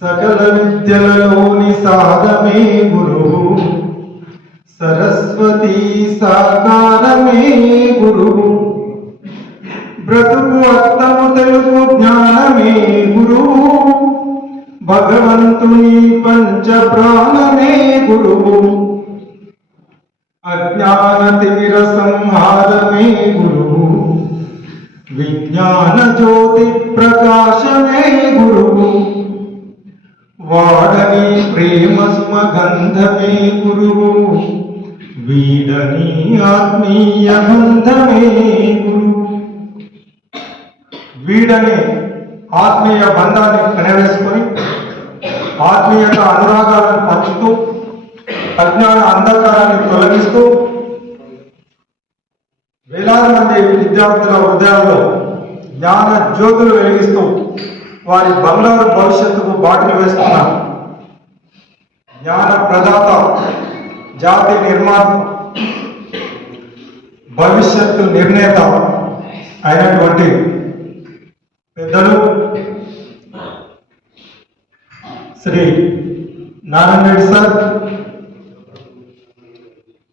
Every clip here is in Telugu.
సకల విద్యలలోని సాధమే గురువు, సరస్వతి సాకారమే గురువు. బ్రతుకు అర్థము తెలుగు జ్ఞానమే గురువు, భగవంతుని పంచ ప్రాణమే గురువు. అజ్ఞాన తిమిర సంహారమే గురువు, విజ్ఞాన జ్యోతి ప్రకాశమే గురువు. వాడని ప్రేమ సుమగంధమే గురువు, వీడని ఆత్మీయ బంధమే గురువు. వీడని ఆత్మీయ బంధాన్ని పెనవేసుకొని ఆత్మీయత అనురాగాలను పంచుతూ అజ్ఞాన అంధకారాన్ని తొలగిస్తూ వేలాది మంది విద్యార్థుల హృదయాల్లో జ్ఞాన జ్యోతులు వెలిగిస్తూ వారి బంగారు భవిష్యత్తుకు బాటలు వేస్తున్న జ్ఞాన ప్రదాత, జాతి నిర్మాత, భవిష్యత్తు నిర్ణేత అయినటువంటి పెద్దలు Shri Narayana Reddy sir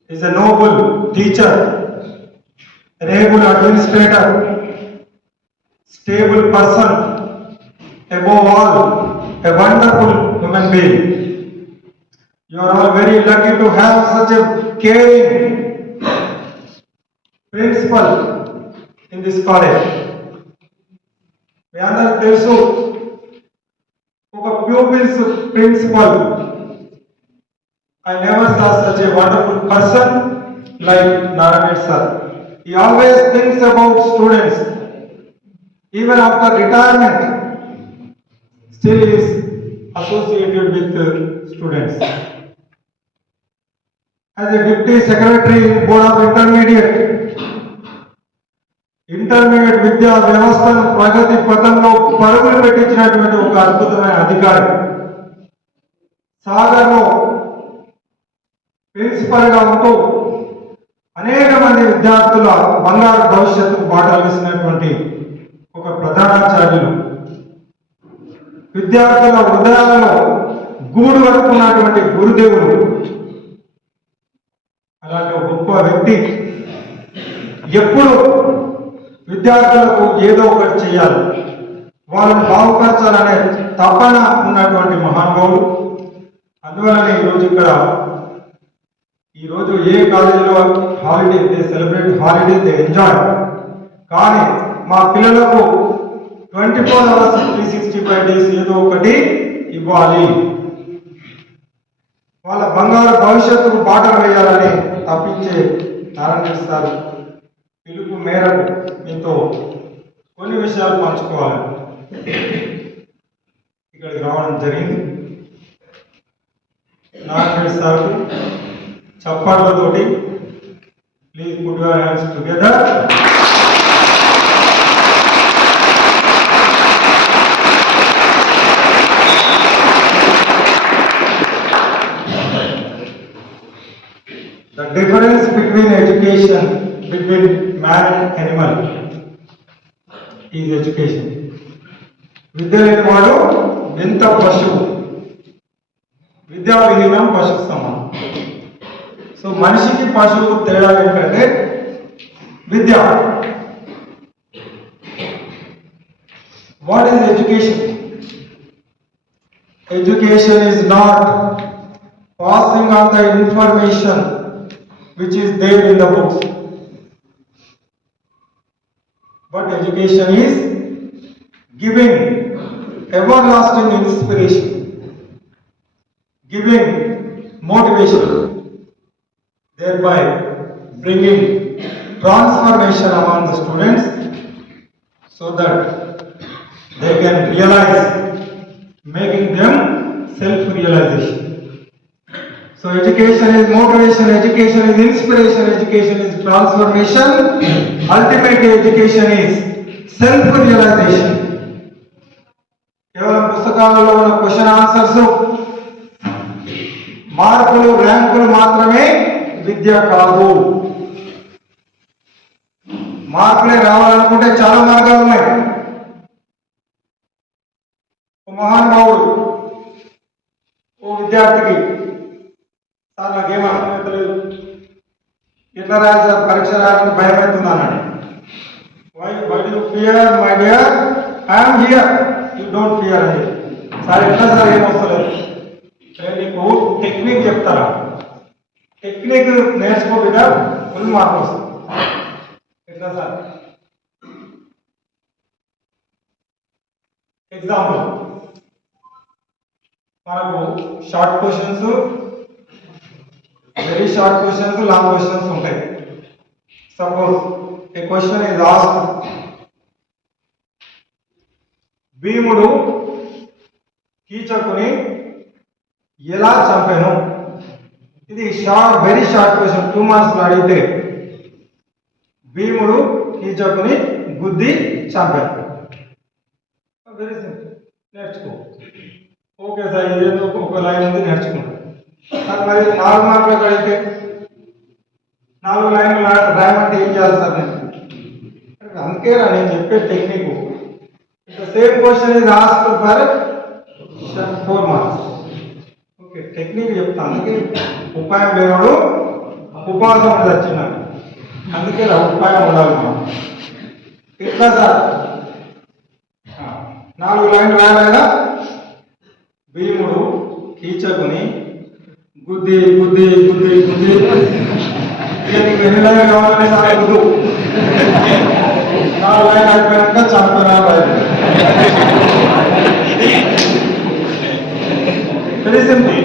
is a noble teacher, able administrator, stable person, above all a wonderful human being. You are all very lucky to have such a caring principal in this college. మీ అందరికి తెలుసు, ఒక pupils principal. I never saw such a wonderful person like Narayana sir. He always thinks about students. Even after retirement, still is associated with students. As a deputy secretary in Board of Intermediate విద్యా వ్యవస్థను ప్రగతి పథంలో పరుగులు పెట్టించినటువంటి ఒక అద్భుతమైన అధికారి. సాగర్లో ప్రిన్సిపల్ గా ఉంటూ అనేక మంది విద్యార్థుల బంగారు భవిష్యత్తుకు బాటలు వేసినటువంటి ఒక ప్రధానాచార్యులు. విద్యార్థుల హృదయాలలో గూడు కట్టుకున్నటువంటి గురుదేవులు. అలాంటి ఒక గొప్ప వ్యక్తి ఎప్పుడు విద్యార్థులకు ఏదో ఒకటి చేయాలి, వాళ్ళని బాగుపరచాలనే తపన ఉన్నటువంటి మహానుభావుడు. అందువలనే ఈరోజు ఏ కాలేజీలో holiday, they celebrate holiday, they enjoy. కానీ మా పిల్లలకు 24 hours 365 days ఏదో ఒకటి ఇవ్వాలి, వాళ్ళ బంగారు భవిష్యత్తుకు బాటలు వేయాలని తప్పించే నారాయణ సార్ పిలుపు మేరకు మీతో కొన్ని విషయాలు పంచుకోవాలి ఇక్కడికి రావడం జరిగింది. నారాయణ సార్ చప్పట్లతోటి please put your hands together. The difference between education, between man and animal is education. విద్య లేనివాడు ఎంత పశువు, విద్యా విహీనం పశువు సమానం. సో మనిషికి పశువు తేడా ఏంటంటే విద్య. What is education? Education is not passing on the information which is there in the books, but education is giving everlasting inspiration, giving motivation, thereby bringing transformation among the students so that they can realize, making them self-realization. So education is motivation, education is inspiration, education is transformation. Ultimately education is self-realization. కేవలం పుస్తకాలలో ఉన్న క్వశ్చన్ ఆన్సర్స్, మార్కులు, ర్యాంకులు మాత్రమే విద్య కాదు. మార్కులే రావాలనుకుంటే చాలా మార్గాలు ఉన్నాయి. మహానుభావుడు ఓ విద్యార్థికి సార్ నాకేం అర్థమవుతలేదు, ఎట్లా రాయాలి సార్, పరీక్ష రాయాలని భయం అవుతుంది అన్నాడు. Why do fear my dear, I'm here, you don't fear అని. సార్ ఎట్లా సార్ ఏం వస్తలేదు, నీకు టెక్నిక్ చెప్తారా, టెక్నిక్ నేర్చుకో బిడ్డ, ఫుల్ మార్క్ వస్తుంది. ఎట్లా సార్? ఎగ్జాంపుల్, మనకు short questions, very short questions, long questions ఉంటాయి. Suppose a question is asked, భీముడు కీచకుని ఎలా చంపాను. ఇది వెరీ షార్ట్ క్వశ్చన్, 2 మార్క్స్ అడిగితే భీముడు కీచకుని గుద్ది చంపాను. వెరీ సింపుల్, నేర్చుకో. ఓకే సార్, ఇదేదో ఒక లైన్ ఉంది నేర్చుకుంటాం. మరి 4 మార్కులకు అడిగితే 4 లైన్లు రాయమంటే ఏం చేయాలి సార్? అందుకే నేను చెప్పే టెక్నిక్. సేమ్ క్వశ్చన్ ఇది asked for 4 marks. Okay, technique చెప్తాను. అందుకే ఉపాయం లేనోడు ఉపవాసం అనేది వచ్చిందండి. అందుకే ఉపాయం ఉండాలి మనం. ఎట్లా సార్? 4 లైన్లు రాయాలా? భీముడు కీచకుని గుద్ది గుద్ది గుద్ది గుద్ది, నీకు ఎన్ని లైన్లు కావాలని సార్ గుద్దు. 4 లైన్లు అయిపోయాక చంపనా వెరీ సింపుల్.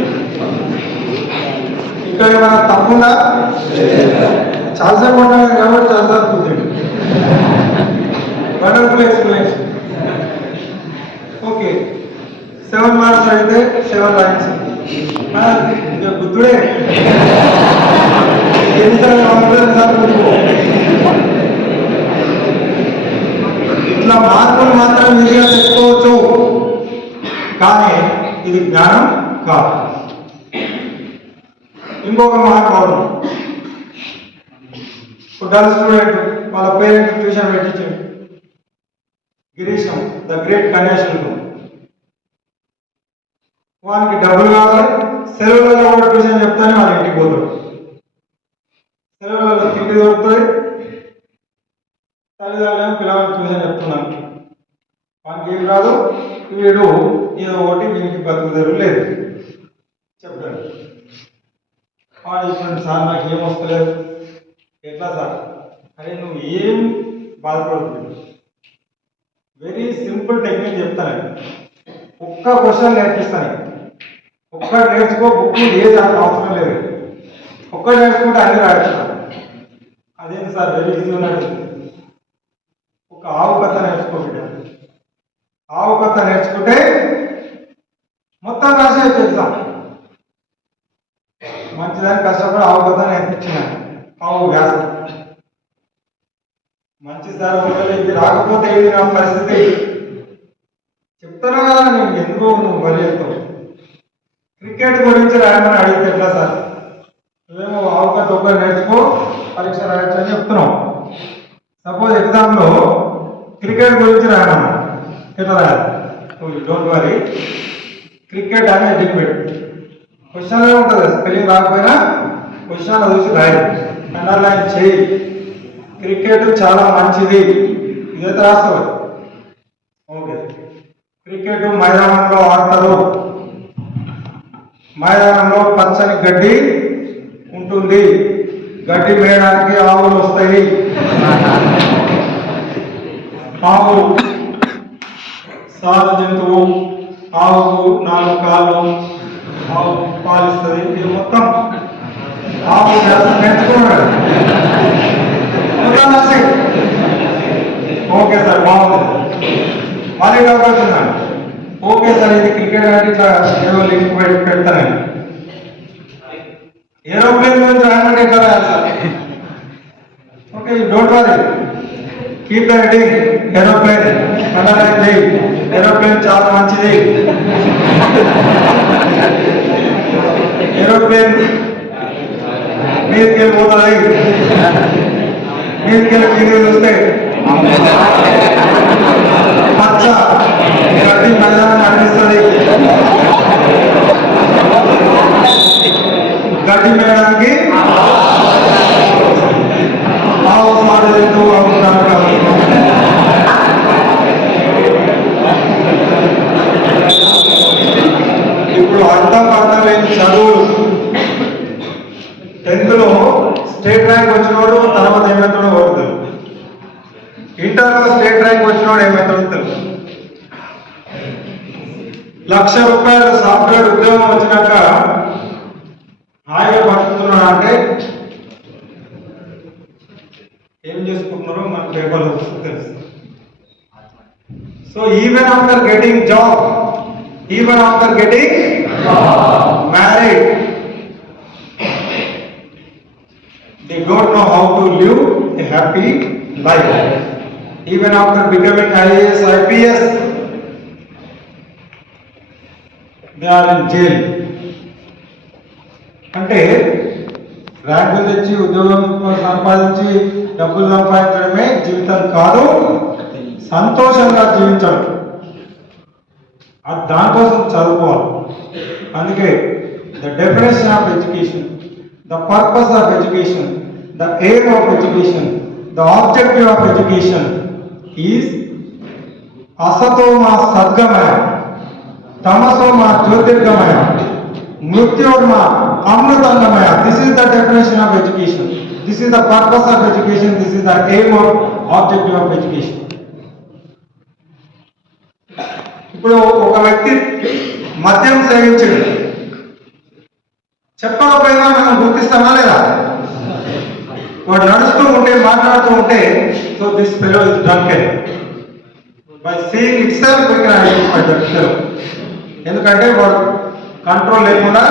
ఇక్కడ ఏమైనా తప్పుందా? చాలాసేపు ఉండాలి కాబట్టి చాలాసార్లు కూర్చోండి. Wonderful explanation. ఓకే, 7 మార్క్స్ అయితే 7 లైన్స్. ఇంకా బుద్ధుడే ఇట్లా మార్కులు మాత్రం ఈజీగా తెచ్చుకోవచ్చు, కానీ ఇది జ్ఞానం కాదు. ఇంకొక మహానుభావుడు, డల్ స్టూడెంట్, వాళ్ళ పేరెంట్స్ ట్యూషన్ పెట్టించాడు. Girisham, the great Kanyasulkam. వానికి డబ్బులు కావాలి, సెలవులలో కూడా ట్యూషన్ చెప్తానే వాళ్ళ ఇంటికి పోతాడు. సెలవులలో తిండి దొరుకుతుంది, తల్లిదండ్రులు పిల్లలకు ట్యూషన్ చెప్తున్నాను. వానికి ఏం రాదు, వీడు ఏదో ఒకటి వీనికి బతుకుదరు లేదు చెప్తాడు. వాడు చెప్పండి సార్ నాకు ఏం వస్తలేదు. ఎట్లా సార్? అరే నువ్వు ఏం బాధపడుతుంది, వెరీ సింపుల్ టెక్నిక్ చెప్తాను. ఒక్క క్వశ్చన్ నేర్పిస్తాను, ఒక్క నేర్చుకో, బుక్ ఏది అవసరం లేదు. ఒక్క నేర్చుకుంటే అన్ని రాస్తాను. అదేంటి సార్ వెరీ ఈజీ ఉన్నట్టు. ఒక ఆవు కథ నేర్చుకో బిడ్డ. ఆవు కథ నేర్చుకుంటే మొత్తం రాసేయచ్చు ఎగ్జామ్. మంచిదాన్ని కష్టపడి ఆవు కథ నేర్పించినాను, ఆవు వ్యాసం. మంచి సార్ ఒకవేళ ఇది రాకపోతే ఇది నా పరిస్థితి చెప్తాను కదా, నేను ఎందుకో నువ్వు వరి అవుతావు. క్రికెట్ గురించి రాయమని అడిగితే ఎట్లా సార్? నువ్వేమో ఆవుకథ ఒకటి నేర్చుకో, పరీక్ష రాయొచ్చు అని చెప్తున్నావు. సపోజ్ ఎగ్జామ్లో క్రికెట్ గురించి రాయమన్నా, ఎట్లా రాయాలి? డోంట్ వరీ, క్రికెట్ అని ఎడ్జింగ్ పెట్టు. క్వశ్చన్లో ఉంటుంది, స్పెల్లింగ్ రాకపోయినా క్వశ్చన్లో చూసి రాయి, అండర్లైన్ చేయి. క్రికెట్ చాలా మంచిది, ఇదైతే రాస్తావు. ఓకే, క్రికెట్ మైదానంలో ఆడతారు, మైదానంలో పచ్చని గడ్డి ఉంటుంది, గడ్డి మేయడానికి ఆవులు వస్తాయి. ఆవు సాధు జంతువు, ఆవుకు 4 కాళ్ళు, ఆవు పాలిస్తుంది. ఇది మొత్తం ఆవు నేర్చుకున్నాడు. ఓకే సార్, బాగుంది. మళ్ళీ డౌట్ వచ్చిందండి. ఓకే సార్, ఇది క్రికెట్ అంటే ఇట్లా ఏదో లింక్ పెడతానండి. ఏరోప్లేన్ గురించి రాయమంటే ఎట్లా రాయాలి sir? Okay, don't worry, keep the heading aeroplane, underline చేయి. ఏరోప్లేన్ చాలా మంచిది. ఏరోప్లేన్ మీదకి పోతుంది, మీదకి మీరు చూస్తే పచ్చ గడ్డి మైదానం అనిపిస్తుంది. ఇప్పుడు అర్థం లేని చదువులు 10th లో స్టేట్ ర్యాంక్ వచ్చినోడు తర్వాత ఏమవుతాడో ఓడుతాడు. ఇంటర్లో స్టేట్ ర్యాంక్ వచ్చినోడు ఏమవుతాడో తెలుసు. ₹1,00,000 సాఫ్ట్వేర్ ఉద్యోగం వచ్చినాక హాయిగా బతుకుతున్నాడు అంటే ఏం చేసుకుంటున్నారో మన పేపర్లో తెలుసు. So even after getting job, even after getting married, they don't know how to live a happy life. Even after becoming IAS, IPS, they are in jail. అంటే ర్యాంకులు తెచ్చి ఉద్యోగం సంపాదించి డబ్బులు సంపాదించడమే జీవితం కాదు, సంతోషంగా జీవించడం. దానికోసం చదువుకోవాలి. అందుకే the definition of education, the purpose of education, the aim of education, the objective of education is asatoma sadgamaya, tamasoma jyotirgamaya, mrityorma amrutangamaya. This is the definition of education. This is the purpose of education. This is the aim of objective of education. ఇప్పుడు ఒక వ్యక్తి మద్యం సేవించాడు, చెప్పకపోయినా మనం గుర్తిస్తామా లేదా? వాడు నడుస్తూ ఉంటే మాట్లాడుతూ ఉంటే so this fellow is drunken. By seeing it self we can identify that fellow. ఎందుకంటే వాడు కంట్రోల్ లేకుండా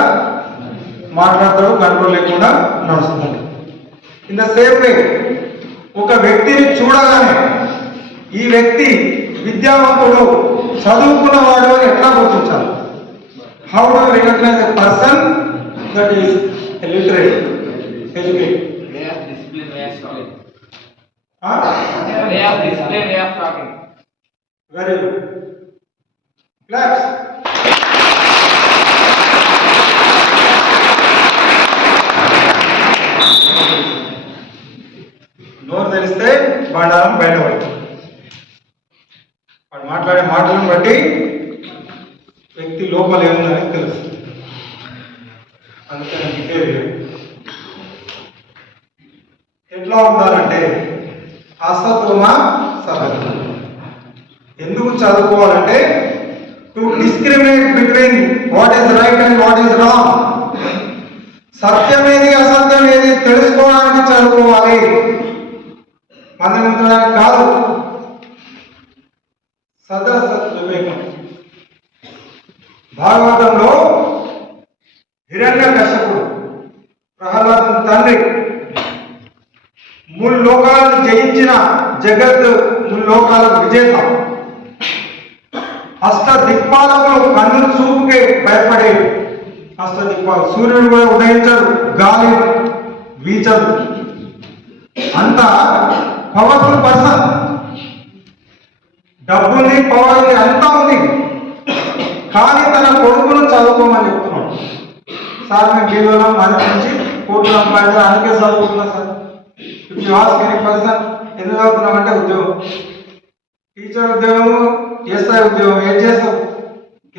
మాట్లాడతాడు, కంట్రోల్ లేకుండా నడుస్తాడు. ఇన్ ద సేమ్ వే ఒక వ్యక్తిని చూడగానే ఈ వ్యక్తి విద్యావంతుడు, చదువుకున్నవాడు అని ఎట్లా గుర్తించాలి? How do recognize a person that is illiterate, educated? Way of discipline, way of talking. Way of discipline, way of talking. Very good. Claps. నోరు తెరిస్తే బండారం బయటపడి వాడు మాట్లాడే మాటలను బట్టి వ్యక్తి లోపల ఏముందని తెలుసు. అందుకని బిహేవియర్ ఎట్లా ఉండాలంటే అసతోమ సతమ. ఎందుకు చదువుకోవాలంటే to discriminate between what is right and what is wrong. సత్యం ఏది అసత్యం ఏది తెలుసుకోవడానికి చదువుకోవాలి, మందలించడానికి కాదు. సదసత్ వివేకం. భాగవతంలో హిరణ్యకశపుడు ప్రహ్లాదుని తండ్రి ముల్లోకాలను జయించిన జగత్ ముల్లోకాలకు విజేత, అష్ట దిక్పాలకులు కన్ను చూపుకే భయపడే అష్ట దిక్పాలు. సూర్యుడు కూడా ఉదయించడు, గాలి వీచదు, అంత పవర్ఫుల్ పర్సన్. డబ్బుంది, పవర్ ఉంది, అంతా ఉంది. కానీ తన కొడుకును చదువుకోమని చెప్తున్నాడు. సార్ మేము గేలో నుంచి కోట్లు సంపాదించాలి, అందుకే చదువుకుంటున్నా సార్. ఇప్పుడు ఆస్క్ ఎనీ పర్సన్ ఎందుకు చదువుతున్నామంటే ఉద్యోగం, టీచర్ ఉద్యోగము, ఎస్ఐ ఉద్యోగం. ఏం చేస్తావు?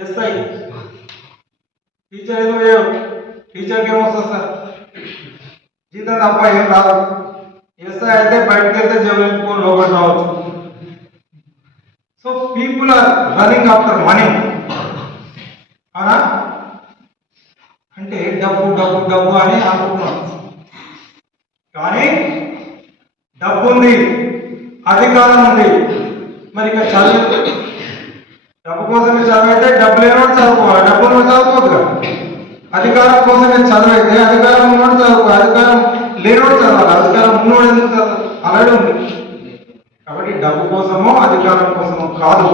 ఎస్ఐ టీచర్ ఎందుకు చేయవు? టీచర్కి ఏమొస్తుంది సార్? జీతం తప్ప ఏం రాదు. ఎస్ఐ అయితే బయటకు వెళ్తే జబ్బులు ఎత్తుకొని లోపలికి రావచ్చు. So people are running after money. అవునా? అంటే డబ్బు డబ్బు డబ్బు అని అనుకుంటున్నాం. కానీ డబ్బు ఉంది, అధికారం ఉంది, మరి ఇక చదువు. డబ్బు కోసమే చదివితే డబ్బు లేనివాడు చదువుకోవాలి, డబ్బు ఉన్నవాడు చదువుకోదుగా. అధికారం కోసమే చదివితే అధికారం ఉన్నవాడు చదువుకోవాలి, అధికారం లేనివాడు చదవాలి, అధికారం ఉన్నవాడు ఎందుకు చదవాలి? అలాగే ఉంది. కాబట్టి డబ్బు కోసమో అధికారం కోసమో కాదు,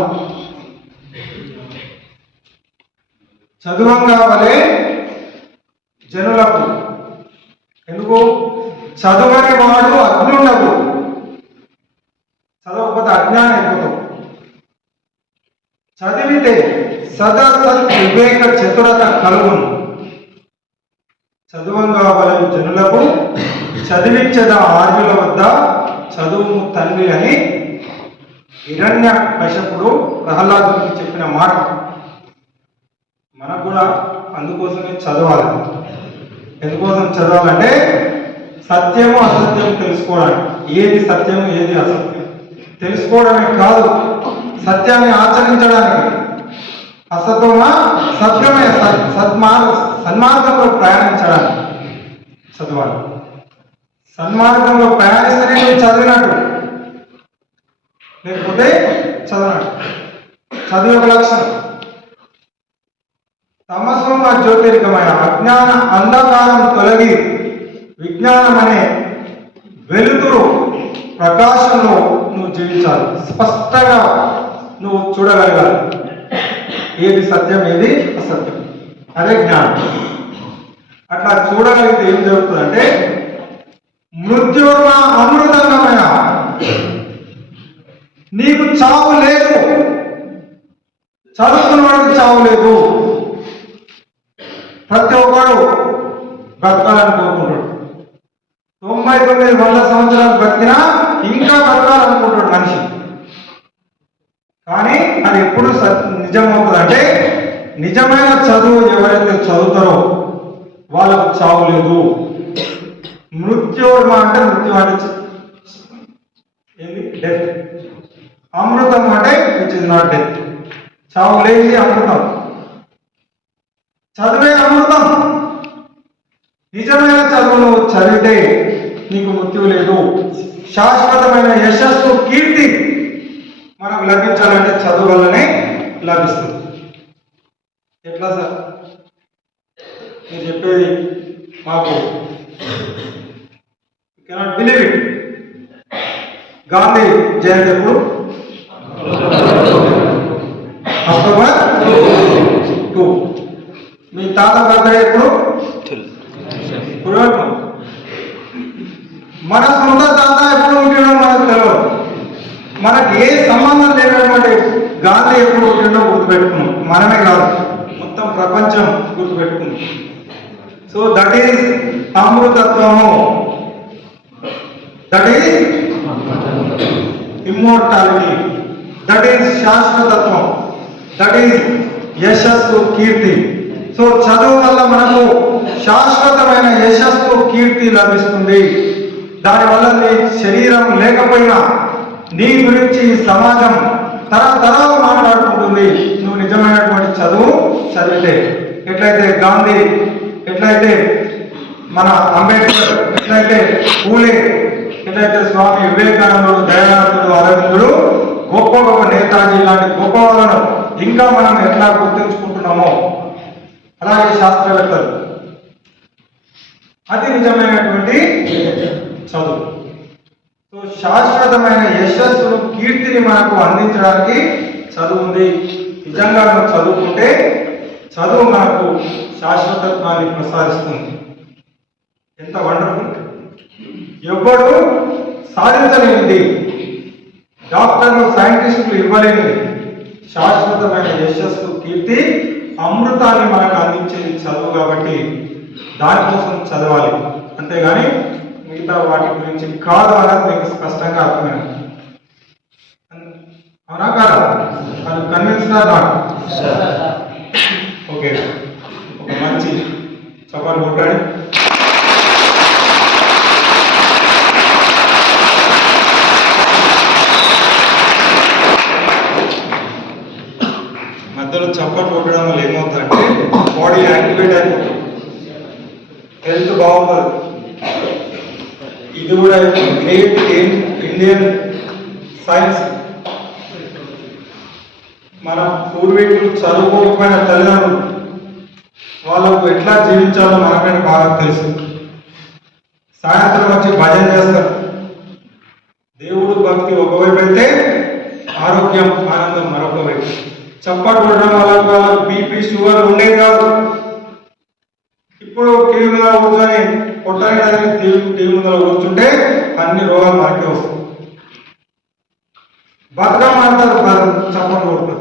చదువం కావాలి జనులకు. ఎందుకు? చదువనే వాడు అజ్ఞుండవు, చదవకపోతే అజ్ఞానం అయిపోతావు. చదివితే సదా సత్ వివేక చతురత కలుగును. చదువం కావాలి జనులకు, చదివించద ఆర్యుల వద్ద చదువు తండ్రి అని హిరణ్యకశపుడు ప్రహ్లాదునికి చెప్పిన మాట. మనకు కూడా అందుకోసమే చదవాలి. ఎందుకోసం చదవాలంటే సత్యము అసత్యం తెలుసుకోవడానికి. ఏది సత్యము ఏది అసత్యం తెలుసుకోవడమే కాదు, సత్యాన్ని ఆచరించడానికి. అసత్వమా సత్యమే సన్మార్గంలో ప్రయాణించడానికి చదవాలి. సన్మార్గంలో ప్రయాణిస్తేనే నువ్వు చదివినట్టు, లేకపోతే చదవనట్టు. చదివే ఒక లక్షణం. తమస్వం జ్యోతిర్గమయ, అజ్ఞాన అంధకారం తొలగి విజ్ఞానం అనే వెలుతురు ప్రకాశంలో నువ్వు జీవించాలి. స్పష్టంగా నువ్వు చూడగలగాలి ఏది సత్యం ఏది అసత్యం. అదే జ్ఞానం. అట్లా చూడగలిగితే ఏం జరుగుతుందంటే మృత్యుర్మ అమృతంగమయ, నీకు చావు లేదు. చదువుకున్న వాడికి చావు లేదు. ప్రతి ఒక్కడు బ్రతకాలని కోరుకుంటాడు. 99 సంవత్సరాలు బ్రతికినా ఇంకా బ్రతకాలనుకుంటాడు మనిషి. కానీ అది ఎప్పుడు నిజమవుతుందంటే నిజమైన చదువు ఎవరైతే చదువుతారో వాళ్ళకు చావు లేదు. మృత్యుర్మ అంటే మృత్యు అంటే ఏంది? డెత్. అమృతం అంటే విచ్ ఇస్ నాట్ డెత్. చావు లేని అమృతం. చదివే అమృతం. నిజమైన చదువును చదివితే నీకు మృత్యు లేదు. శాశ్వతమైన యశస్సు కీర్తి మనకు లభించాలంటే చదువు వల్లనే లభిస్తుంది. ఎట్లా సార్ మీరు చెప్పేది? మాకు కెనాట్ బిలీవ్ ఇట్. గాంధీ జయంతి ఎప్పుడు? అక్టోబర్ 2. మీ తాత బర్త్డే ఎప్పుడు? మన సొంత తాత ఎప్పుడు ఉంటుండో మనకు తెలియదు. మనకి ఏ సంబంధం లేనటువంటి గాంధీ ఎప్పుడు ఉంటుండో గుర్తుపెట్టుకున్నాం. మనమే కాదు, మొత్తం ప్రపంచం గుర్తుపెట్టుకుంది. సో దట్ ఈస్ అమృతత్వము. That is immortality. That is శాశ్వతత్వం. దట్ ఈస్ యశస్సు కీర్తి. సో చదువు వల్ల మనకు శాశ్వతమైన యశస్సు కీర్తి లభిస్తుంది. దానివల్ల నీ శరీరం లేకపోయినా నీ గురించి సమాజం తరతరాలు మాట్లాడుకుంటుంది నువ్వు నిజమైనటువంటి చదువు చదివితే. ఎట్లయితే గాంధీ, ఎట్లయితే మన అంబేద్కర్, ఎట్లయితే పూలే, ఎట్లయితే స్వామి వివేకానందుడు, దయానందుడు, అరవిందుడు, గొప్ప గొప్ప నేతాజీ ఇలాంటి గొప్ప వాళ్ళను ఇంకా మనం ఎట్లా గుర్తుంచుకుంటున్నామో అలాగే శాస్త్రవేత్తలు. అది నిజమైనటువంటి చదువు. సో శాశ్వతమైన యశస్సును కీర్తిని మనకు అందించడానికి చదువు ఉంది. నిజంగా మనం చదువుకుంటే చదువు మనకు శాశ్వతత్వాన్ని ప్రసాదిస్తుంది. ఎంత వండర్ఫుల్! ఎవ్వడు సాధించలేనిది, డాక్టర్లు సైంటిస్టులు ఇవ్వలేనిది శాశ్వతమైన యశస్సు కీర్తి అమృతాన్ని మనకు అందించేది చదువు. కాబట్టి దానికోసం చదవాలి, అంతేగాని మిగతా వాటి గురించి కాదు అన్నది మీకు స్పష్టంగా అర్థమైంది. అవునా కాదా? కన్విన్స్ ఓకే, ఒక మంచి చపాలు కొట్టాడు. మధ్యలో చప్పట్లు కొట్టడం వల్ల ఏమవుతుందంటే బాడీ యాక్టివేట్ అయిపోతుంది, హెల్త్ బాగుంటుంది. ఇది కూడా గ్రేట్ ఇండియన్ సైన్స్. మన పూర్వీకులు చదువుకోకపోయిన తల్లిదండ్రులు వాళ్ళకు ఎట్లా జీవించాలో మనకంటే బాగా తెలుసు. సాయంత్రం వచ్చి భజన చేస్తారు. దేవుడు భక్తి ఒకవైపు అయితే ఆరోగ్యం ఆనందం మరొక వైపు. చప్పట్లు కొట్టడం వాళ్ళకు బీపీ షుగర్ ఉండేది కాదు. ఇప్పుడు టీవీ మీద కూర్చొని కొట్టడానికి టీవీ ముందర కూర్చుంటే అన్ని రోగాలు మనకే వస్తాయి. బతుకమ్మ ఆడతారు, చప్పట్లు కొడతారు.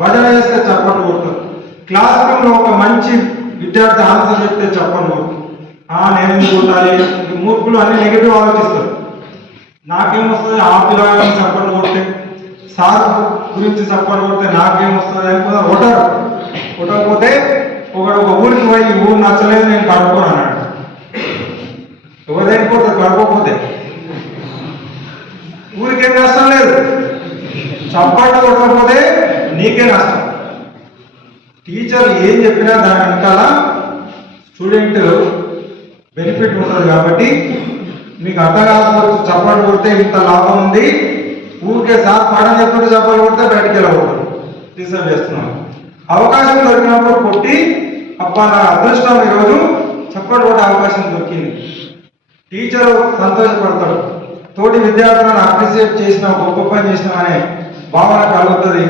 భజన చేస్తే చప్పట్లు కొడతారు. క్లాస్ రూమ్ లో ఒక మంచి విద్యార్థి ఆన్సర్ చెప్తే చప్పట్లు కొడతారు. నేను ఎందుకు కొట్టాలి? మూర్ఖులు అన్ని నెగిటివ్ ఆలోచిస్తారు. నాకేమొస్తుంది? ఆ పిల్లగాని చప్పట్లు కొడితే, సార్ గురించి చప్పట్లు కొడితే నాకేమొస్తుంది అనుకున్నా కొట్టరు. కొట్టకపోతే ఒకడు ఒక ఊరికి పోయి ఈ ఊరు నచ్చలేదు నేను కడుక్కోను అన్నాడు. ఎవరైపోతుంది కడుకోకపోతే? ఊరికేం నష్టం లేదు, చప్పట్లు కొట్టకపోతే నీకే నష్టం. టీచర్ ఏం చెప్పినా దాని వెనకాల స్టూడెంట్ బెనిఫిట్ ఉంటుంది కాబట్టి మీకు అర్థం కాకపోతే చప్పట్లు కొడితే ఇంత లాభం ఉంది, ఊరికే సార్ పాఠం చెప్పుకుంటే చప్పట్లు కొడితే బయటికి వెళ్ళకూడదు. డిసైడ్ చేస్తున్నాను. అవకాశం దొరికినప్పుడు కొట్టి అబ్బా నా అదృష్టం ఈరోజు చప్పట్లు కొట్టే అవకాశం దొరికింది. టీచరు సంతోషపడతాడు, తోటి విద్యార్థులను అప్రిషియేట్ చేసిన గొప్ప పని చేసిన అనే భావన కలుగుతుంది.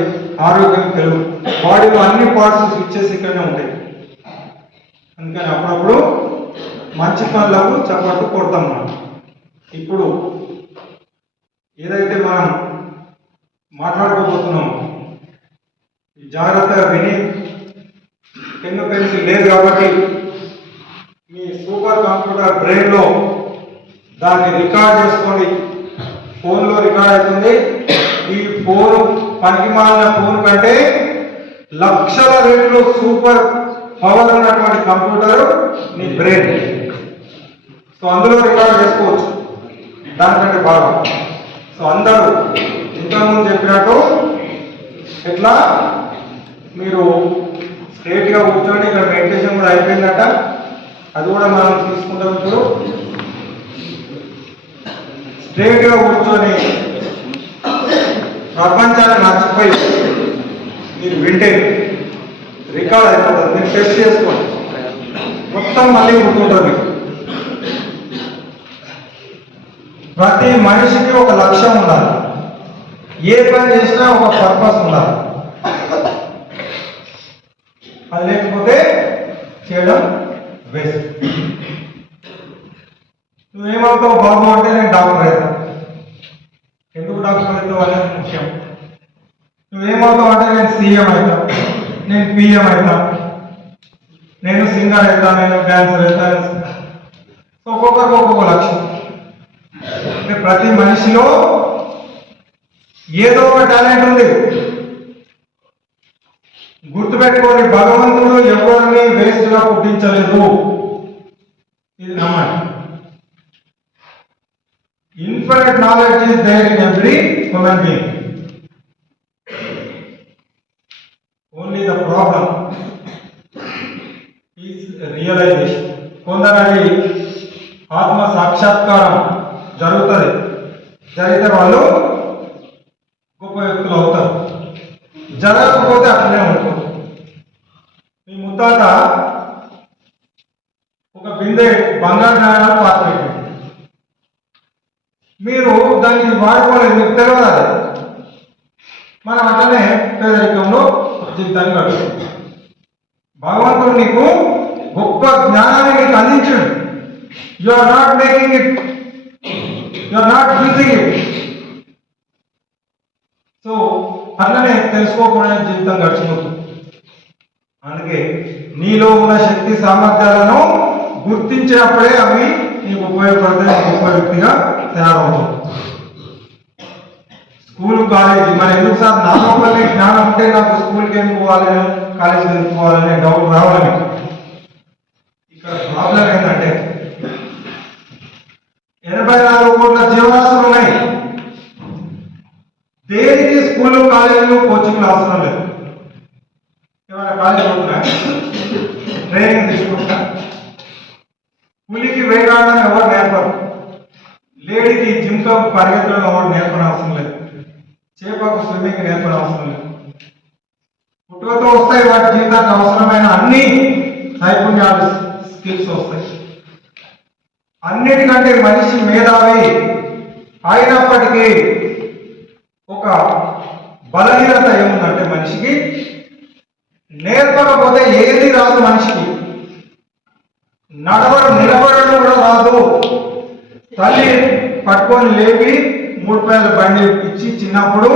ఆరోగ్యం తెలుగు బాడీలో అన్ని పార్ట్స్ స్విచ్చెస్ ఇక్కడనే ఉంటాయి. అందుకని అప్పుడప్పుడు మంచి పనులకు చప్పట్లు కొడతాం మనం. ఇప్పుడు ఏదైతే మనం మాట్లాడుకోబోతున్నాం జాగ్రత్తగా విని, పెన్ పెన్సిల్ లేదు కాబట్టి మీ సూపర్ కంప్యూటర్ బ్రెయిన్లో దాన్ని రికార్డ్ చేసుకోండి. ఫోన్లో రికార్డ్ అవుతుంది. ఈ ఫోన్ పనికిమాలిన ఫోన్ కంటే లక్షల రెట్లు సూపర్ పవర్ ఉన్నటువంటి కంప్యూటర్ మీ బ్రెయిన్. సో అందులో రికార్డ్ చేసుకోవచ్చు దానికంటే బాగా. సో అందరూ ఇంతకుముందు చెప్పినట్టు ఎట్లా మీరు స్ట్రేట్గా కూర్చొని, ఇక్కడ మెడిటేషన్ కూడా అయిపోయిందట, అది కూడా మనం తీసుకుంటాం. ఇప్పుడు స్ట్రేట్గా కూర్చొని ప్రపంచాన్ని మర్చిపోయి మీరు వింటే రికార్డ్ అయిపోతుంది. మీరు టెస్ట్ చేసుకోండి, మొత్తం మళ్ళీ గుర్తుంటుంది మీకు. ప్రతి మనిషికి ఒక లక్ష్యం ఉండాలి, ఏ పని చేసినా ఒక పర్పస్ ఉండాలి. అది లేకపోతే చేయడం వేస్ట్. నువ్వేమవుతావు బాబు అంటే నేను డాక్టర్ అవుతాను. ఎందుకు డాక్టర్ అవుతావు అనేది ముఖ్యం. నువ్వేమవుతావు అంటే నేను సీఎం అవుతా, నేను పిఎం అవుతా, నేను సింగర్ అవుతా, నేను డాన్సర్ అవుతా. సో ఒక్కొక్కరికి ఒక్కొక్క లక్ష్యం. అంటే ప్రతి మనిషిలో ఏదో ఒక టాలెంట్ ఉంది. గుర్తుపెట్టుకోండి, భగవంతుడు ఎవరిని వేస్ట్ గా పుట్టించలేదు. ఇది నమ్మండి. Infinite knowledge is there in every human being. Only the problem is realization. కొందరి ఆత్మ సాక్షాత్కారం జరుగుతుంది, జరిగితే వాళ్ళు గొప్ప వ్యక్తులు అవుతారు. జరగకపోతే అట్లనే ఉంటుంది. మీ ముత్తాత ఒక బిందె బంగారు నాణ్యాలు పాత్ర పెట్టింది, మీరు దాన్ని వాడుకోలేదు, మీకు తెలియదు. అది మనం అట్లనే పేదరికంలో జీవితాన్ని గడుపుతుంది. భగవంతుడు నీకు గొప్ప జ్ఞానాన్ని నీకు అందించాడు. You are not making it, you are not using it. So అట్లనే తెలుసుకోకుండా జీవితం గడిచిపోతుంది. అందుకే నీలో ఉన్న శక్తి సామర్థ్యాలను గుర్తించినప్పుడే అవి నీకు ఉపయోగపడతాయి, గొప్ప వ్యక్తిగా తయారవుతావు. స్కూల్ కాలేజీ మరి ఎందుకు సార్ నా లోపలి జ్ఞానం ఉంటే నాకు స్కూల్కి ఎందుకు పోవాలని, కాలేజీకి ఎందుకు పోవాలనే డౌట్ రావాలని. ఇక్కడ ప్రాబ్లం ఏంటంటే 84 కోట్ల జీవరాశులు ఉన్నాయి. దేనికి స్కూలు, కాలేజీలు, కోచింగ్లు అవసరం లేదు. ఏమైనా కాలేజీ పోతున్నా, ట్రైనింగ్ తీసుకుంటున్నా. పులికి వేగాడడం ఎవరు నేర్పరు, లేడీకి జిమ్తో పరిగెత్తడం ఎవరు నేర్పడం అవసరం లేదు, చేపకు స్విమ్మింగ్ నేర్పడం అవసరం లేదు. పుట్టుకతో వస్తాయి వాటి జీవితానికి అవసరమైన అన్ని నైపుణ్యాలు, స్కిల్స్ వస్తాయి. అన్నిటికంటే మనిషి మేధావి అయినప్పటికీ ఒక బలహీనత ఏముందంటే మనిషికి నేర్పకపోతే ఏది రాదు. మనిషికి నిలబడడం కూడా రాదు. తల్లి పట్టుకొని లేపి 3 పేర్ల బండి ఇచ్చి చిన్నప్పుడు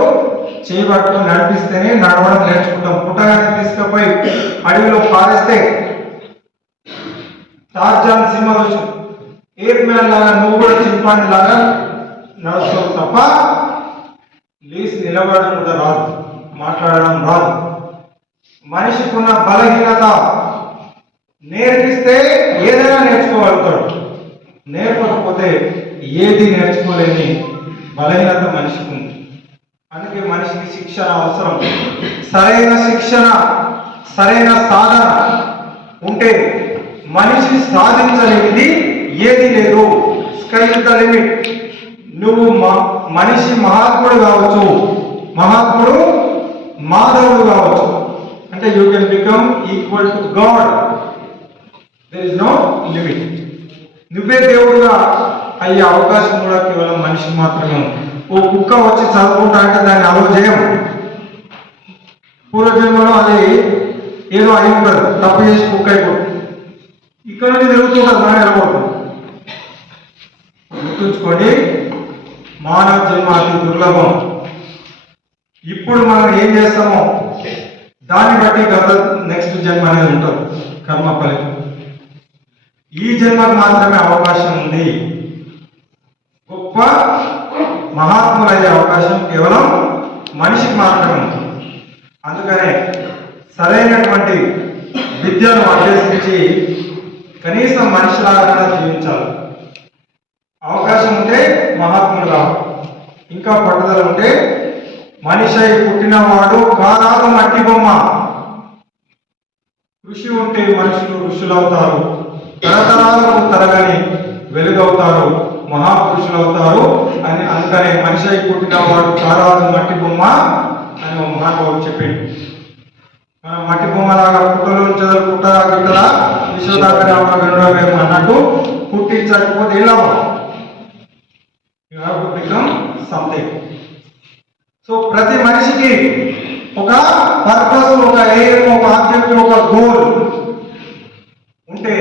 చేయి పట్టుకొని నడిపిస్తేనే నడవడం నేర్చుకుంటాం. పుట్టగానే తీసుకుపోయి అడవిలో పారేస్తే టార్జాన్ సినిమా వచ్చి ఏక్ మ్యాన్ లాగా నువ్వు కూడా చింపాండి లాగా నడుస్తావు తప్ప లేచి నిలబడడం కూడా రాదు, మాట్లాడడం రాదు. మనిషికి ఉన్న బలహీనత నేర్పిస్తే ఏదైనా నేర్చుకోగలుగుతాడు, నేర్పకపోతే ఏది నేర్చుకోలేని బలహీనత మనిషికి ఉంది. అందుకే మనిషికి శిక్షణ అవసరం. సరైన శిక్షణ, సరైన సాధన ఉంటే మనిషి సాధించలేనిది ఏది లేదు. Sky the limit. నువ్వు మనిషి మహాత్ముడు కావచ్చు, మహాత్ముడు మాధవుడు కావచ్చు, అంటే you can become equal to God. There is no limit. నువ్వే దేవుడుగా అయ్యే అవకాశం కూడా కేవలం మనిషికి మాత్రమే ఉంది. ఓ కుక్క వచ్చి చదువుకుంటా అంటే దాన్ని అలవ చేయం. పూర్వజన్మలో అది ఏదో అయి ఉంటుంది, తప్పు చేసి కుక్క అయిపోతుంది. ఇక్కడ నుంచి తిరుగుతుంటుంది, మనం వెళ్ళిపోతుంది. గుర్తుంచుకోండి, మానవ జన్మ అతి దుర్లభం. ఇప్పుడు మనం ఏం చేస్తామో దాన్ని బట్టి గత నెక్స్ట్ జన్మ అనేది ఉంటుంది, కర్మ ఫలితం. ఈ జన్మకు మాత్రమే అవకాశం ఉంది. గొప్ప మహాత్ములయ్యే అవకాశం కేవలం మనిషికి మాత్రమే ఉంది. అందుకనే సరైనటువంటి విద్యను అభ్యసించి కనీసం మనిషిలాగా జీవించాలి. అవకాశం ఉంటే మహాత్ముడు కావాలి. ఇంకా పట్టుదల ఉంటే మనిషి అయి పుట్టినవాడు కారాదు మట్టి బొమ్మ. కృషి ఉంటే మనుషులు ఋషులవుతారు, తరతరాలకు తరగని వెలుగవుతారు, మహాపురుషులవుతారు అని. అందుకనే మనిషి అయి పుట్టినవాడు కారాదు మట్టి బొమ్మ అని ఒక మహానుభావుడు చెప్పిండు. మనం మట్టి బొమ్మలాగా పుట్టలో చదువు పుట్టరా గిట్టరా విశ్వదాగ్రహం అన్నట్టు పుట్టించకపోతే ఎలా you have to become something. So ప్రతి మనిషికి ఒక పర్పస్, ఒక ఎయిమ్, ఒక ఆబ్జెక్టివ్, ఒక గోల్ ఉంటే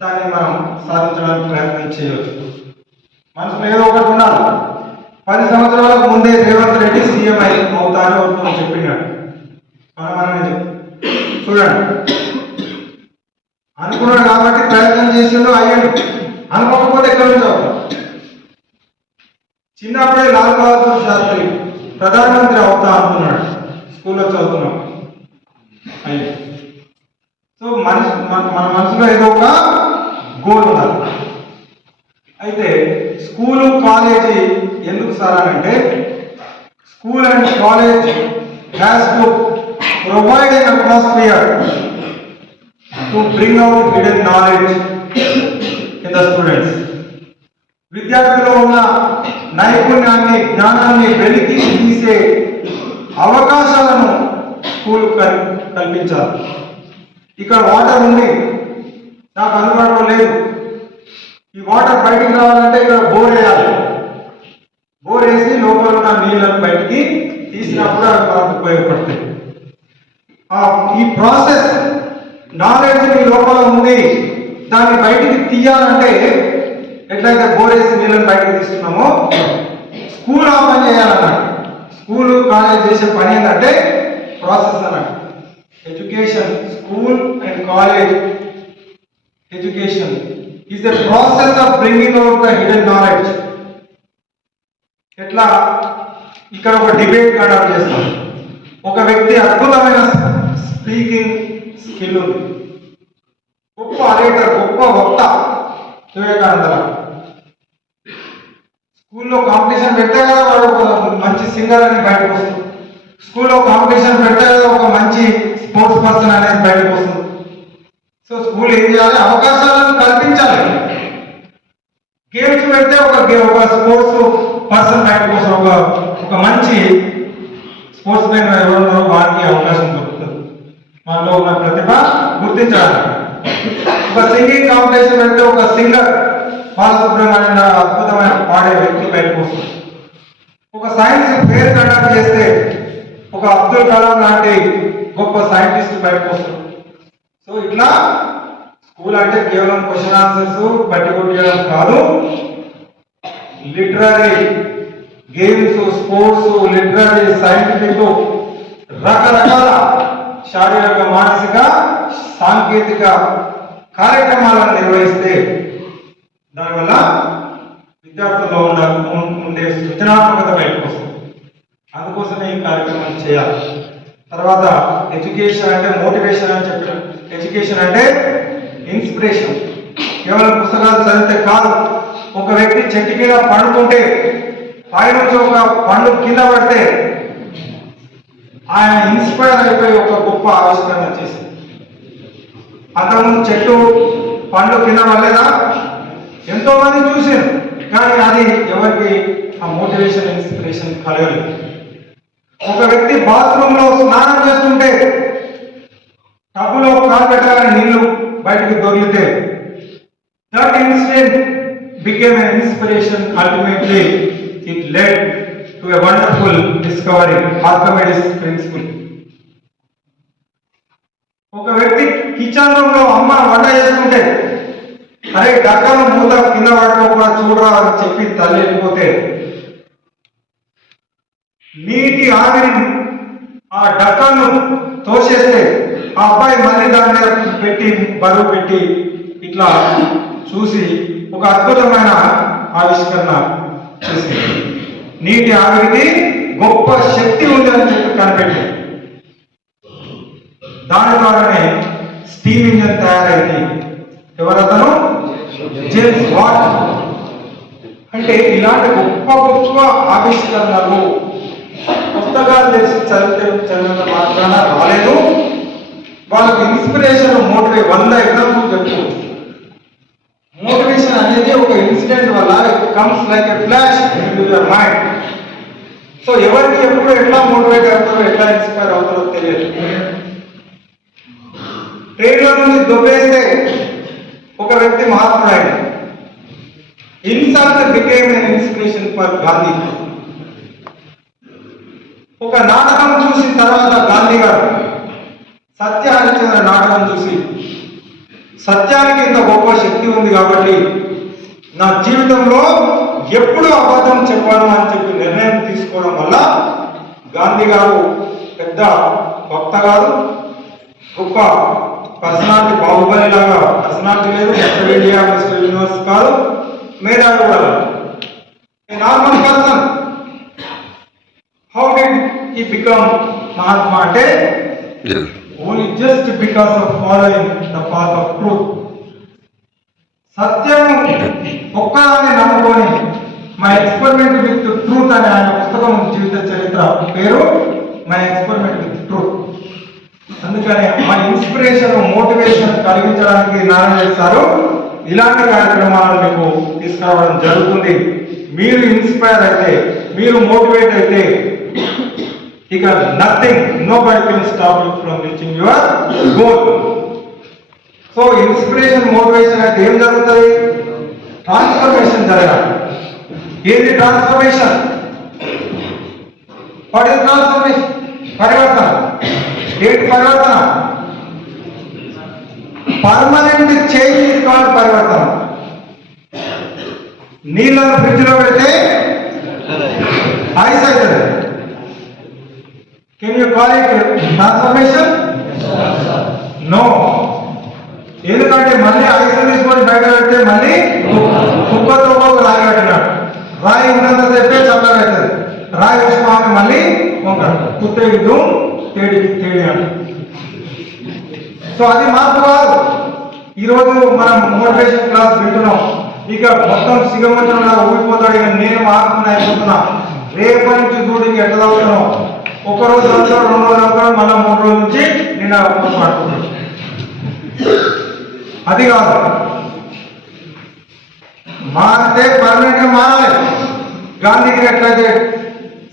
దాన్ని మనం సాధించడానికి ప్రయత్నం చేయవచ్చు. మనసులో ఏదో ఒకటి ఉండాలి. 10 సంవత్సరాలకు ముందే రేవంత్ రెడ్డి సీఎం అవుతారని అవుతుందని చెప్పినాడు. మనం చూడండి, అనుకున్నాడు కాబట్టి ప్రయత్నం చేసిండు, అయ్యాడు. అనుకోకపోతే ఎక్కడి నుంచి అవుతాం. చిన్నప్పుడే లాల్ బహదూర్ శాస్త్రి ప్రధానమంత్రి అవుతా అనుకున్నాడు, స్కూల్లో చదువుతున్నాం అయ్యి. సో మన మనసులో ఏదో ఒక గోల్ ఉండాలి. అయితే స్కూలు కాలేజీ ఎందుకు సార్ అంటే, school and college has to provide an atmosphere to bring out hidden knowledge in the students. విద్యార్థుల్లో ఉన్న నైపుణ్యాన్ని, జ్ఞానాన్ని వెలికి తీసే అవకాశాలను స్కూల్ కల్పించాలి. ఇక్కడ వాటర్ ఉంది, నాకు అందుబాటులో లేదు. ఈ వాటర్ బయటికి రావాలంటే ఇక్కడ బోర్ వేయాలి. బోర్ వేసి లోపల ఉన్న నీళ్ళను బయటికి తీసినప్పుడు అవి మనకు ఉపయోగపడతాయి. ఈ ప్రాసెస్ నాలెడ్జ్ మీ లోపల ఉంది, దాన్ని బయటికి తీయాలంటే ఎట్లయితే బోర్ వేసి నీళ్ళని బయటకు తీస్తున్నామో స్కూల్ ఆ పని చేయాలన్నట్టు. స్కూల్ కాలేజ్ చేసే పని ఏంటంటే ప్రాసెస్ అన్నట్టు. Education, school and college education is a process of bringing out the hidden knowledge. ఎట్లా, ఇక్కడ ఒక డిబేట్ కండక్ట్ చేస్తాం. ఒక వ్యక్తి అద్భుతమైన స్పీకింగ్ స్కిల్ ఉంది, గొప్ప అరేటర్, గొప్ప వక్త, వివేకానంద. స్కూల్లో కాంపిటీషన్ పెడితే కదా వాడు ఒక మంచి సింగర్ అని బయటకు వస్తుంది. స్కూల్లో కాంపిటీషన్ పెడితే కదా ఒక మంచి స్పోర్ట్స్ పర్సన్ అనేది బయటకు వస్తుంది. సో స్కూల్ ఏం చేయాలి, అవకాశాలను కల్పించాలి. గేమ్స్ పెడితే ఒక స్పోర్ట్స్ పర్సన్ బయటకు వస్తుంది, ఒక మంచి స్పోర్ట్స్ మ్యాన్ ఎవరున్నారో వారికి అవకాశం దొరుకుతుంది. మనలో ఉన్న ప్రతిభ గుర్తించాలి. ఒక సింగింగ్ కాంపిటీషన్ పెడితే ఒక సింగర్ బాలసుబ్రహ్మణ్యం అద్భుతమైన పాడే వ్యక్తి బయటకు వస్తుంది. ఒక సైన్స్ ఫేర్ కండక్ట్ చేస్తే ఒక అబ్దుల్ కలాం లాంటి గొప్ప సైంటిస్ట్ బయటకు వస్తుంది. సో ఇట్లా స్కూల్ అంటే కేవలం క్వశ్చన్ ఆన్సర్స్ బట్టి కొట్టడం కాదు, literary games, sports, literary, scientific, రకరకాల శారీరక, మానసిక, సాంకేతిక కార్యక్రమాలను నిర్వహిస్తే దానివల్ల విద్యార్థుల్లో ఉండే సృజనాత్మకత బయటకు వస్తుంది. అందుకోసమే ఈ కార్యక్రమం చేయాలి. తర్వాత ఎడ్యుకేషన్ అంటే మోటివేషన్ అని చెప్పారు. ఎడ్యుకేషన్ అంటే ఇన్స్పిరేషన్. కేవలం పుస్తకాలు చదివితే కాదు. ఒక వ్యక్తి చెట్టు కింద పండుకుంటే పైనుంచి ఒక పండు కింద పడితే ఆయన ఇన్స్పైర్ అయిపోయి ఒక గొప్ప ఆవిష్కరణ చేసింది. అంతకుముందు చెట్టు పండు కింద పడలేదా? ఎంతో మంది చూశారు, కానీ అది ఎవరికి ఆ మోటివేషన్ ఇన్స్పిరేషన్ కలగలేదు. ఒక వ్యక్తి బాత్రూమ్ లో స్నానం చేస్తుంటే టబ్బులో కాలు పెట్టగానే నీళ్లు బయటికి దొరికితే that incident became an inspiration. Ultimately it led to a wonderful discovery, Archimedes principle. ఒక వ్యక్తి కిచెన్ రూమ్ లో అమ్మ వంట చేస్తుంటే అరే డక్కను మూత కింద పడుకోకుండా చూడరా అని చెప్పి తల్లి వెళ్ళిపోతే నీటి ఆవిరి ఆ డక్కను తోసేస్తే ఆ అబ్బాయి మళ్ళీ దాని మీద పెట్టి బరువు పెట్టి ఇట్లా చూసి ఒక అద్భుతమైన ఆవిష్కరణ చేసింది. నీటి ఆవిరికి గొప్ప శక్తి ఉంది అని చెప్పి కనిపెట్టి దాని ద్వారానే స్టీమ్ ఇంజన్ తయారైంది. ఎవరతను? James what. అంటే ఇలాంటి గొప్ప గొప్ప ఆవిష్కరణలు పుస్తకాలు తెచ్చి చదివిన మాత్రాన రాలేదు. వాళ్ళకి ఇన్స్పిరేషన్ మోటివేట్ 100 ఎగ్జాంపుల్ చెప్పుకోవచ్చు. మోటివేషన్ అనేది ఒక ఇన్సిడెంట్ వల్ల it comes like a flash in your mind. So ఎవరికి ఎప్పుడు ఎట్లా మోటివేట్ అవుతారో ఎట్లా ఇన్స్పైర్ అవుతారో తెలియదు. ట్రైన్లో నుంచి దొబ్బేస్తే ఒక వ్యక్తి మహాత్ముడైన insult became an inspiration for Gandhi. ఒక నాటకం చూసిన తర్వాత గాంధీ గారు సత్య హరిశ్చంద్ర నాటకం చూసి సత్యానికి ఇంత గొప్ప శక్తి ఉంది కాబట్టి నా జీవితంలో ఎప్పుడు అబద్ధం చెప్పాను అని చెప్పి నిర్ణయం తీసుకోవడం వల్ల గాంధీ గారు పెద్ద భక్త కాదు, గొప్ప పర్సనాలిటీ, బాహుబలి లాగా పర్సనాలిటీ లేదు, మిస్టర్ ఇండియా మిస్టర్ యూనివర్స్ కాదు, మేధావి కూడా normal person. How did he become Mahatma అంటే only just because of following the path of truth. సత్యం ఒక్కదాన్ని నమ్ముకొని మై ఎక్స్పెరిమెంట్ విత్ ట్రూత్ అనే ఆయన పుస్తకం జీవిత చరిత్ర పేరు మై ఎక్స్పెరిమెంట్ విత్ ట్రూత్. అందుకని మా ఇన్స్పిరేషన్ మోటివేషన్ కలిగించడానికి నారాయణ సారు ఇలాంటి కార్యక్రమాలను మీకు తీసుకురావడం జరుగుతుంది. మీరు ఇన్స్పైర్ అయితే, మీరు మోటివేట్ అయితే ఇక nothing, nobody can stop you from reaching your goal. So inspiration motivation అయితే ఏం జరుగుతుంది? ట్రాన్స్ఫర్మేషన్ జరగాలి. ఏది ట్రాన్స్ఫర్మేషన్? What is transformation? పరివర్తన. ఏంటి పరివర్తన? పర్మనెంట్ చేంజ్ ఇస్ కాల్డ్ పరివర్తన. నీళ్ళను ఫ్రిడ్జ్ లో పెడితే ఐస్ అవుతుంది. Can you call it transformation? No. ఎందుకంటే మళ్ళీ ఐస్ తీసుకొని బయట పెడితే మళ్ళీ కుక్కతో ఒక రాయి కట్టినాడు. రాయి ఉన్నంత చెప్పే చల్లగా అవుతుంది, రాయి వేసుకోవాలి మళ్ళీ కుత్తేకి దూమ్ తేడికి తేడి అంట. సో అది మార్పు కాదు. ఈరోజు మనం మోటివేషన్ క్లాస్ వింటున్నాం, ఇక మొత్తం సిగమంచంలో ఊగిపోతాడు, ఇక నేను మార్పుని అయిపోతున్నా, రేపటి నుంచి చూడు ఎట్లా అవుతున్నావు, ఒకరోజు 2 రోజులు 2 రోజులు అవుతాడు, మళ్ళీ 3 రోజుల నుంచి నేను మాట్లాడుతున్నాను. అది కాదు. మారితే పర్మనెంట్ గా మారాలి. గాంధీకి ఎట్లయితే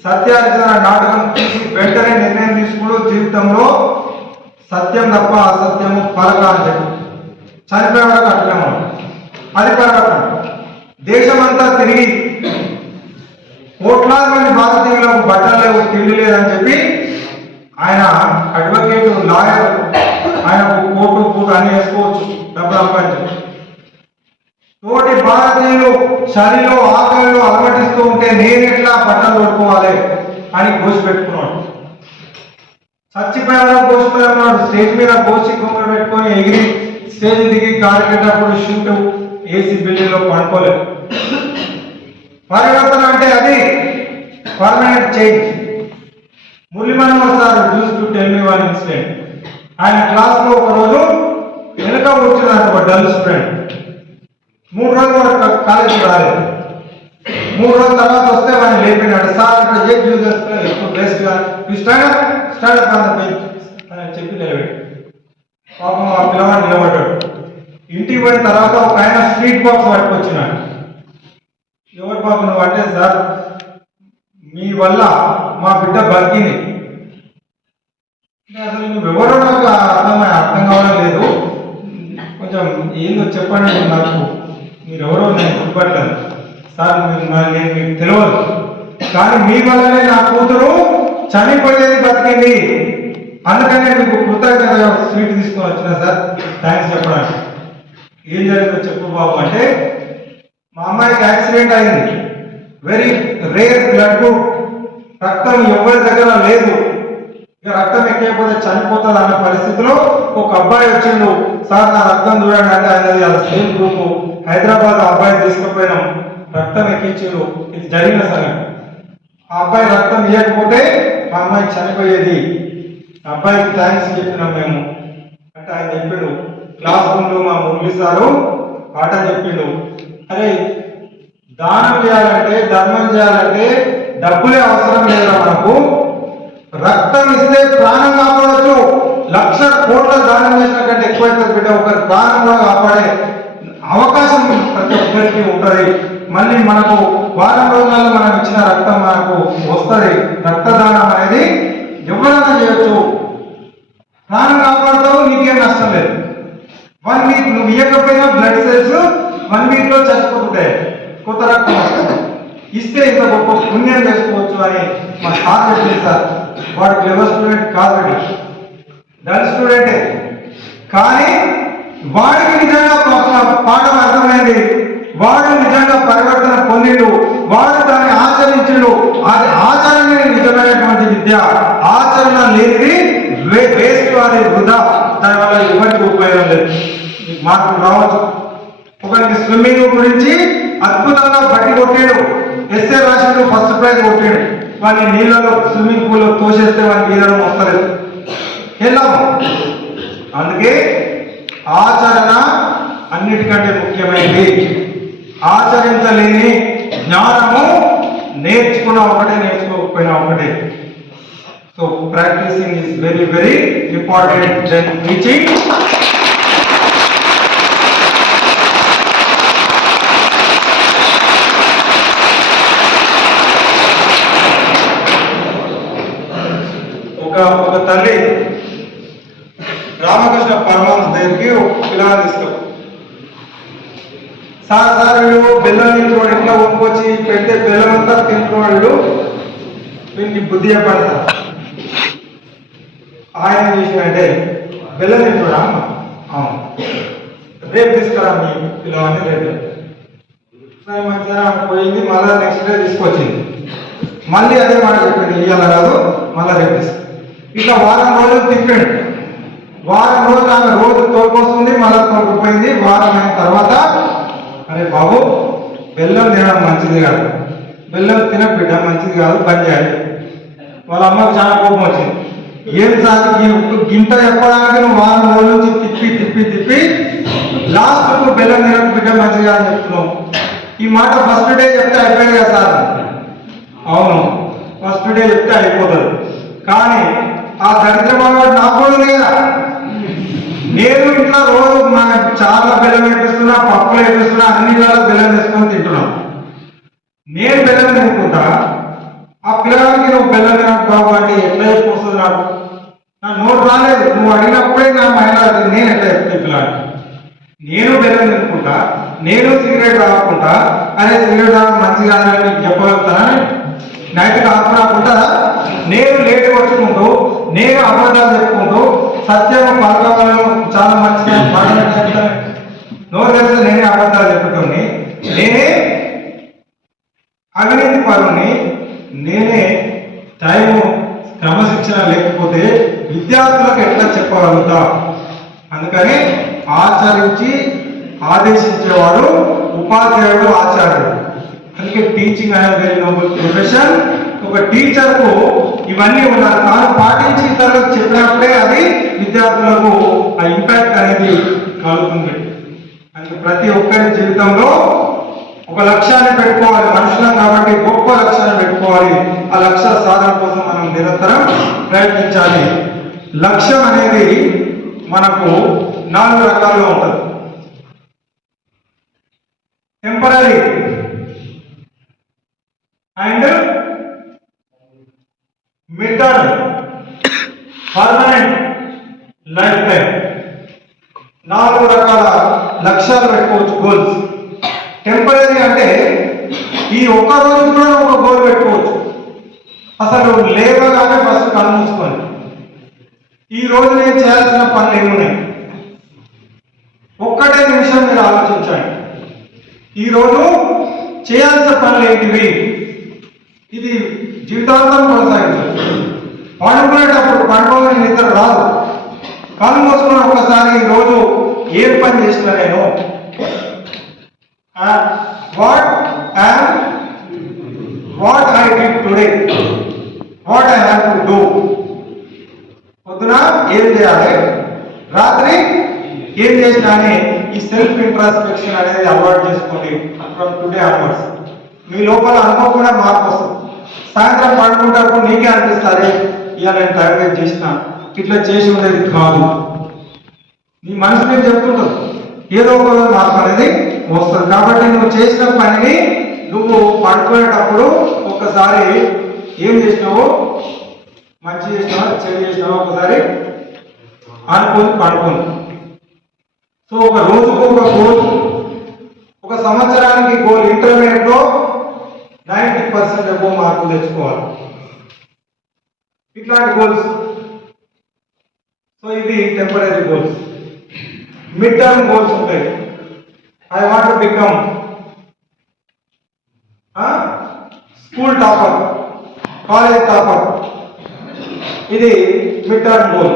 సత్యార్జన నాటకం చూసి వెంటనే నిర్ణయం తీసుకుని జీవితంలో సత్యం తప్ప అసత్యము పలక అని చెప్పి చనిపోయేవాడు అట్లేమో అది పరివర్తన. దేశమంతా తిరిగి కోట్లాది మంది భారతీయులకు బట్టలు లేవు, తిండి లేదని చెప్పి ఆయన అడ్వకేట్, లాయర్, ఆయన కోర్టు పూట అన్ని వేసుకోవచ్చు, డబ్బు సంపాదించు. తోటి భారతీయులు చలిలో ఆకలిలో అలమటిస్తూ ఉంటే నేను ఎట్లా బట్టలు కొట్టుకోవాలి అని గోసి పెట్టుకున్నాడు. చచ్చిపోయాడు, గోసిపోయాడు. స్టేజ్ మీద గోసి కొమ్మలు పెట్టుకొని ఎగిరి స్టేజ్ దిగి గాలి పెట్టినప్పుడు షూట్ ఏసీ బిల్డింగ్ లో పడుకోలేదు. పరివర్తన అంటే అది permanent change. Murali Manohar sir use to tell me one incident. ఆయన క్లాస్ లో ఒకరోజు ఒక డల్ స్టూడెంట్ 3 రోజులు వాడు కాలేజీకి రాలేదు. 3 రోజుల తర్వాత వస్తే వాడిని లేపినాడు. సార్ ఇక్కడ ఏ యూజ్ చేస్తారు ఎక్కువ బెస్ట్గా స్టాండప్ ఆన్ ద బెంచ్ అని చెప్పి నిలబెట్టి పాపం ఆ పిల్లవాడు నిలబడ్డాడు. ఇంటికి పోయిన తర్వాత ఒక ఆయన స్వీట్ బాక్స్ పట్టుకొచ్చినాడు. ఎవరు బాబు నువ్వు అంటే, సార్ మీ వల్ల మా బిడ్డ బతికింది. అసలు నువ్వెవరో నాకు అర్థం కావడం లేదు, కొంచెం ఏందో చెప్పండి నాకు, మీరెవరో నేను గుర్తుపట్టలేదు. సార్ నేను మీకు తెలియదు, కానీ మీ వల్లనే నా కూతురు చనిపోయేది బతికింది, అందుకనే మీకు కృతజ్ఞత స్వీట్ తీసుకొని వచ్చిన సార్, థ్యాంక్స్ చెప్పడానికి. ఏం జరిగిందో చెప్పు బాబు అంటే, మా అమ్మాయికి యాక్సిడెంట్ అయింది, వెరీ రేర్ బ్లడ్ గ్రూప్, రక్తం ఎవరి దగ్గర లేదు, ఇక రక్తం ఎక్కకపోతే చనిపోతుంది అన్న పరిస్థితిలో ఒక అబ్బాయి వచ్చిండు. సార్ నా రక్తం చూడండి అంటే అది సేమ్ గ్రూప్, హైదరాబాద్ అబ్బాయి తీసుకుపోయినాం, రక్తం ఎక్కించారు. ఇది జరిగిన సంగతి. ఆ అబ్బాయి రక్తం ఇవ్వకపోతే మా అమ్మాయి చనిపోయేది. ఆ అబ్బాయికి థ్యాంక్స్ చెప్పినాం మేము అంటే ఆయన చెప్పిండు. క్లాస్ రూమ్లో మా మురళి సారు పాట చెప్పిండు, అరే దానం చేయాలంటే ధర్మం చేయాలంటే డబ్బులే అవసరం లేదా, మనకు రక్తం ఇస్తే ప్రాణం కాపాడచ్చు, 1,00,000 కోట్ల దానం చేసిన కంటే ఎక్కువైతుంది బిడ్డ, ఒకరి ప్రాణం కూడా కాపాడే అవకాశం ప్రతి ఒక్కరికి ఉంటుంది. మళ్ళీ మనకు వారం రోజులలో మనం ఇచ్చిన రక్తం మనకు వస్తుంది. రక్తదానం అనేది ఎవరైనా చేయొచ్చు, ప్రాణం కాపాడుతావు, నీకేం నష్టం లేదు. 1 వీక్ నువ్వు ఇవ్వకపోయినా బ్లడ్ సెల్స్ 1 వీక్లో చచ్చిపోతుంటాయి, కొత్త రక్తం వస్తుంది. ఇస్తే ఇంత గొప్ప పుణ్యం చేసుకోవచ్చు అని మా సార్ చెప్పింది. సార్ వాడు క్లెవర్ స్టూడెంట్ కాదండి, డల్ స్టూడెంటే, కానీ వాడికి నిజంగా పాఠం అర్థమైంది, వాడు నిజంగా పరివర్తన పొందిండు, వాడు దాన్ని ఆచరించిండు. అది ఆచరణే నిజమైనటువంటి విద్య, ఆచరణ లేనిది వేస్ట్, అది వృధా, దానివల్ల ఎవరికి ఉపయోగం లేదు. మార్పులు రావచ్చు. ఒకరికి స్విమ్మింగ్ గురించి అద్భుతంగా బట్టి కొట్టాడు, ఎస్ఏ రాసిండు, ఫస్ట్ ప్రైజ్ కొట్టాడు, వాడిని నీళ్ళలో స్విమ్మింగ్ పూల్లో తోసేస్తే వాడికి ఈదడం వస్తలేదు, వెళ్ళాము. అందుకే ఆచరణ అన్నిటికంటే ముఖ్యమైనది. ఆచరించలేని జ్ఞానము నేర్చుకున్న ఒకటే, నేర్చుకోకపోయినా ఒకటే. So practicing is very very important than teaching. ఒక తల్లి రామకృష్ణ పరమహంస దగ్గరికి పిల్లలు తీసుకెళ్ళి, సార్ వీళ్ళు బెల్లం తింటున్నాడు, ఇంట్లో వండుకొచ్చి పెడితే బెల్లం అంతా తింటున్నాడు, వీనికి బుద్ధి చెప్పడతారు. ఆయన చేసినంటే బెల్లం తింటున్నాడా, అవును, రేపు తీసుకురా మీ పిల్లవాడిని, రేపు మంచిగా పోయింది. మళ్ళీ నెక్స్ట్ డే తీసుకొచ్చింది, మళ్ళీ అదే మాట చెప్పండి, ఇవాళ కాదు మళ్ళీ రేపు తీసుకు. ఇట్లా వారం రోజులు తిప్పాడు. వారం రోజులు ఆమె రోజు తోలుకొస్తుంది, మళ్ళీ తోలుకుపోయింది. వారం అయిన తర్వాత, అరే బాబు బెల్లం తినడం మంచిది కాదు, బెల్లం తినబిడ్డ మంచిది కాదు, బంద్ చేయాలి. వాళ్ళ అమ్మకు చాలా కోపం వచ్చింది. ఏం సార్ గింత చెప్పడానికి నువ్వు వారం రోజుల నుంచి తిప్పి తిప్పి తిప్పి లాస్ట్ నువ్వు బెల్లం తినబిడ్డ మంచిది కాదని చెప్తున్నావు. ఈ మాట ఫస్ట్ డే చెప్తే అయిపోయింది కదా సార్. అవును, ఫస్ట్ డే చెప్తే అయిపోతుంది, కానీ ఆ దరిద్రమాడు నాకు కూడా ఉంది కదా. నేను ఇంట్లో రోజు మనకు చాలా బెల్లం వేపిస్తున్నా, పప్పులు వేపిస్తున్నా, అన్ని వేళ బెల్లం వేసుకొని తింటున్నాం. నేను బెల్లం తినుకుంటా, ఆ పిల్లలకి నువ్వు బెల్లం తినకు బాబు అంటే ఎట్లా చెప్పొస్తుంది నాకు? నా నోటు రాలేదు, నువ్వు అడిగినప్పుడే నా మహిళ, నేను ఎట్లా చెప్తాను పిల్లలకి? నేను బెల్లం తినుకుంటా, నేను సిగరెట్ తాగకుండా, అదే సిగరెట్ తాగడం మంచిగా నీకు చెప్పగలుగుతానా? నైట్కి ఆపుకుంటా నేను లేటుగా వచ్చుకుంటూ, నేను అబద్ధాలు చెప్పుకుంటూ, సత్యం పలకలను చాలా మంచిగా మాట్లాడుతాను. నోరు తెలిసి నేనే అబద్ధాలు చెప్పుకొని, నేనే అవినీతి పరుని, నేనే టైము క్రమశిక్షణ లేకపోతే విద్యార్థులకు ఎట్లా చెప్పగలుగుతా? అందుకని ఆచరించి ఆదేశించేవాడు ఉపాధ్యాయుడు, ఆచార్యుడు. అందుకే టీచింగ్ అనేది వెరీ నోబుల్ ప్రొఫెషన్. ఒక టీచర్కు ఇవన్నీ ఉన్నారు, తాను పాటించి ఇతరులకు చెప్పినప్పుడే అది విద్యార్థులకు ఆ ఇంపాక్ట్ అనేది కలుగుతుంది. ప్రతి ఒక్కరి జీవితంలో ఒక లక్ష్యాన్ని పెట్టుకోవాలి. మనుషులం కాబట్టి గొప్ప లక్ష్యాన్ని పెట్టుకోవాలి. ఆ లక్ష్య సాధన కోసం మనం నిరంతరం ప్రయత్నించాలి. లక్ష్యం అనేది మనకు 4 రకాలుగా ఉంటుంది. Temporary and mid term, permanent, life time. 4 రకాల లక్ష్యాలు పెట్టుకోవచ్చు, గోల్స్. టెంపరరీ అంటే ఈ ఒక్క రోజు కూడా ఒక గోల్ పెట్టుకోవచ్చు. అసలు లేవగానే ఫస్ట్ కళ్ళు మూసుకొని ఈ రోజు నేను చేయాల్సిన పనులు ఏమున్నాయి ఒక్కటే నిమిషం మీరు ఆలోచించండి. ఈరోజు చేయాల్సిన పనులు ఏంటివి, ఇది జీవితాంతం కొనసాగించవచ్చు. పండుకునేటప్పుడు పండుకోని నిద్ర రాదు. కళ్ళు మూసుకుని ఒక్కసారి ఈరోజు ఏం పని చేసిన నేను, what I did today, what I have to do. పొద్దున ఏం చేయాలి, రాత్రి ఏం చేసినా అని ఈ సెల్ఫ్ ఇంట్రాస్పెక్షన్ అనేది అలవాటు చేసుకోండి. ఫ్రమ్ టుడే ఆన్వర్డ్స్ మీ లోపల అనుకోకుండా మార్పు వస్తుంది. సాయంత్రం పడుకుంటప్పుడు నీకే అనిపిస్తారే ఇవాళ నేను టైం వేస్ట్ చేసిన, ఇట్లా చేసి ఉండేది కాదు. నీ మనసు నేను చెప్తుంటావు ఏదో ఒక మార్పు అనేది వస్తుంది. కాబట్టి నువ్వు చేసిన పనిని నువ్వు పడుకునేటప్పుడు ఒక్కసారి ఏం చేసినావో, మంచి చేసినావా చెడు చేసినావో ఒకసారి అనుకొని పడుకోను. సో ఒక రోజుకు ఒక గోల్, ఒక సంవత్సరానికి గోల్, ఇంటర్మీడియట్ లో 90% ఎక్కువ మార్కులు తెచ్చుకోవాలి. ఇట్లాంటి గోల్స్. సో ఇది temporary goals. Mid term goals ఉంటాయి. I want to become school topper, college topper, ఇది mid term goal.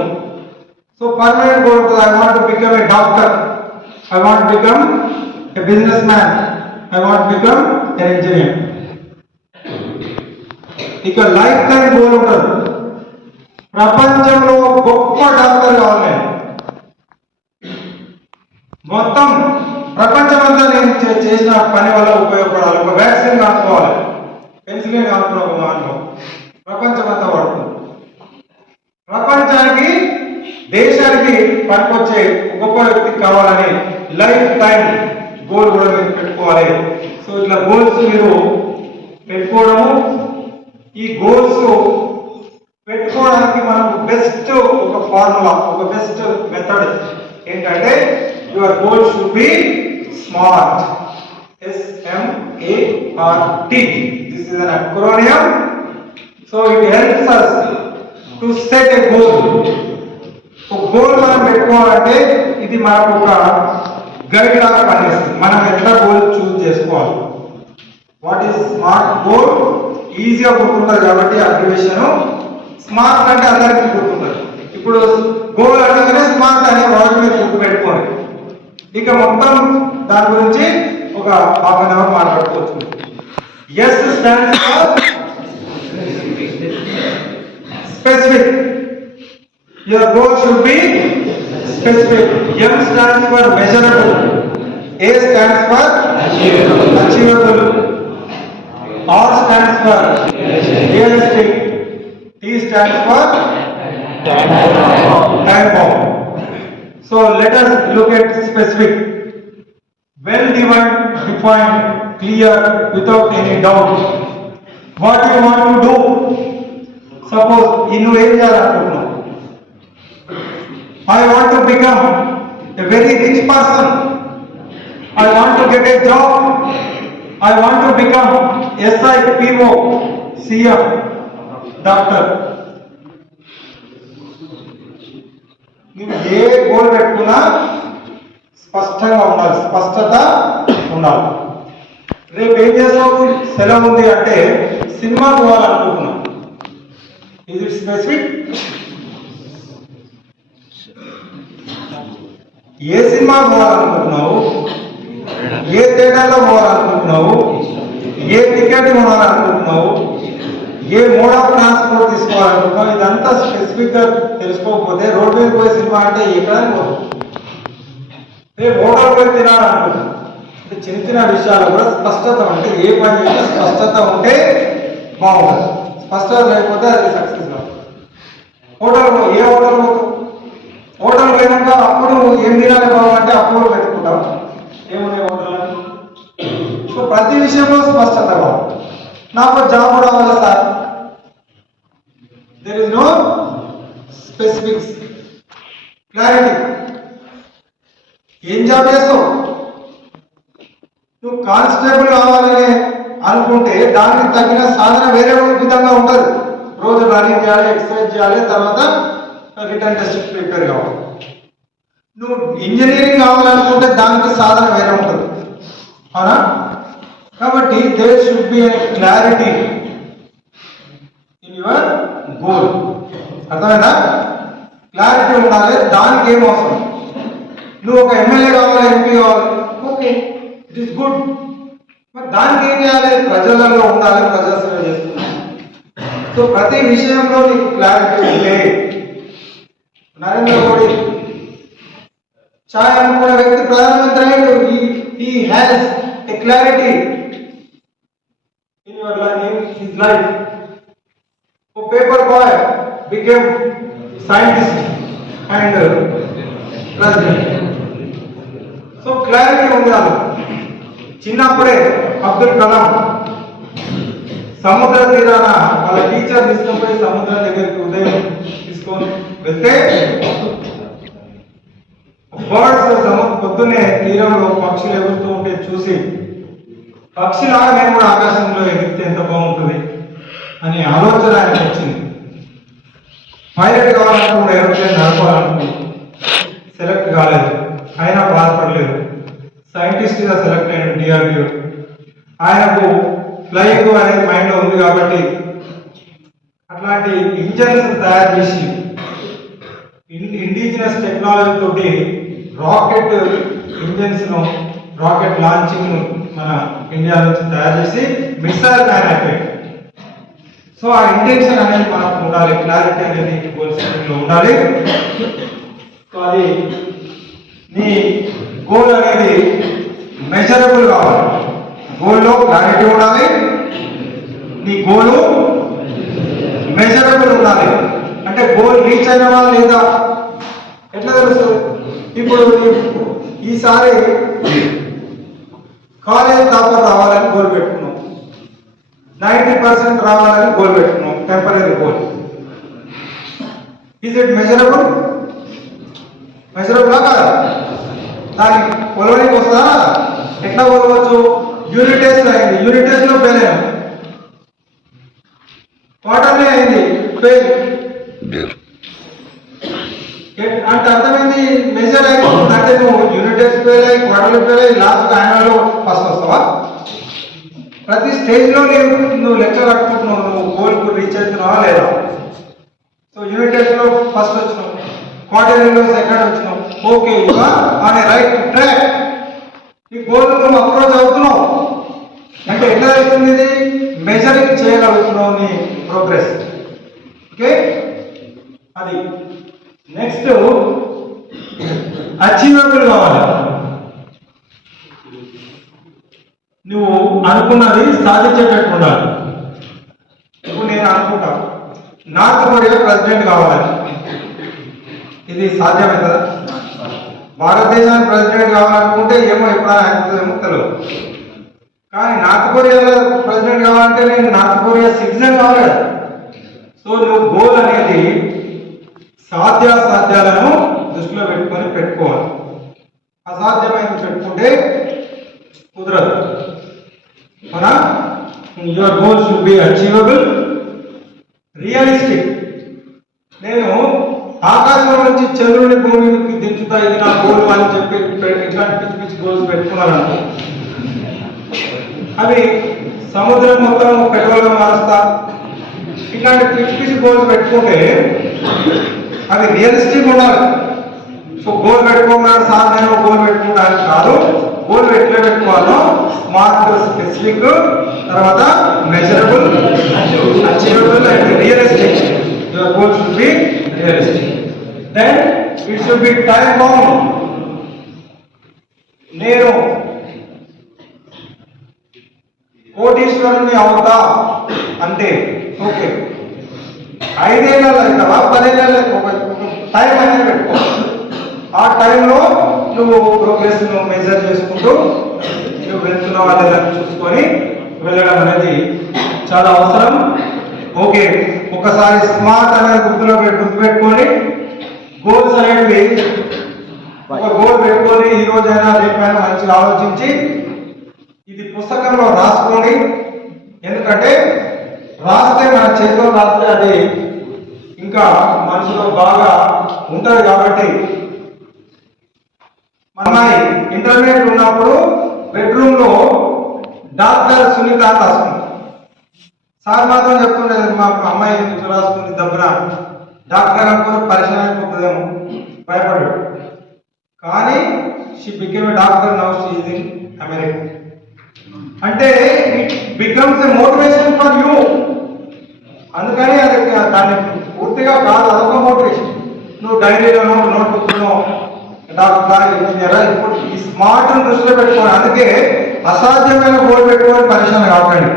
So permanent goal ఉంటుంది. I want to become a doctor, I want to become a business man, I want to become an engineer. ఇక లైఫ్ టైం గోల్ ఉంటుంది. ప్రపంచంలో గొప్ప డాక్టర్ కావాలి నేను, మొత్తం ప్రపంచమంతా నేను చేసిన పని వల్ల ఉపయోగపడాలి. ఒక వ్యాక్సిన్ కానుకోవాలి, పెన్సిలిన్ కానుకున్న ఒక మానవ ప్రపంచమంతా వాడుతుంది. ప్రపంచానికి దేశానికి పనికొచ్చే గొప్ప వ్యక్తి కావాలని లైఫ్ టైం గోల్ కూడా మీరు పెట్టుకోవాలి. సో ఇట్లా గోల్స్ మీరు పెట్టుకోవడము, ఈ గోల్స్ పెట్టుకోవడానికి మనకు బెస్ట్ ఒక ఫార్ములా, ఒక బెస్ట్ మెథడ్ ఏంటంటే your goal should be smart. SMART. This is an acronym. So it helps us to set a goal. ఒక గోల్ మనం పెట్టుకోవాలంటే ఇది మనకు ఒక గైడ్ లాగా పనిచేస్తుంది. మనం ఎట్లా గోల్ చూస్ చేసుకోవాలి. వాట్ ఈస్ స్మార్ట్ గోల్ ఈజీగా గుర్తుంటుంది కాబట్టి అబ్రివేషన్ స్మార్ట్ అంటే అందరికీ గుర్తుంటుంది. ఇప్పుడు గోల్ అనగానే స్మార్ట్ అనే వర్డ్ మీరు గుర్తుపెట్టుకోండి. ఇక మొత్తం దాని గురించి ఒక హాఫ్ అన్ అవర్ మాట్లాడుకోవచ్చు. S stands for specific. Your goal should be specific. M stands for measurable. A stands for achievable. R stands for realistic. T stands for time bound. So let us look at specific. Well defined, clear, without any doubt. What you want to do? Suppose in area, I want to become a very rich person. I want to get a job. I want to become SIPO, CM, doctor. నువ్వు ఏ గోల్ పెట్టుకున్నా స్పష్టంగా ఉండాలి, స్పష్టత ఉండాలి. రేపు ఏం చేస్తావు, సెలవు ఉంది అంటే సినిమా పోవాలనుకుంటున్నావు, ఇది స్పెసిఫిక్. ఏ సినిమా పోవాలనుకుంటున్నావు, ఏ థియేటర్లో పోవాలనుకుంటున్నావు, ఏ టికెట్ కొనాలనుకుంటున్నావు, ఏ మోడ్ ఆఫ్ ట్రాన్స్పోర్ట్ తీసుకోవాలనుకుంటున్నావు, ఇదంతా స్పెసిఫిక్ గా తెలుసుకోకపోతే రోడ్ మీద పోయే సినిమా అంటే ఎక్కడ పోదు. రేపు హోటల్ పోయి తినాలనుకుంటున్నాం అంటే చిన్న చిన్న విషయాలు కూడా స్పష్టత ఉంటే ఏ పని చేసినా స్పష్టత ఉంటే బాగుంటుంది. స్పష్టత లేకపోతే అది సక్సెస్ కాదు. హోటల్ ఏ హోటల్ పోతాం, హోటల్ పోయినాక అప్పుడు ఏం తినాలి బాబు అంటే అప్పుడు పెట్టుకుంటాం. ఏమున్నాయి హోటల్? సో ప్రతి విషయంలో స్పష్టత కావాలి. నాకు జాబ్ రావాలా sir, there is no specifics, clarity. ఏం జాబ్ చేస్తావు? నువ్వు కానిస్టేబుల్ కావాలని అనుకుంటే దానికి తగిన సాధన వేరే విధంగా ఉంటుంది. రోజు రన్నింగ్ చేయాలి, ఎక్సర్సైజ్ చేయాలి, తర్వాత రిటర్న్ టెస్ట్ ప్రిపేర్ కావాలి. నువ్వు ఇంజనీరింగ్ కావాలనుకుంటే దానికి సాధన వేరే ఉంటుంది, అవునా? కాబట్టి there should be a clarity in your goal. అర్థమైనా? క్లారిటీ ఉండాలి. దానికి ఏం అవసరం? నువ్వు ఒక ఎమ్మెల్యే కావాలి, ఎంపీ కావాలి, ఓకే, ఇట్ ఈస్ గుడ్. మరి దానికి ఏం చేయాలి? ప్రజలలో ఉండాలి, ప్రజాసేవ చేస్తున్నాం. సో ప్రతి విషయంలో నీకు క్లారిటీ ఉంటే, నరేంద్ర మోడీ చాయ్ అనుకున్న వ్యక్తి ప్రధానమంత్రి అయ్యాడు. He has a clarity in your life, in his life. A paper boy became scientist and president. So clarity ఉండాలి. చిన్నప్పుడే అబ్దుల్ కలాం సముద్ర తీరాన వాళ్ళ టీచర్ తీసుకొని సముద్రం దగ్గరికి ఉదయం తీసుకొని వెళ్తే బర్డ్స్ పొద్దున్నే తీరంలో పక్షులు ఎగురుతూ ఉంటే చూసి పక్షిలాగా నేను కూడా ఆకాశంలో ఎగిరితే ఎంత బాగుంటుంది అనే ఆలోచన ఆయనకు వచ్చింది. పైలట్ కావాలనుకుంటే ఏరోప్లేన్ నడపాలనుకుంటే సెలెక్ట్ కాలేదు, అయినా బాధపడలేదు. సైంటిస్ట్గా సెలెక్ట్ అయిన DRDO. ఆయనకు ఫ్లైయింగ్ అనేది మైండ్లో ఉంది కాబట్టి అట్లాంటి ఇంజన్స్ తయారు చేసి ఇండిజినస్ టెక్నాలజీ తోటి రాకెట్ ఇంజన్స్ను, రాకెట్ లాంచింగ్ మన ఇండియా నుంచి తయారు చేసి మిసైల్ మ్యాన్ అయిపోయాడు. సో ఆ ఇంటెన్షన్ అనేది మనకు ఉండాలి, క్లారిటీ అనేది గోల్ సెట్టింగ్లో ఉండాలి. సో అది నీ గోల్ అనేది మెజరబుల్ కావాలి. గోల్లో క్లారిటీ ఉండాలి, నీ గోలు మెజరబుల్ ఉండాలి. అంటే గోల్ రీచ్ అయినవా లేదా ఎట్లా తెలుస్తుంది? ఇప్పుడు ఈసారి కాలేజ్ టాపర్ రావాలని గోల్ పెట్టుకున్నాం, 90% రావాలని గోల్ పెట్టుకున్నాం, temporary goal. Is it measurable? Measurable కాదా? దానికి కొలవడానికి వస్తుందా? ఎట్లా కొలవచ్చు? యూనిట్ టెస్ట్ అయింది, యూనిట్ టెస్ట్ లో ఫెయిల్ అయ్యాం. క్వార్టర్లీ అయింది, ఫెయిల్. అంటే అర్థమైంది, మెజర్ అయిపోతుంది. అంటే నువ్వు యూనిట్ టెస్ట్ ఫెయిల్ అయ్యి, క్వార్టర్లీ ఫెయిల్ అయ్యి, లాస్ట్ యాన్యువల్ ఫస్ట్ వస్తావా? ప్రతి స్టేజ్ లో నువ్వు లెక్క కట్టుకుంటున్నావు, నువ్వు గోల్ కు రీచ్ అవుతున్నావా లేదా. సో యూనిట్ టెస్ట్ లో ఫస్ట్ వచ్చినావు, క్వార్టర్లీలో సెకండ్ వచ్చినావు, okay, on a right track. ఈ గోల్ నువ్వు అప్రోచ్ అవుతున్నావు అంటే ఎట్లా అవుతుంది? ఇది మెజరింగ్ చేయగలుగుతున్నావు నీ ప్రోగ్రెస్. ఓకే, అది నెక్స్ట్ అచీవబుల్ కావాలి. నువ్వు అనుకున్నది సాధించేటట్టు ఉండాలి. ఇప్పుడు నేను అనుకుంటా నార్త్ కొరియా ప్రెసిడెంట్ కావాలి, ఇది సాధ్యమే కదా? భారతదేశానికి ప్రెసిడెంట్ కావాలనుకుంటే ఏమో ఎప్పుడైనా అవుతుందేమో తెలియదు. కానీ నార్త్ కొరియాలో ప్రెసిడెంట్ కావాలంటే నేను నార్త్ కొరియా సిటిజన్ కావాలి కదా. సో నువ్వు గోల్ అనేది సాధ్యాసాధ్యాలను దృష్టిలో పెట్టుకోవాలి. అసాధ్యమైనది పెట్టుకుంటే కుదరదు. మన your goal should be achievable, realistic. నేను ఆకాశం నుంచి చంద్రుని భూమికి దించుతా, ఇది నా గోల్ అని చెప్పి ఇట్లాంటి పిచ్చి పిచ్చి గోల్స్ పెట్టుకున్నారనుకో, అవి సముద్రం మొత్తం పెట్రోల్గా మారుస్తా, ఇట్లాంటి పిచ్చి పిచ్చి గోల్స్ పెట్టుకుంటే అవి రియలిస్టిక్ ఉండాలి. సో గోల్ పెట్టుకున్నాడు సార్, నేను గోల్ పెట్టుకుంటాను కాదు. గోల్ ఎట్లా పెట్టుకోవాలో స్మార్ట్, స్పెసిఫిక్, తర్వాత measurable, achievable and realistic. Your goal should be realistic. Then it should be time bound. నేను కోటీశ్వరుని అవుతా అంటే ఓకే, 5 ఏళ్ళలో అవుతావా 10 ఏళ్ళలో ఒక టైం అనేది పెట్టుకో. ఆ టైంలో నువ్వు ప్రోగ్రెస్ మెజర్ చేసుకుంటూ నువ్వు వెళ్తున్నావు లేదా చూసుకొని వెళ్ళడం అనేది చాలా అవసరం. ఓకే, ఒకసారి స్మార్ట్ అనేది గుర్తుపెట్టుకోండి. గోల్స్ అనేవి ఒక గోల్ పెట్టుకొని ఈ రోజైనా రేపైనా మంచిగా ఆలోచించి ఇది పుస్తకంలో రాసుకోండి. ఎందుకంటే రాస్తే మన చేతిలో రాస్తే అది ఇంకా మనసులో బాగా ఉంటుంది. కాబట్టి మా అమ్మాయి ఇంటర్మీడియట్ ఉన్నప్పుడు బెడ్రూమ్ లో డాక్టర్ సునీత రాసుకుంది. సార్ మాత్రం చెప్తుండేది, మా అమ్మాయి ఎందుకు రాసుకుంది దబ్బున, డాక్టర్ అనుకుని పరిచయం అయిపోతుందేమో భయపడ్డాడు. కానీ she became a doctor, now she is in America. అంటే it becomes a motivation for you. అందుకని అది దాన్ని పూర్తిగా కాదు, అదొక మోటివేషన్. నువ్వు డైరీలోనో నోట్బుక్లో డాక్టర్ ఇంజనీర్ ఇప్పుడు ఈ స్మార్ట్ దృష్టిలో పెట్టుకోవాలి. అందుకే అసాధ్యమైన గోల్ పెట్టుకొని పరిశ్రమ కాకండి.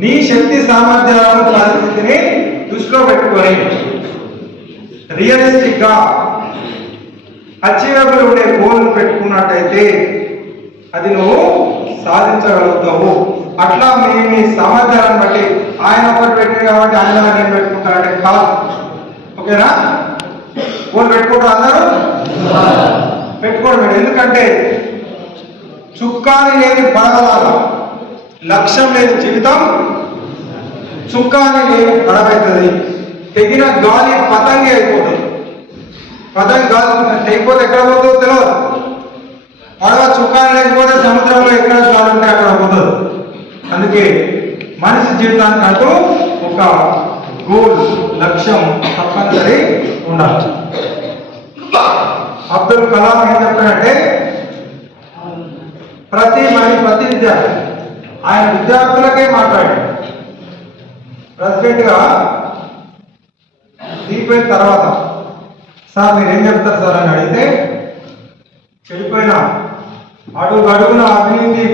నీ శక్తి సామర్థ్యాలను పరిస్థితిని దృష్టిలో పెట్టుకొని రియలిస్టిక్ గా అచీవబుల్ ఉండే గోల్ను పెట్టుకున్నట్టయితే అది నువ్వు సాధించగలుగుతావు. అట్లా మీ సామర్థ్యాలను బట్టి ఆయన ఒకటి పెట్టింది కాబట్టి ఆయన నేను పెట్టుకుంటానంటే కాదు. ఓకేనా? గోల్ పెట్టుకుంటారు అందరూ పెట్టుకోండి మీరు. ఎందుకంటే చుక్కాని లేని పడవలాగా, లక్ష్యం లేని జీవితం చుక్కాని లేని పడవైతుంది. తెగిన గాలి పతంగి అయిపోతుంది. పతంగి గాలి తెగిపోతే ఎక్కడ పోతుందో తెలియదు. పడవ చుక్కాని లేకపోతే సముద్రంలో ఎక్కడ చూడాలంటే అక్కడ పోతుంది. అందుకే మనిషి జీవితానికి అంటూ ఒక గోల్, లక్ష్యం తప్పనిసరి ఉండాలి. అబ్దుల్ కలాం ఏం చెప్పాడంటే ప్రతి విద్యార్థి ఆయన విద్యార్థులకే మాట్లాడాడు. ప్రెసిడెంట్ గా దిగిపోయిన తర్వాత, సార్ మీరు ఏం చెప్తారు సార్ అని అడిగితే, చెడిపోయిన అడుగున అవినీతి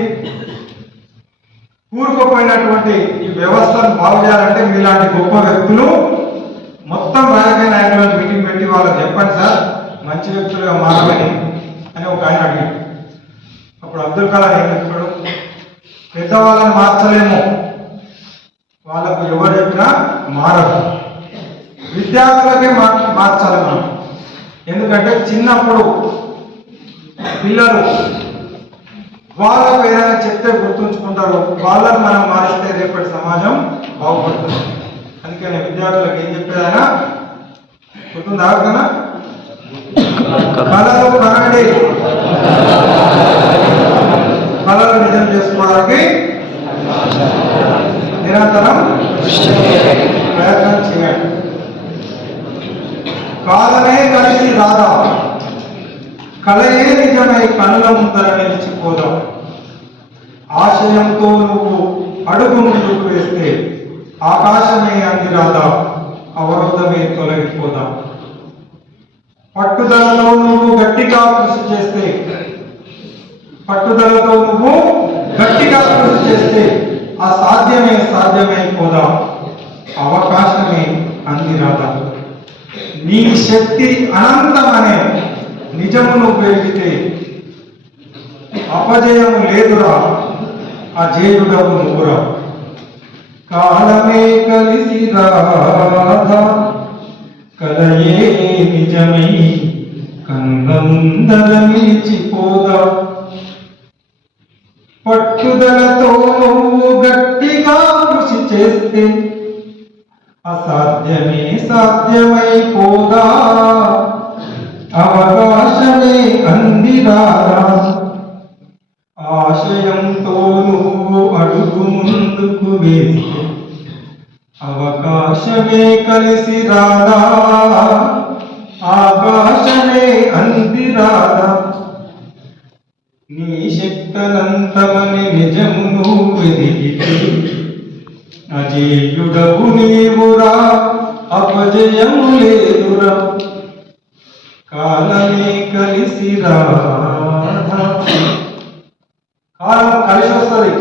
కూరుకుపోయినటువంటి ఈ వ్యవస్థను బాగు చేయాలంటే మీలాంటి గొప్ప వ్యక్తులు మొత్తం రాజకీయ నాయకులను మీటింగ్ పెట్టి వాళ్ళకి చెప్పండి సార్, మంచి వ్యక్తులుగా మారమని అని ఒక ఆయన అడిగాడు. అప్పుడు అబ్దుల్ కలాం ఏం చెప్పాడు, పెద్దవాళ్ళని మార్చలేము, వాళ్ళకు ఎవరు చెప్పినా మారదు, విద్యార్థులకే మార్చాలి మనం. ఎందుకంటే చిన్నప్పుడు పిల్లలు వాళ్ళకు ఏదైనా చెప్తే గుర్తుంచుకుంటారు, వాళ్ళకు మనం మారిస్తే రేపటి సమాజం బాగుపడుతుంది. అందుకని విద్యార్థులకు ఏం చెప్పేదైనా గుర్తుందా? కళలు కనండి, కళలు నిజం చేసుకోవడానికి నిరంతరం ప్రయత్నం చేయండి. కాలమే కలిసి రాదా, కళయే నిజమై కనుల ముందర నిలిచిపోదాం. ఆశయంతో నువ్వు అడుగు ముందుకు వేస్తే ఆకాశమే అందిరాదా, అవరోధమే తొలగిపోదాం. పట్టుదలతో నువ్వు గట్టిగా కృషి చేస్తే, పట్టుదలతో నువ్వు గట్టిగా కృషి చేస్తే అసాధ్యమే సాధ్యమైపోదాం, అవకాశమే అందిరాదా. నీ శక్తి అనంతమనే నిజము నువ్వు వెలిగితే అపజయము లేదురా, అజేయుడవు నువ్వురా. కాలమే కలిసి రాధా, కలయే నిజమై కందందర నిలిచిపోదా. పట్టుదలతో నువ్వు గట్టిగా కృషి చేస్తే అసాధ్యమే సాధ్యమైపోదా, అవకాశమే అందిరాదా. ఆశయంతో నువ్వు అడుగు ముందుకు వేస్తే అవకాశమే కలిసి రాదా, ఆకాశమే అందిరాదా. నీ శక్తనంతమని నిజమును వెదిగితే అజేయుడవు నీవురా, అపజయము లేదురా. కాలమే కలిసి రాధా. కాలం కలిసి వస్తుంది.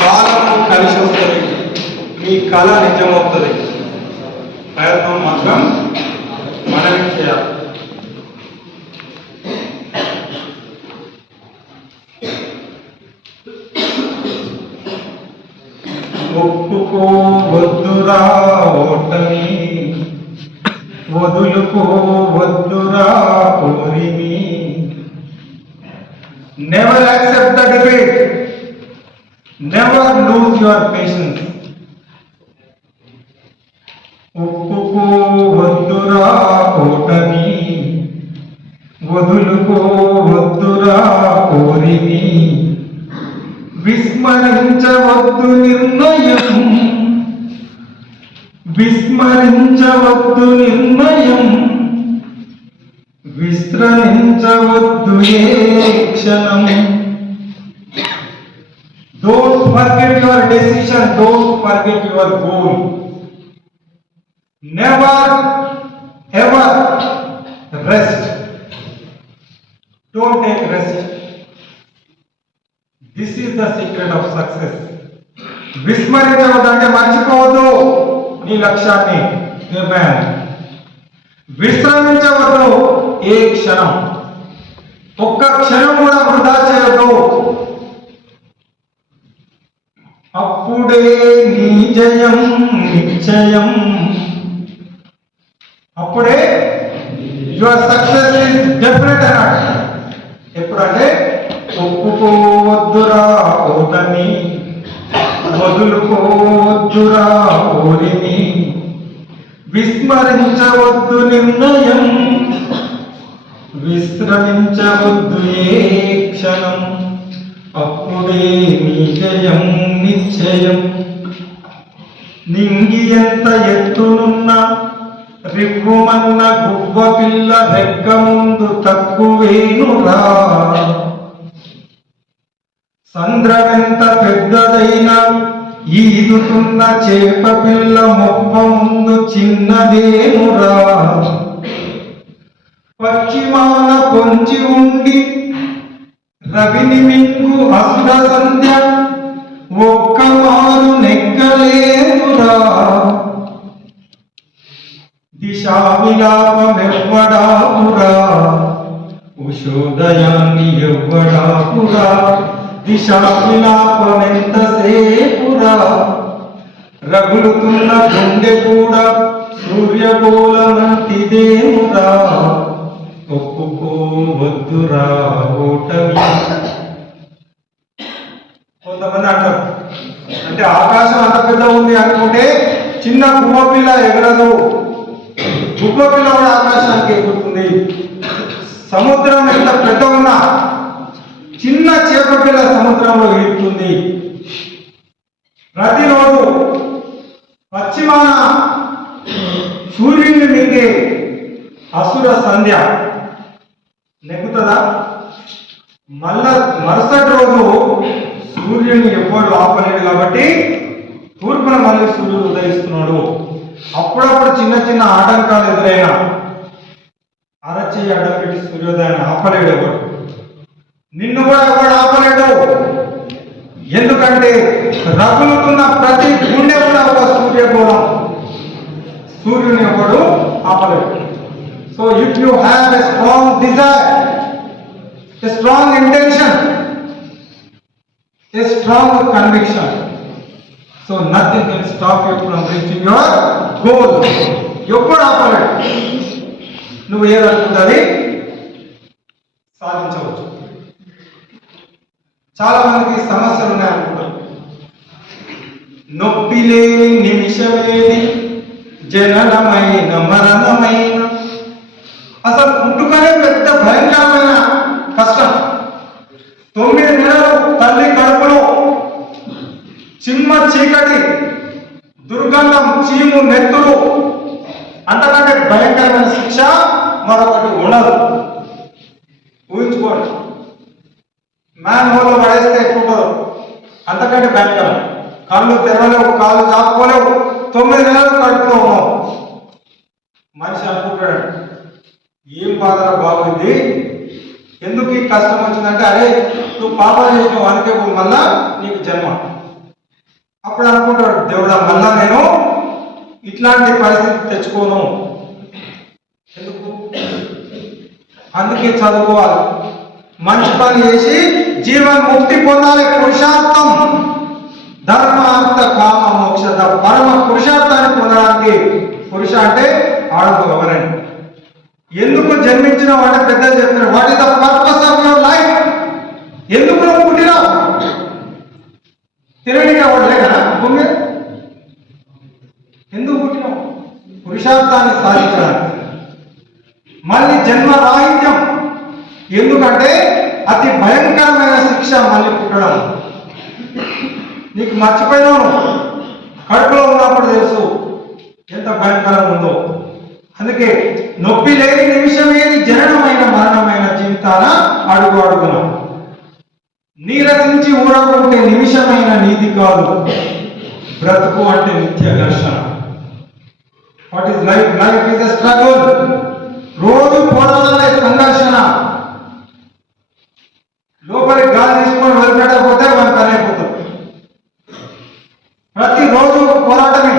కాలం కలిసి వస్తుంది, మీ కళ నిజమవుతుంది. ప్రయత్నం మాత్రం మనమే చేయాలి. ఒప్పుకోవద్దురా ఓటమి, వదులుకోవద్దురా ఓరిమి. Never accept the defeat. Never lose your patience. ఒప్పుకోవద్దురా ఓటమి, వదులుకోవద్దురా ఓరిమి. విస్మరించవద్దు నిర్ణయం, విస్మరించవద్దు నిర్ణయం. విశ్రమించవద్దు ఏ క్షణం. Don't forget your decision, don't forget your goal. Never ever rest. Don't take rest. This is the secret of success. విస్మరించవద్దంటే మర్చిపోవద్దు నీ లక్ష్యాన్ని, నిర్ణయాన్ని. విశ్రమించవద్దు ఏ క్షణం, ఒక్క క్షణం కూడా వృధా చేయవద్దు. అప్పుడే నీ జయం నిశ్చయం. అప్పుడే యువర్ సక్సెస్ ఇస్ డెఫినెట్ అన్నమాట. ఎప్పుడంటే ఒప్పుకోవద్దురా ఓటమి, వదులుకోవద్దురా ఓరిమి. విస్మరించవద్దు నిర్ణయం, విశ్రమించవద్దు ఏ క్షణం. అప్పుడే నీ జయం నిశ్చయం. నింగి ఎంత ఎత్తునున్న రివ్వుమన్న గువ్వ పిల్ల రెక్క ముందు తక్కువేనురా. సంద్రమెంత పెద్దదైనా ఈదుతున్న చేప పిల్ల మొప్ప ముందు చిన్నదేనురా. పశ్చిమాన పొంచి ఉండి రవిని మింగు అసుర సంధ్య ఒక్క మారు నెక్కలేదురా. దిశా విలాపమెవ్వడాపురా, ఉషోదయాన్ని ఎవ్వడాపురా. దిశా విలాపమెంతసేపురా, రగులుతున్న గుండె కూడా సూర్యగోళమంటిదేమురా. ఒప్పుకోవద్దురా ఓటమి. కొంతమంది అంటారు, అంటే ఆకాశం అంత పెద్ద ఉంది అనుకుంటే చిన్న గువ్వ పిల్ల ఎగరదు, గువ్వ పిల్ల కూడా ఆకాశానికి ఎగురుతుంది. సముద్రం ఎంత పెద్ద ఉన్నా చిన్న చేప పిల్ల సముద్రంలో ఈడుతుంది. ప్రతిరోజు పశ్చిమాన సూర్యుడిని మింగే అసుర సంధ్య నెగ్గుతుందా? మరుసటి రోజు సూర్యుని ఎవ్వడు ఆపలేడు కాబట్టి తూర్పున మళ్ళీ సూర్యుడు ఉదయిస్తున్నాడు. అప్పుడప్పుడు చిన్న చిన్న ఆటంకాలు ఎదురైనా అరచేయి అడ్డపెట్టి సూర్యోదయాన్ని ఆపలేడు ఎవడు. నిన్ను కూడా ఎవడు ఆపలేడు. ఎందుకంటే రగులుతున్న ప్రతి గుండె కూడా ఒక సూర్యగోళం. సూర్యుని ఎవడు ఆపలేడు. So if you have a strong desire, a strong intention, a strong conviction, so nothing can stop you from reaching your goal. ఎప్పుడు ఆపలేడు. నువ్వు ఏదనుకుంటుంది సాధించవచ్చు. చాలా మందికి సమస్యలు ఉన్నాయనుకుంటారు. నొప్పి లేని నిమిషమేది, జననమైన మరణమైన. అసలు పుట్టుకనే పెద్ద భయంకరమైన కష్టం. 9 నెలలు తల్లి కడుపులో చిమ్మ చీకటి, దుర్గంధం, చీము, నెత్తురు, అంతకంటే భయంకరమైన శిక్ష మరొకటి ఉండదు. ఊహించుకోండి. మ్యాన్ హోల్లో పడేస్తే ఎక్కువ అంతకంటే భయంకరం. కళ్ళు తెరవలేవు, కాళ్ళు చాపుకోలేవు, 9 నెలలు కడుపులో ఉన్నావు. మనిషి అనుకుంటాడు, ఏం బాధరా బాబు ఇది, ఎందుకు ఈ కష్టం వచ్చిందంటే, అరే నువ్వు పాపం చేసినావు అందుకే మళ్ళా నీకు జన్మ. అప్పుడు అనుకుంటాడు, దేవుడా మళ్ళా నేను ఇట్లాంటి పరిస్థితి తెచ్చుకోను. ఎందుకు? అందుకే చదువుకోవాలి, మంచి పని చేసి జీవన్ ముక్తి పొందాలి. పురుషార్థం ధర్మ అర్థ కామ మోక్షత పరమ పురుషార్థాన్ని పొందడానికి. పురుష అంటే ఆడదు ఎవరండి. ఎందుకు జన్మించిన వాడే పెద్ద చెప్తున్నాడు, what is the purpose of your life? ఎందుకు నువ్వు పుట్టినావు? తిరగడానికి అవ్వట్లే కదా భూమి. ఎందుకు పుట్టినావు? పురుషార్థాన్ని సాధించడానికి. మళ్ళీ జన్మ రాహిత్యం, ఎందుకంటే అతి భయంకరమైన శిక్ష మళ్ళీ పుట్టడం. నీకు మర్చిపోయినావు, కడుపులో ఉన్నప్పుడు తెలుసు ఎంత భయంకరంగా ఉందో. అందుకే నొప్పి లేని నిమిషం ఏది, జననమైన మరణమైన జీవితాన అడుగు అడుగున నీరసించి ఊరకుంటే నిమిషమైన నీతి కాదు. బ్రతుకు అంటే నిత్య ఘర్షణ. What is life? Life is a struggle. రోజు పోరాడాలనే సంఘర్షణ. లోపలికి గాలి తీసుకొని వదిలిపెట్టకపోతే మనం పని అయిపోతాం. ప్రతిరోజు పోరాటమే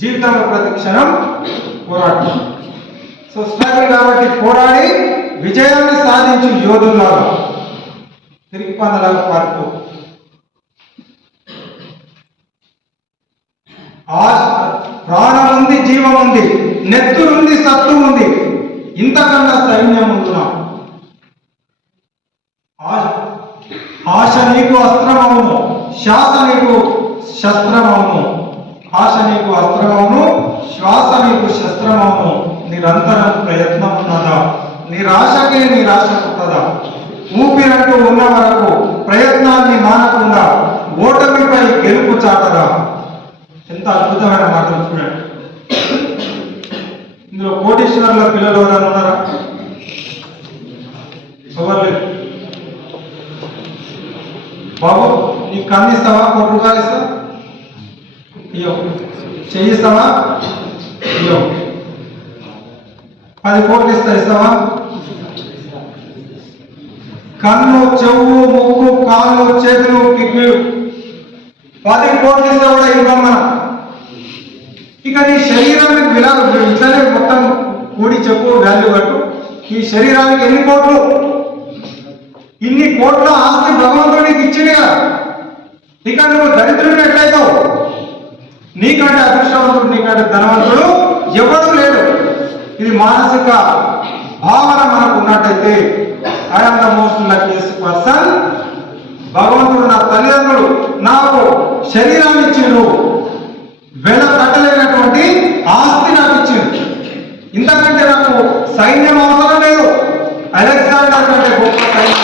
జీవితంలో, ప్రతి క్షణం పోరాటం. సో స్ట్రగుల్ కాబట్టి పోరాడి విజయాన్ని సాధించి యోధులాగా, తిరిగి పందలాగా పారిపో. ప్రాణం ఉంది, జీవం ఉంది, నెత్తురుంది, సత్తు ఉంది, ఇంతకన్నా సైన్యం ఉంటున్నాం. ఆశ నీకు అస్త్రమవును, శ్వాస నీకు శస్త్రమవును. ఆశ నీకు అస్త్రమవును, శ్వాస నీకు శస్త్రమవును. నిరంతరం ప్రయత్నం ఉన్నదా? నిరాశకే నిరాశ పుట్టదా? ఊపిరంటూ ఉన్న వరకు ప్రయత్నాన్ని మానకుండా ఓటమిపై గెలుపు చాటదా? ఎంత అద్భుతమైన మాటలు చూడండి. ఇందులో కోటీశ్వరుల పిల్లలు ఎవరైనా ఉన్నారా? ఎవరు లేదు. బాబు నీకు కన్నిస్తావా? 1 రూపాయలు ఇస్తా ఇయ్యో. చేయిస్తావా? ఇయ్యో. 10 కోట్లు ఇస్తావా? కన్ను, చెవు, ముక్కు, కాళ్ళు, చేతులు, కిడ్నీలు 10 కోట్లు ఇస్తా కూడా ఇవ్వం మనం. ఇక నీ శరీరానికి ఇట్లనే మొత్తం కూడి చెప్పు, వాల్యూ కట్టు. ఈ శరీరానికి ఎన్ని కోట్లు? ఇన్ని కోట్ల ఆస్తి భగవంతుడు నీకు ఇచ్చిందిగా. ఇక నువ్వు దరిద్రుడు ఎట్లయితావు? నీకంటే అదృష్టవంతుడు, నీకంటే ధనవంతుడు ఎవరు లేడు. ఇది మానసిక భావన మనకు ఉన్నట్టయితే, I'm the most luckiest person. భగవంతుడు నా తల్లిదండ్రులు నాకు శరీరాన్ని ఇచ్చిండు, వెల కట్టలేనటువంటి ఆస్తి నాకు ఇచ్చింది. ఇంతకంటే నాకు సైన్యం అవసరం లేదు. అలెగ్జాండర్ కంటే గొప్ప సైన్యం.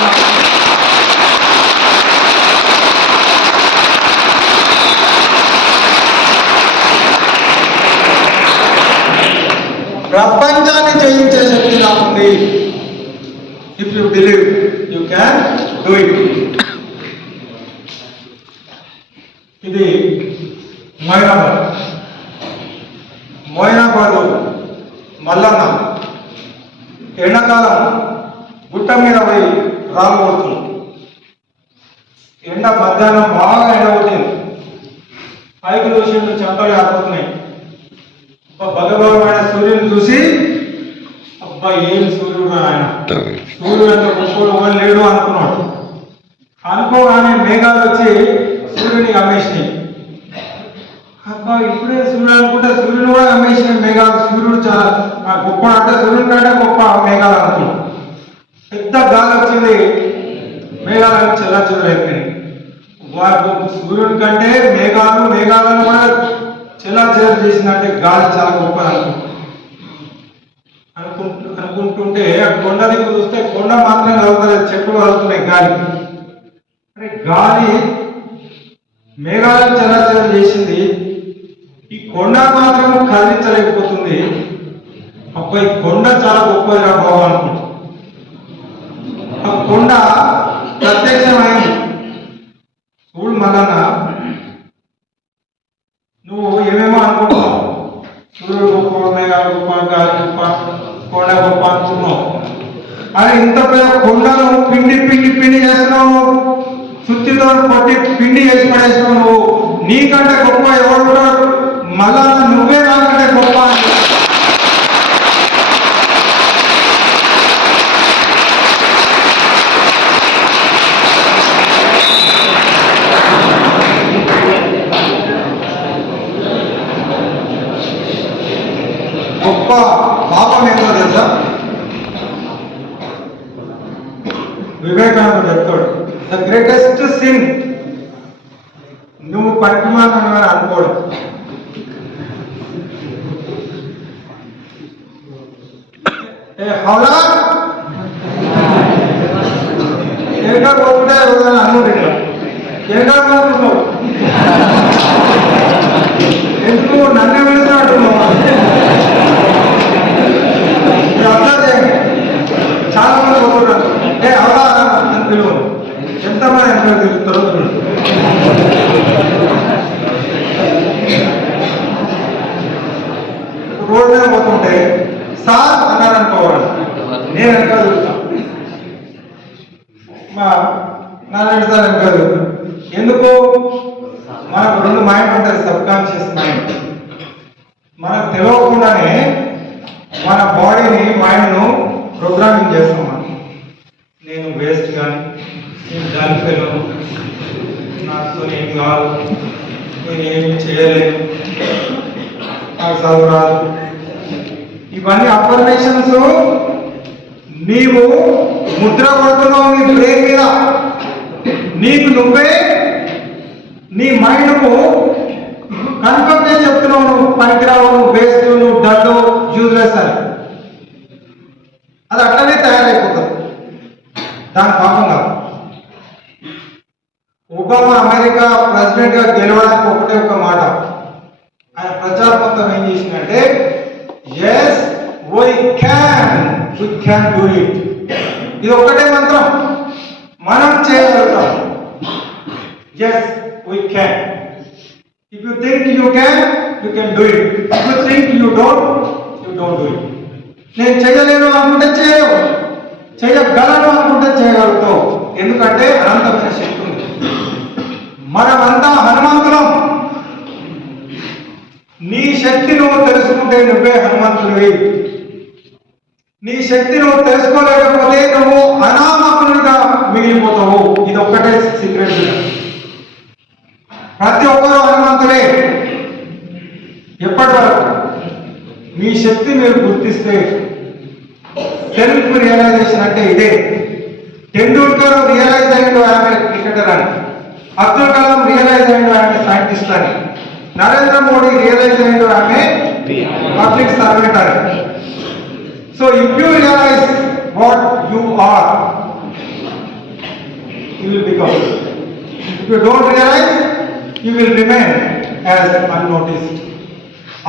ప్రపంచాన్ని జయించే శక్తి నాకుంది. If you believe you can do it. ఇది మోయినాబాదు మల్లన్న ఎండాకాలం గుట్ట మీద పోయి రాళ్ళు కొడుతుంది. ఎండ మధ్యాహ్నం బాగా ఎండ కొట్టింది. పైకి చూసి చెంపలు ఆడుతున్నాయి. భగభగమైన సూర్యుని చూసి, అబ్బా ఏం సూర్యుడు ఆయన, సూర్యుడు అంత గొప్ప లేడు అనుకున్నాడు. అనుకోగానే మేఘాలు వచ్చి సూర్యుని అమ్మేసినాయి. అబ్బా ఇప్పుడే సూర్యుడు అనుకుంటే సూర్యుడు కూడా అమ్మేసినాయి మేఘాలు. సూర్యుడు చాలా గొప్ప అంటే సూర్యుడు కంటే గొప్ప మేఘాలు అనుకున్నాడు. పెద్ద గాలి వచ్చింది, మేఘాలను చెల్లాచెదరైపోయినాయి. వారు సూర్యుడి కంటే మేఘాలను కూడా చెల్లాచెదరు చేసినట్టే గాలి చాలా గొప్పది అనుకుంటుంటే కొండ దిక్కు చూస్తే కొండ మాత్రం కలుగుతలేదు, చెట్లు కలుగుతున్నాయి. గాలి మేఘాలను చెల్లాచెదరు చేసింది, ఈ కొండ మాత్రం కదిలించలేకపోతుంది. అబ్బాయి కొండ చాలా గొప్పది రా బాబు అనుకుంటా. ఆ కొండ మల్లన్న, నువ్వు ఏమేమో అనుకుంటున్నావు, సూర్యుడు గొప్ప, మేఘాలు గొప్ప, గాలి గొప్ప, కొండ గొప్ప అనుకుంటున్నావు. అని ఇంత పెద్ద కొండను పిండి పిండి పిండి చేస్తున్నావు, సుత్తితో కొట్టి పిండి చేసి పడేస్తున్నావు. నువ్వు నీకంటే గొప్ప ఎవరు మళ్ళా నువ్వే నాకంటే గొప్ప అని. గొప్ప పాపం ఏంటో తెలుసా? వివేకానంద చెప్తాడు, ద గ్రేటెస్ట్ సిన్ నువ్వు పనికిమాలని అనుకోవడం. హౌలా ఎక్కడ పోతుంటే అనుకుంటే ఎక్కడ పోతున్నావు, ఎందుకు నన్నే వెళుతున్నట్టున్నావు? అర్థం చేయండి, చాలా మంది పోతున్నారు. హౌలా అని పిలువు, ఎంతమంది ఎంత తిరుగుతారో చూడు. రోడ్ మీద పోతుంటే సార్ అన్నారు అనుకోవాలి, నేను వెనక చూస్తాను, మా నాన్న సార్ వెనక చూస్తాను. ఎందుకు? మనకు రెండు మైండ్ ఉంటుంది, సబ్ కాన్షియస్ మైండ్. మనకు తెలియకుండానే మన బాడీని మైండ్ను ప్రోగ్రామింగ్ చేస్తాం. మనం నేను వేస్ట్ కానీ, నేను దానికెళ్ళను, నాతో ఏం కాదు, నేను ఏమి చేయలేను, నాకు చదువు రాదు, ఇవన్నీ అఫర్మేషన్స్ నీవు ముద్ర కొడుతున్నావు నీ బ్రెయిన్ మీద. నీకు నువ్వే నీ మైండ్కు కన్ఫర్మ్ చేసి చెప్తున్నావు, నువ్వు పనికిరావు, నువ్వు వేస్ట్, నువ్వు డల్లు, యూజ్లెస్ అని. అది అట్లనే తయారైపోతుంది, దాని పాపం కాదు. ఒబామా అమెరికా ప్రెసిడెంట్ గా గెలవడానికి ఒకటే ఒక మాట, ఆయన ప్రచారం మొత్తం ఏం చేసిందంటే, yes we can do it. ఇది ఒక్కటే మంత్రం, మనం చేయగలుగుతాం. yes we can. if you think you can do it. if you think you don't do it. నేను చేయలేను అనుకుంటే చేయలేవు, చేయగలను అనుకుంటే చేయగలుగుతావు. ఎందుకంటే అనంతమైన శక్తి ఉంది. మనమంతా హనుమంతులం. నీ శక్తి నువ్వు తెలుసుకుంటే నువ్వే హనుమంతుడివి. నీ శక్తి నువ్వు తెలుసుకోలేకపోతే నువ్వు అనామకులుగా మిగిలిపోతావు. ఇది ఒక్కటే సీక్రెట్. ప్రతి ఒక్కరూ హనుమంతులే. ఎప్పటి వరకు మీ శక్తి మీరు గుర్తిస్తే, సెల్ఫ్ రియలైజేషన్ అంటే ఇదే. టెండూల్కర్ రియలైజ్ అయ్యిండు ఆమె క్రికెటర్ అని, అబ్దుల్ కలాం రియలైజ్ అయ్యిండు ఆమె సైంటిస్ట్ అని, నరేంద్ర మోడీ రియలైజ్ అయ్యిండు ఆమె పబ్లిక్ సర్వెంట్ అని. So if you realise what you are, you will become. If you don't realise, you will remain as unnoticed.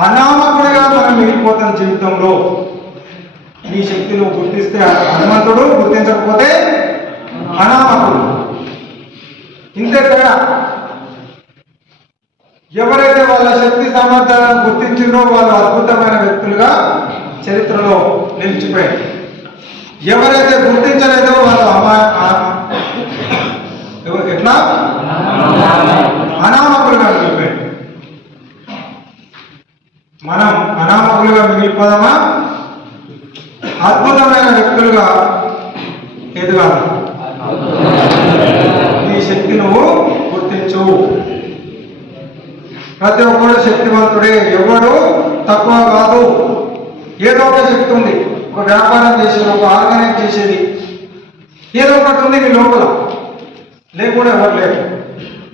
అనామకుడిగా మనం మిగిలిపోతాం జీవితంలో. నీ శక్తి నువ్వు గుర్తిస్తే హనుమంతుడు, గుర్తించకపోతే అనామకుడు. ఇంతే తేడా. ఎవరైతే వాళ్ళ శక్తి సామర్థ్యాలను గుర్తించిందో వాళ్ళు అద్భుతమైన వ్యక్తులుగా చరిత్రలో నిలిచిపోయారు. ఎవరైతే గుర్తించలేదో వాళ్ళు ఎట్లా అనామకులుగా మిగిలిపోయారు. మనం అనామకులుగా మిగిలిపోదామా, అద్భుతమైన వ్యక్తులుగా ఎదగాలి? నీ శక్తి నువ్వు గుర్తించు. ప్రతి ఒక్కడు శక్తివంతుడే, ఎవడు తక్కువ కాదు. ఏదో ఒక శక్తి ఉంది. ఒక వ్యాపారం చేసేది, ఒక ఆర్గనైజ్ చేసేది, ఏదో ఒకటి ఉంది నీ లోపల. లేకుండా ఎవరు లేరు.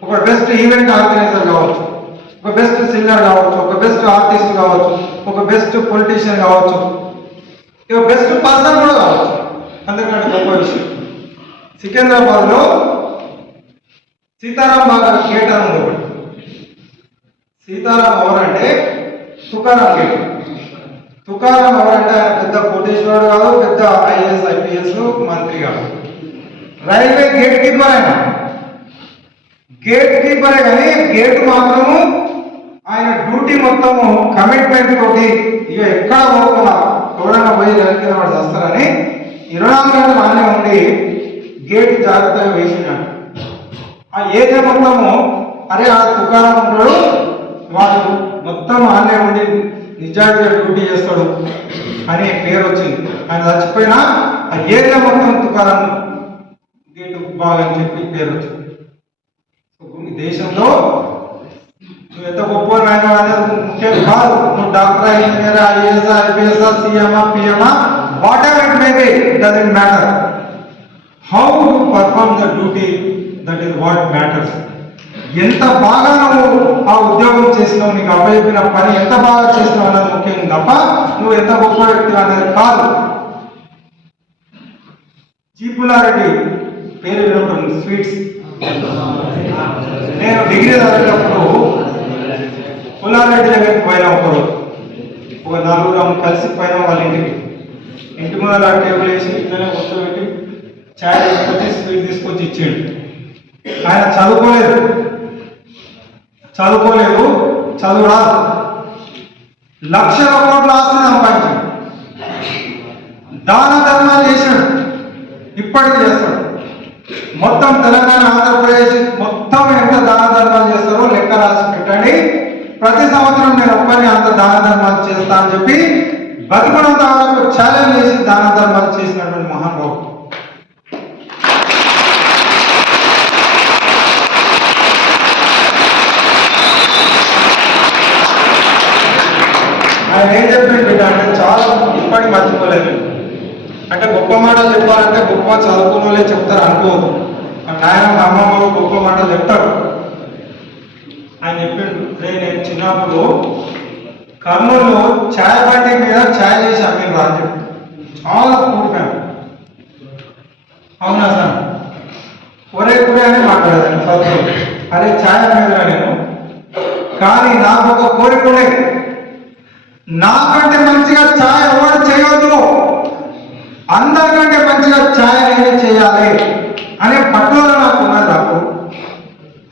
ఒక బెస్ట్ ఈవెంట్ ఆర్గనైజర్ కావచ్చు, ఒక బెస్ట్ సింగర్ కావచ్చు, ఒక బెస్ట్ ఆర్టిస్ట్ కావచ్చు, ఒక బెస్ట్ పొలిటీషియన్ కావచ్చు, ఇక బెస్ట్ పర్సన్ కూడా కావచ్చు. అందుకంటే గొప్ప విషయం, సికింద్రాబాద్లో సీతారాం బాగా గేట్ అని ఉంది ఒకటి. సీతారాం ఎవరంటే తుకారాం గేట్. తుకారాం ఎవరంటే ఆయన పెద్ద కోటేశ్వరుడు కాదు, పెద్ద ఐఏఎస్ ఐపీఎస్ మంత్రి కాదు, రైల్వే గేట్ కీపర్. ఆయన గేట్ కీపరే కానీ గేట్ మాత్రము ఆయన డ్యూటీ మొత్తము కమిట్మెంట్ తోటి ఇక ఎక్కడ పోకుండా ఎవడన్నా పోయి వెనక్కి వాడు చేస్తారని 24 గంటలు ఆనే ఉండి గేట్ జాగ్రత్తగా వేసినాడు. ఆ ఏరియా మొత్తము అరే ఆ తుకారం ఉంటాడు వాడు మొత్తం ఆనే ఉండి నిజాయితీగా డ్యూటీ చేస్తాడు అనే పేరు వచ్చింది. ఆయన చచ్చిపోయినా ఆ ఏరియా మొత్తం తుకారం గేటు బాగా చెప్పి పేరు వచ్చింది. ఈ దేశంలో నువ్వు ఎంత గొప్ప నాయన అనేది ముఖ్యం కాదు. నువ్వు doctor, engineer, IAS, IPS, CM, PM, what ever it may be, doesn't matter. How to perform the duty, that is what matters. ఎంత బాగా నువ్వు ఆ ఉద్యోగం చేసినావు, నీకు అప్పచెప్పిన పని ఎంత బాగా చేసినావు అన్నది ముఖ్యం తప్ప నువ్వు ఎంత గొప్ప వ్యక్తి అనేది కాదు. చీపులారెడ్డి పేరు వినప్పుడు స్వీట్స్. నేను డిగ్రీ చదివేటప్పుడు పుల్లారెడ్డి దగ్గరికి పోయినా ఒక నలుగురు కలిసి పోయినా వాళ్ళ ఇంటి ముందర టేబుల్ వేసి ఇట్లనే కూర్చోబెట్టి చాయ్ తీసుకొచ్చి స్వీట్ తీసుకొచ్చి ఇచ్చాడు. ఆయన చదువు చదువు రాదు, లక్షల కోట్ల ఆస్తిని సంపాదించాడు, దాన ధర్మాలు చేశాడు, ఇప్పటికీ చేస్తాడు. మొత్తం తెలంగాణ, ఆంధ్రప్రదేశ్ మొత్తం ఎంత దాన ధర్మాలు చేస్తారో లెక్క రాసి పెట్టండి. ప్రతి సంవత్సరం నేను ఒక్కరిని అంత దాన ధర్మాలు చేస్తా అని చెప్పి బతుకున్నంత వరకు ఛాలెంజ్ చేసి దాన ధర్మాలు చేసినటువంటి మహానుభావుడు. ఆయన ఏం చెప్పిండు అంటే చాలా ఇప్పటికి మర్చిపోలేదు. అంటే గొప్ప మాటలు చెప్పాలంటే గొప్ప చదువుకున్న వాళ్ళే చెప్తారు అనుకోవద్దు. నాయన మా అమ్మమ్మ గొప్ప మాటలు చెప్తారు. ఆయన చెప్పిండు, నేను చిన్నప్పుడు కర్నూలులో ఛాయ్ బండి మీద ఛాయ్ చేసి అమ్మిండ్రు అని చెప్పి. చాలా కూడిపోయాను. అవునా సార్, ఒరే కురే అని మాట్లాడేదాన్ని చదువుతుంది. అరే ఛాయ్ అమ్మేదిరా నేను, కానీ నాకు ఒక కోరిక ఉండేది, నాకంటే మంచిగా ఛాయ్ ఎవరు చేయవద్దు, అందరికంటే మంచిగా ఛాయ్ నేనే చేయాలి అనే పట్టుదల నాకు ఉన్నది. నాకు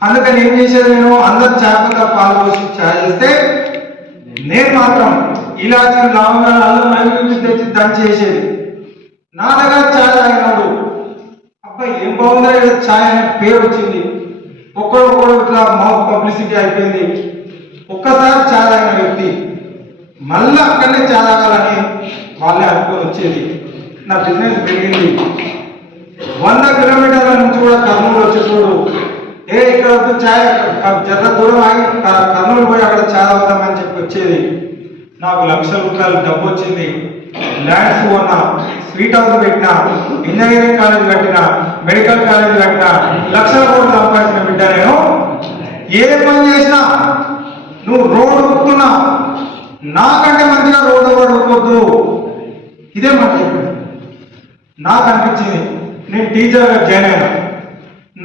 అందుకని ఏం చేసేది, నేను అందరు ఛాయ్ పత్తా పాలు పోసి ఛాయ్ చేస్తే నేను మాత్రం ఇలాచి లవంగాలు అల్లం నైవేద్యం తెచ్చి దంచి చేసేది. నా దగ్గర ఛాయ్ తాగినాడు, అబ్బాయి ఏం బాగుందా ఛాయ్ అనే పేరు వచ్చింది. ఒక్కడొక్కడు ఇట్లా మౌత్ పబ్లిసిటీ అయిపోయింది. ఒక్కసారి ఛాయ్ తాగిన వ్యక్తి మళ్ళీ అక్కడనే ఛాయ్ తాగాలని వాళ్ళే అనుకొని వచ్చేది. నా బిజినెస్ పెరిగింది. 100 కిలోమీటర్ల నుంచి కూడా కర్నూలు వచ్చి చూడు, ఇక్కడ వద్దు ఛాయ్, జర దూరం ఆగి కర్నూలు పోయి అక్కడ ఛాయ్ అవుతామని చెప్పి వచ్చేది. నాకు లక్షల రూపాయలు డబ్బు వచ్చింది. ల్యాండ్స్ కొన్నా, స్వీట్ హౌస్ పెట్టినా, ఇంజనీరింగ్ కాలేజ్ కట్టినా, మెడికల్ కాలేజ్ కట్టినా, లక్షల కోట్లు సంపాదించిన బిడ్డ నేను. ఏ పని చేసినా నువ్వు రోడ్డు ఉక్కుతున్నా, నాకంటే మంచిగా రోడ్డు కూడా ఉక్కొద్దు. ఇదే మాట నాకు అనిపించింది. నేను టీచర్గా జాయిన్ అయినా,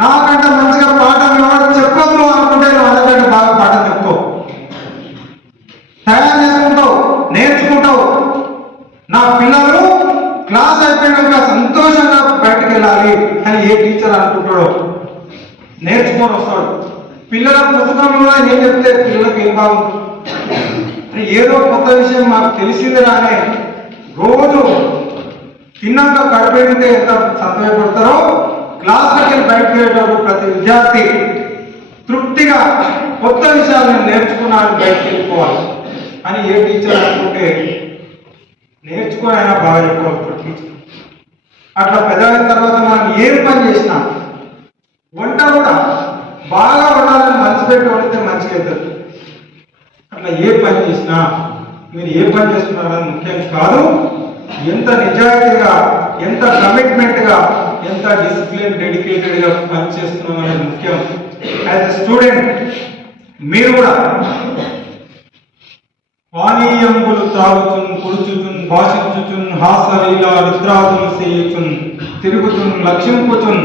నాకంటే మంచిగా పాఠం ఎవరు చెప్పొద్దు అనుకుంటే నువ్వు అందరికంటే బాగా పాఠం చెప్తావు, తయారు చేసుకుంటావు, నేర్చుకుంటావు. నా పిల్లలు క్లాస్ అయిపోయినాక సంతోషంగా బయటకు వెళ్ళాలి అని ఏ టీచర్ అనుకుంటాడో నేర్చుకొని వస్తాడు. పిల్లల పుస్తకంలో ఏం చెప్తే పిల్లలకు ఏం బాగుంది, ఏదో కొత్త విషయం మాకు తెలిసింది రానే రోజు తిన్నాక కడుపెడితే ఎంత సంతోషపడతారో క్లాస్లోకి వెళ్ళి బయటకు వెళ్ళేటప్పుడు ప్రతి విద్యార్థి తృప్తిగా కొత్త విషయాలను నేర్చుకున్నాను బయటకు వెళ్ళిపోవాలి అని ఏ టీచర్ అనుకుంటే నేర్చుకుని అయినా బాగా చెప్పుకోవాలి టీచర్. అట్లా పెద్దయిన తర్వాత మనం ఏం పని చేసినా, వంట కూడా బాగా వండాలని మనసు పెట్టి వండితే మంచిగా అవుతుంది. అట్లా ఏ పని చేసినా మీరు ఏ పని చేస్తున్నారని ముఖ్యం కాదు, ఎంత నిజాయితీగా, ఎంత కమిట్మెంట్గా, ఎంత డిసిప్లిన్ డెడికేటెడ్గా పనిచేస్తున్నాం అనేది ముఖ్యం. యాజ్ ఎ స్టూడెంట్ మీరు కూడా పానీయంబులు త్రాగుచున్, కుడుచుచున్, భాషించుచున్, హాసలీల రుద్రాదులు చేయుచున్, తిరుగుచున్, లక్ష్మింపుచున్,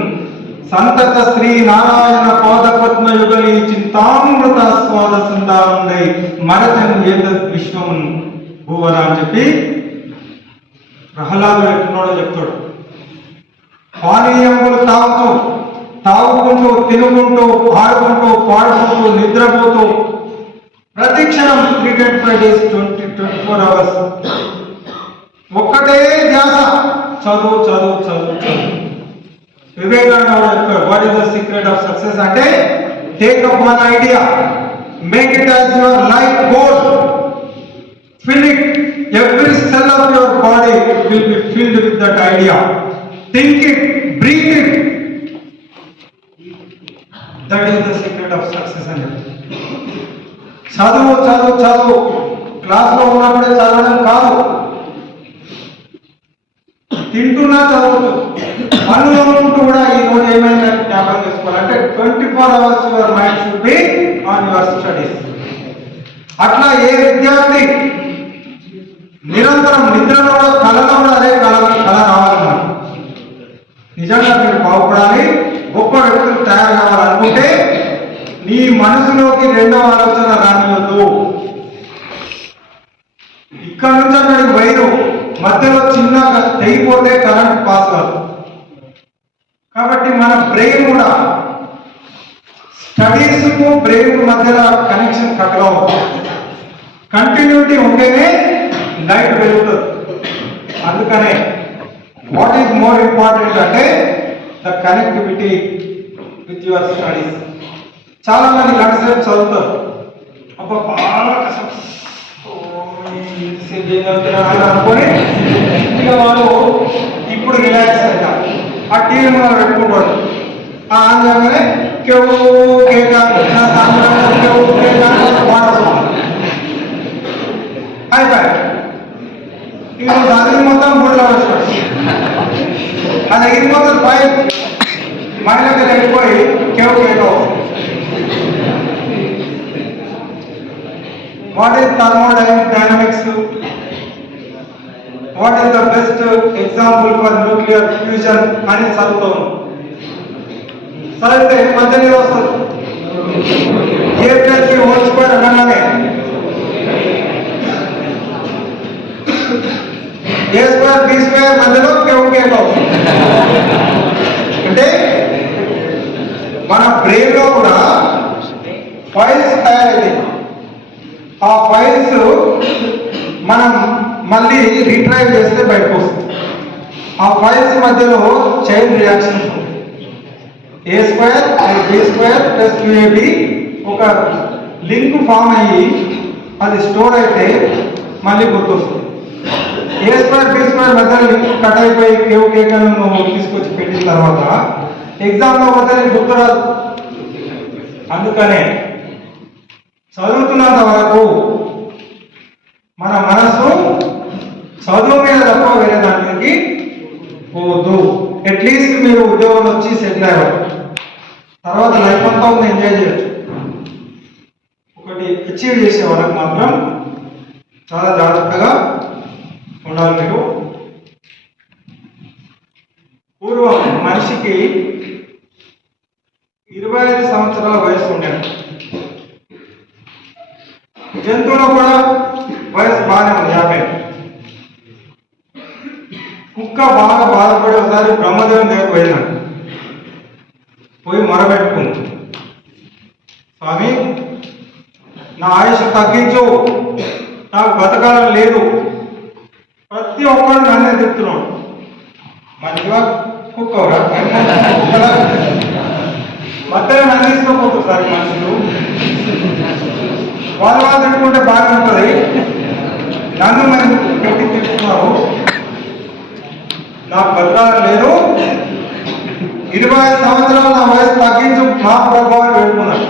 సంతత శ్రీ నారాయణ పాదపద్మ యుగలి చింతామృత స్వాద సందారుండై మరతన్ ఏతద్ విశ్వమున్ భువన అని చెప్పి ప్రహ్లాదుడు ఎట్టున్నాడో చెప్తాడు. పానీయములు తాగుతూ తాగుకుంటూ తినుకుంటూ ఆడుకుంటూ పాడుకుంటూ నిద్రపోతూ ప్రతి క్షణం 365 days 24 hours ఒక్కటే ధ్యాస, చదువు చదువు చదువు చదువు. Vivekananda what is the secret of success అంటే, take up one idea, make it as your life goal, fill it, every cell of your body will be filled with that idea. Think it, breathe it. That is the secret of success. And చదువు చదువు చదువు, క్లాస్లో ఉన్నప్పుడే చదవడం కాదు, తింటున్నా చదవచ్చు, పనులు అనుకుంటూ కూడా ఈ రోజు ఏమైనా జ్ఞాపకం చేసుకోవాలంటే 24 hours your mind should be on your studies. అట్లా ఏ విద్యార్థి నిరంతరం నిద్రలో కూడా కళలో కూడా అదే కళ రావాలన్నమాట. నిజంగా మీరు బాగుపడాలి, గొప్ప వ్యక్తులు తయారు కావాలనుకుంటే నీ మనసులోకి రెండవ ఆలోచన రానివద్దు. ఇక్కడ నుంచి అక్కడికి వైరు మధ్యలో చిన్నగా తెగిపోతే కరెంట్ పాస్ కాదు. కాబట్టి మన బ్రెయిన్ కూడా స్టడీస్ కు బ్రెయిన్ మధ్యలో కనెక్షన్ కట్ కావచ్చు. కంటిన్యూటీ ఉంటేనే లైట్ వెలుగుతుంది. అందుకనే వాట్ ఈజ్ మోర్ ఇంపార్టెంట్ అంటే the connectivity with your studies. చాలా మంది గంట సేపు చదువుతారు, అబ్బా బాగా కష్టం అనుకొని ఇక వాళ్ళు ఇప్పుడు రిలాక్స్ అవుతారు. ఆ టీవీ మనం పెట్టుకుంటాడు, ఆన్ చేయగానే కేవు కేకా అయిపోయి ఇప్పుడు చదివి మొత్తం గుడిలో వచ్చాడు. అది ఎగిరిపోతుంది పై మైండ్లోకి వెళ్ళిపోయి కేవు కేకో. What is thermodynamics? What is the best example for nuclear fusion అని చదువుతాను. చదివితే మధ్యలో వస్తుంది ఏ ఓల్చుకోవడం అనగానే ఏ స్క్వేర్ బి స్క్వేర్ మధ్యలో కేకో. అంటే మన బ్రెయిన్ లో కూడా ఫైల్స్ తయారైతాయి. ఆ ఫైల్స్ మనం మళ్ళీ రీట్రైవ్ చేస్తే బయటకు వస్తుంది. ఆ ఫైల్స్ మధ్యలో chain reactions, a square b square plus 2ab ఒక లింక్ ఫామ్ అయ్యి అది స్టోర్ అయితే మళ్ళీ గుర్తొస్తుంది. ఏ స్క్వేర్ బి స్క్వేర్ మధ్యలో లింక్ కట్ అయిపోయి కేకను నువ్వు తీసుకొచ్చి పెట్టిన తర్వాత ఎగ్జామ్లో మధ్య గుర్తురాదు. అందుకనే చదువుతున్నంత వరకు మన మనసు చదువు మీద తప్ప వేరే దానికి పోదు. అట్లీస్ట్ మీరు ఉద్యోగం వచ్చి సెటిల్ అయ్యారు, తర్వాత లైఫ్ అంతా ఉంది ఎంజాయ్ చేయొచ్చు. ఒకటి అచీవ్ చేసే వాళ్ళకి మాత్రం చాలా జాగ్రత్తగా ఉండాలి. మీరు పూర్వం మనిషికి 25 సంవత్సరాల వయసు ఉండేది. జంతువులో కూడా వయసు బాగానే ఉంది 50. కుక్క బాగా బాధపడి ఒకసారి బ్రహ్మదేవుని దగ్గర పోయినాడు. పోయి మొరబెట్టుకుంది, స్వామి నా ఆయుష్ తగ్గించు, నాకు బతకాలం లేదు. ప్రతి ఒక్కరు నన్నే తిప్పుతున్నాడు. మంచిగా కుక్కవరా మధ్యలో నన్ను తీసుకోపోతుంది సార్ మనుషులు. వాళ్ళు తిట్టుకుంటే బాగా ఉంటుంది, నన్ను మేము పెట్టి తిప్పుతున్నారు. నాకు బతకాలం లేదు, 25 సంవత్సరాలు నా వయసు తగ్గించు మా ప్రభావం పెట్టుకున్నాను.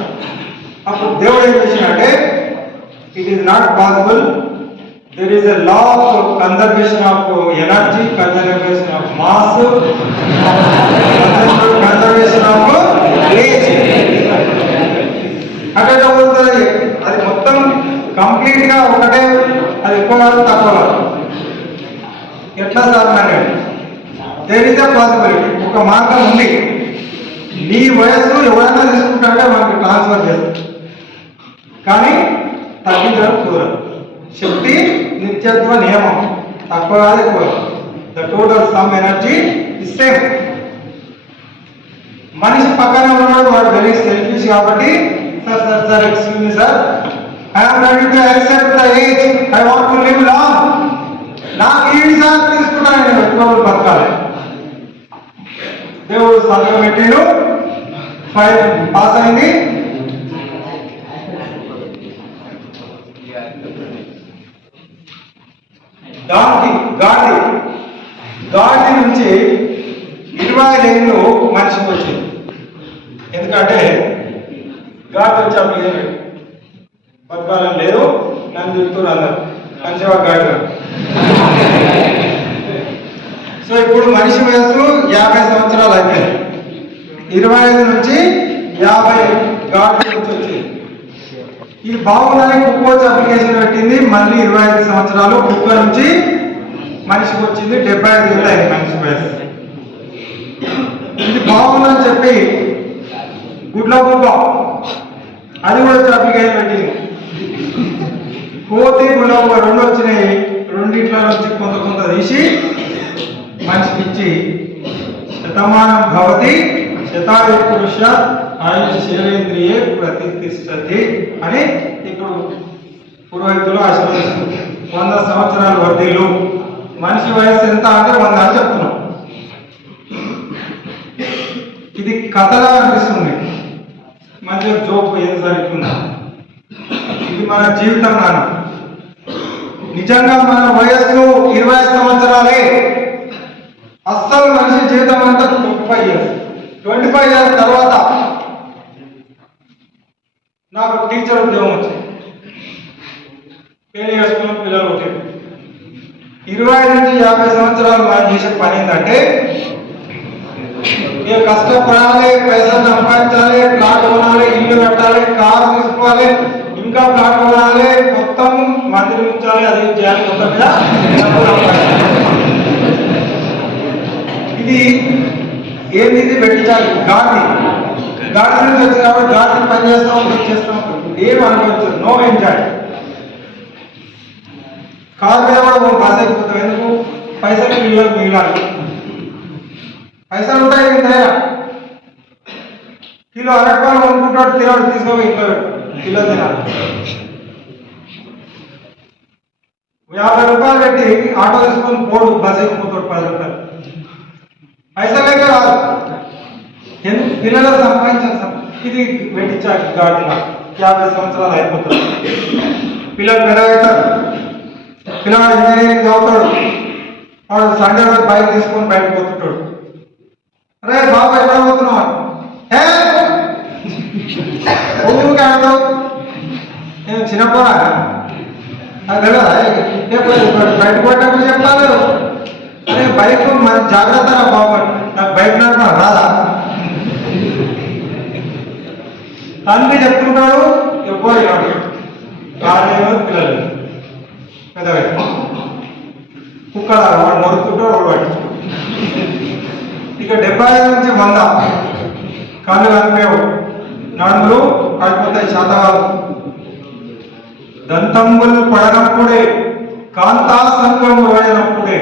అప్పుడు దేవుడు ఏం చేసినంటే, it is not possible, there is a law of conservation of energy, conservation of mass, conservation of age. అంటే అది మొత్తం కంప్లీట్ గా ఒకటే, అది ఎక్కువ కాదు తక్కువ కాదు. ఎట్లా సార్ మరి? దేర్ ఇస్ ఎ పాసిబిలిటీ, ఒక మార్గం ఉంది. నీ వయస్సు ఎవరైనా తీసుకుంటారంటే మనకి ట్రాన్స్ఫర్ చేస్తారు, కానీ తగ్గించడం కుదరదు. శక్తి నిత్యత్వ నియమం, తక్కువ కాదు ఎక్కువ. The total some energy is same. మనిషి పక్కనే ఉన్నాడు, వాడు వెరీ సెల్ఫిష్ కాబట్టి sir excuse me sir, I'm ready to accept the age, I want to live long. నాకు ఈ సార్ తీసుకున్నాను, నేను ఎక్కువ బతకాలి. దేవుడు సంతకం పెట్టాడు, ఫైల్ పాస్ అయింది. గాడి నుంచి 25 ఏళ్ళు మనిషికి వచ్చింది. ఎందుకంటే గాడి వచ్చి అప్పుడు బతకాలని లేదు, నన్ను తిరుగుతూ అన్నారు మంచిగా గాడి. సో ఇప్పుడు మనిషి వయస్సు 50 సంవత్సరాలు అయిపోయింది. 25 నుంచి 50 గాడి నుంచి వచ్చింది. ఇది బాగుందని కుక్క వచ్చి అప్లికేషన్ పెట్టింది, మళ్ళీ 25 సంవత్సరాలు కుక్క నుంచి మనిషికి వచ్చింది. 75 ఏళ్ళు అయింది మనిషి వయసు. ఇది బాగుందని చెప్పి గుడ్ల కుక్క అది కూడా వచ్చి అప్లికేషన్ పెట్టింది. కోతి గుడ్ల కుక్క రెండు వచ్చినాయి. రెండిట్ల నుంచి కొంత తీసి మనిషికి ఇచ్చి శతమానం భవతి శతాయు పురుష ఆయుష్ శరీరేంద్రియే ప్రతిష్టతి అని ఇప్పుడు పురోహితులు ఆశీర్వదిస్తుంది. 100 సంవత్సరాలు వర్ధీలు. మనిషి వయస్సు ఎంత అంటే 100 అని చెప్తున్నాం. ఇది కథలా అనిపిస్తుంది, మంచిగా జోక్ ఏది సరిగ్గా. ఇది మన జీవితం నాన్న. నిజంగా మన వయస్సు 20 సంవత్సరాలే. అస్సలు మనిషి జీవితం అంతా 25 ఇయర్స్. 25 ఇయర్స్ తర్వాత నాకు టీచర్ ఉద్యోగం వచ్చింది. పెళ్లి చేసుకున్న పిల్లలు ఒకటి. 25 నుంచి 50 సంవత్సరాలు మనం చేసే పని ఏంటంటే ఇక కష్టపడాలి, పైసలు సంపాదించాలి, ప్లాట్ కొనాలి, ఇల్లు కట్టాలి, కారు తీసుకోవాలి, ఇంకా ప్లాట్ కొనాలి, మొత్తం మందిని ఉంచాలి, అది చేయాలి, మొత్తం మీద డబ్బులు సంపాదించాలి. ఇది ఏంది? ఇది పెట్టించాలి. గాడి నుంచి వచ్చింది కాబట్టి గాడి పని చేస్తాం, ఏం అనుకోవచ్చు, నో ఎంజాయ్. కారు మీద కూడా బస్ అయిపోతాం. ఎందుకు? పైసలు పిల్లలకు మిగిలాలి. పైసలు ఉంటాయి ఇంతైనా. కిలో అరపాలు కొనుక్కుంటాడు, తినడు, తీసుకోవాలి ఇంట్లో కిలో తినాలి. 50 రూపాయలు పెట్టి ఆటో తీసుకొని పోడు, బస్ అయిపోతాడు 10 రూపాయలు. పైసలేక రాదు. ఎందుకు? పిల్లలు సంపాదించాలి. ఇది పెట్టించాలి. గాడిగా 50 సంవత్సరాలు అయిపోతుంది. పిల్లలు పెద్దగవుతారు. పిల్లవాడు ఇంజనీరింగ్ చదువుతాడు, వాడు సండే రోజు బైక్ తీసుకొని బయటకు పోతుంటాడు. అరే బాబు ఎక్కడ పోతున్నావు? ఊరికి ఆడతావు, నేను చిన్నపోరా అది తెలియదా? బయటకు పోయేటప్పుడు చెప్తాను, అరే బైక్ మన జాగ్రత్త రా బాబు, నాకు బైక్ నడపడం రాదా? తండ్రి చెప్తుంటాడు, ఎవ్వరు కాదు. కాలేమో పిల్లలు పెద్దగా కుక్క వాడు మొరుతుంటాడు, వాడు పట్టించుకుంటాడు. ఇక 75 నుంచి 100 కళ్ళు కనిపేవు, నడుములు పడిపోతాయి, శాతవాలు. దంతంబులు పడనప్పుడే, కాంతా సంఘము వాడినప్పుడే,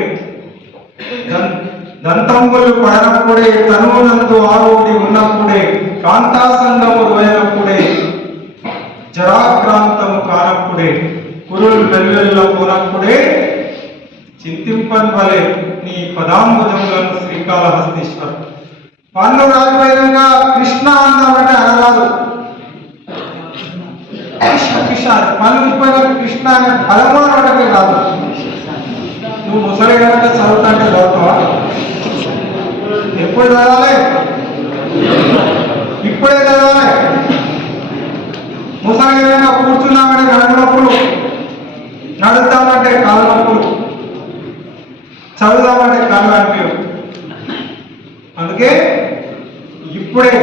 దంతంబులు పడనప్పుడే, తనువునందు ఆరోడి ఉన్నప్పుడే, కాంతా సంఘము రోయనప్పుడే, జరాక్రాంతము కానప్పుడే, కురులు వెల్వెల్ల పోనప్పుడే, చింతింపన్ వలె నీ పదాంబుజములను శ్రీకాళహస్తీశ్వర. పన్ను రాకపోయినాక కృష్ణ అన్నామంటే అనరాదు. పన్ను చూసిపోయినా కృష్ణ అనే ఫలము అనటమే రాదు. నువ్వు ముసలి కనుక చదువుతుంటే చదువుతావా? ఎప్పుడు చదవాలి? ఇప్పుడే చదవాలి. ముసలి కనుక కూర్చున్నామంటే నడుము నొప్పులు, నడుద్దామంటే కాలు నొప్పులు, చదువుదామంటే కాళ్ళు అనిపించవు. అందుకే ఇప్పుడే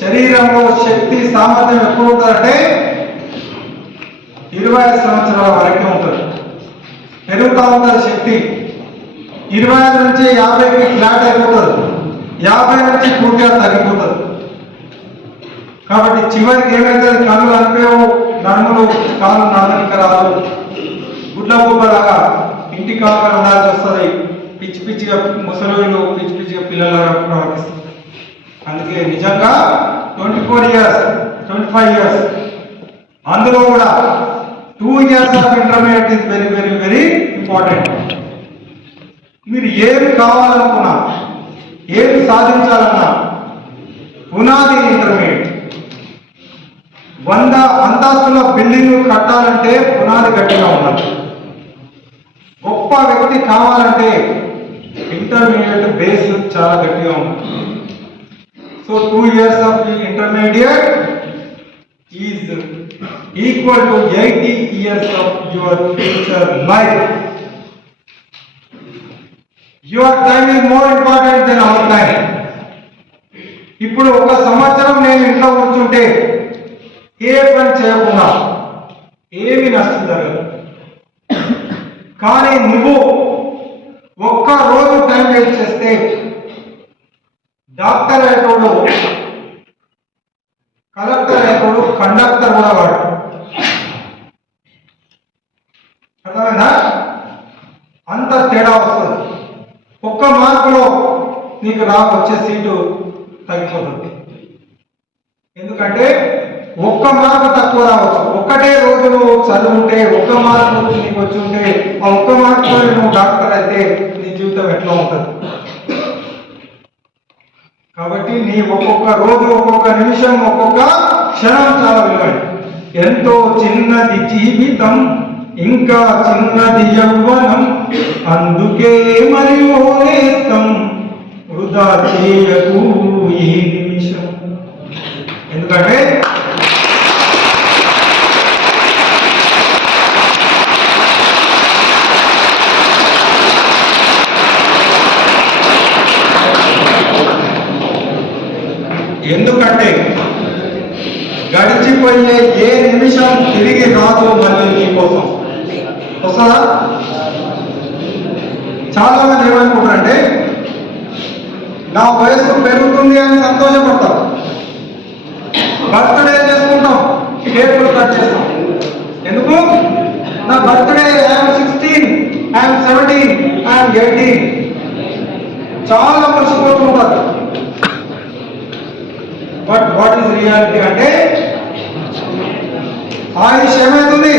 శరీరంలో శక్తి సామర్థ్యం ఎప్పుడు ఉంటుందంటే 25 సంవత్సరాల వరకే ఉంటుంది. పెరుగుతూ ఉంటుంది శక్తి. 25 నుంచి 50కి ఫ్లాట్ అయిపోతుంది. 50 నుంచి పూర్తిగా తగ్గిపోతుంది. కాబట్టి చివరికి ఏమైతుంది? కళ్ళు అనిపేవు, నడుములు కాళ్ళు నడవడానికి రాదు. గుడ్ల గుబ్బలాగా ఇంటి కావాలి ఉండాల్సి వస్తుంది. పిచ్చి పిచ్చిగా ముసలిళ్ళు పిచ్చి పిచ్చిగా పిల్లలు ప్రవర్తిస్తారు. అందుకే అందుకే నిజంగా 24 ఇయర్స్ 25 ఇయర్స్ అందులో కూడా 2 years of intermediate is very very very important. మీరు ఏమి కావాలనుకున్నా ఏమి సాధించాలన్నా పునాది ఇంటర్మీడియట్. 100 అంతస్తుల బిల్డింగ్ కట్టాలంటే పునాది గట్టిగా ఉండాలి. గొప్ప వ్యక్తి కావాలంటే ఇంటర్మీడియట్ బేస్ చాలా గట్టిగా ఉంది. So 2 years of intermediate is equal to 80 years of your future life. Your time is more important than our time. ఇప్పుడు 1 సంవత్సరం నేను ఇంట్లో కూర్చుంటే ఏ పని చేయకుండా ఏమి నష్టం జరగదు. కానీ నువ్వు 1 రోజు టైం వేస్ట్ చేస్తే డాక్టర్ అయిపోడు, కలెక్టర్ అయిపోడు, కండక్టర్ కూడా వాడు. అర్థమైందా? అంత తేడా వస్తుంది. 1 మార్కులో నీకు వచ్చే సీటు తగ్గిపోతుంది. ఎందుకంటే 1 మార్కు తక్కువ రావచ్చు. ఒక్కటే రోజు నువ్వు చదువుంటే 1 మార్కు నీకు వచ్చి ఉంటే ఆ 1 మార్కులో నువ్వు డాక్టర్ అయితే నీ జీవితం ఎట్లా ఉంటుంది? కాబట్టి నీ ఒక్కొక్క రోజు, ఒక్కొక్క నిమిషం, ఒక్కొక్క క్షణం చాలా విలువైన. ఎంతో చిన్నది జీవితం, ఇంకా చిన్నది యవ్వనం, అందుకే మరియు నేస్తం వృధా చేయకు ఈ నిమిషం. ఎందుకంటే గడిచిపోయే ఏ నిమిషం తిరిగి రాదు. మళ్ళీ నీ కోసం వస్తుందా? చాలా మంది ఏమనుకుంటారంటే నా వయసు పెరుగుతుంది అని సంతోషపడతాం, బర్త్డే చేసుకుంటాం, కేకులు కట్ చేస్తాం. ఎందుకు? నా బర్త్డే ఐఎమ్ 16, ఐఎమ్ 17, ఐఎమ్ 18. చాలా మర్చిపోతుంటారు. బట్ వాట్ ఈస్ రియాలిటీ అంటే ఆయుష్ ఏమైతుంది?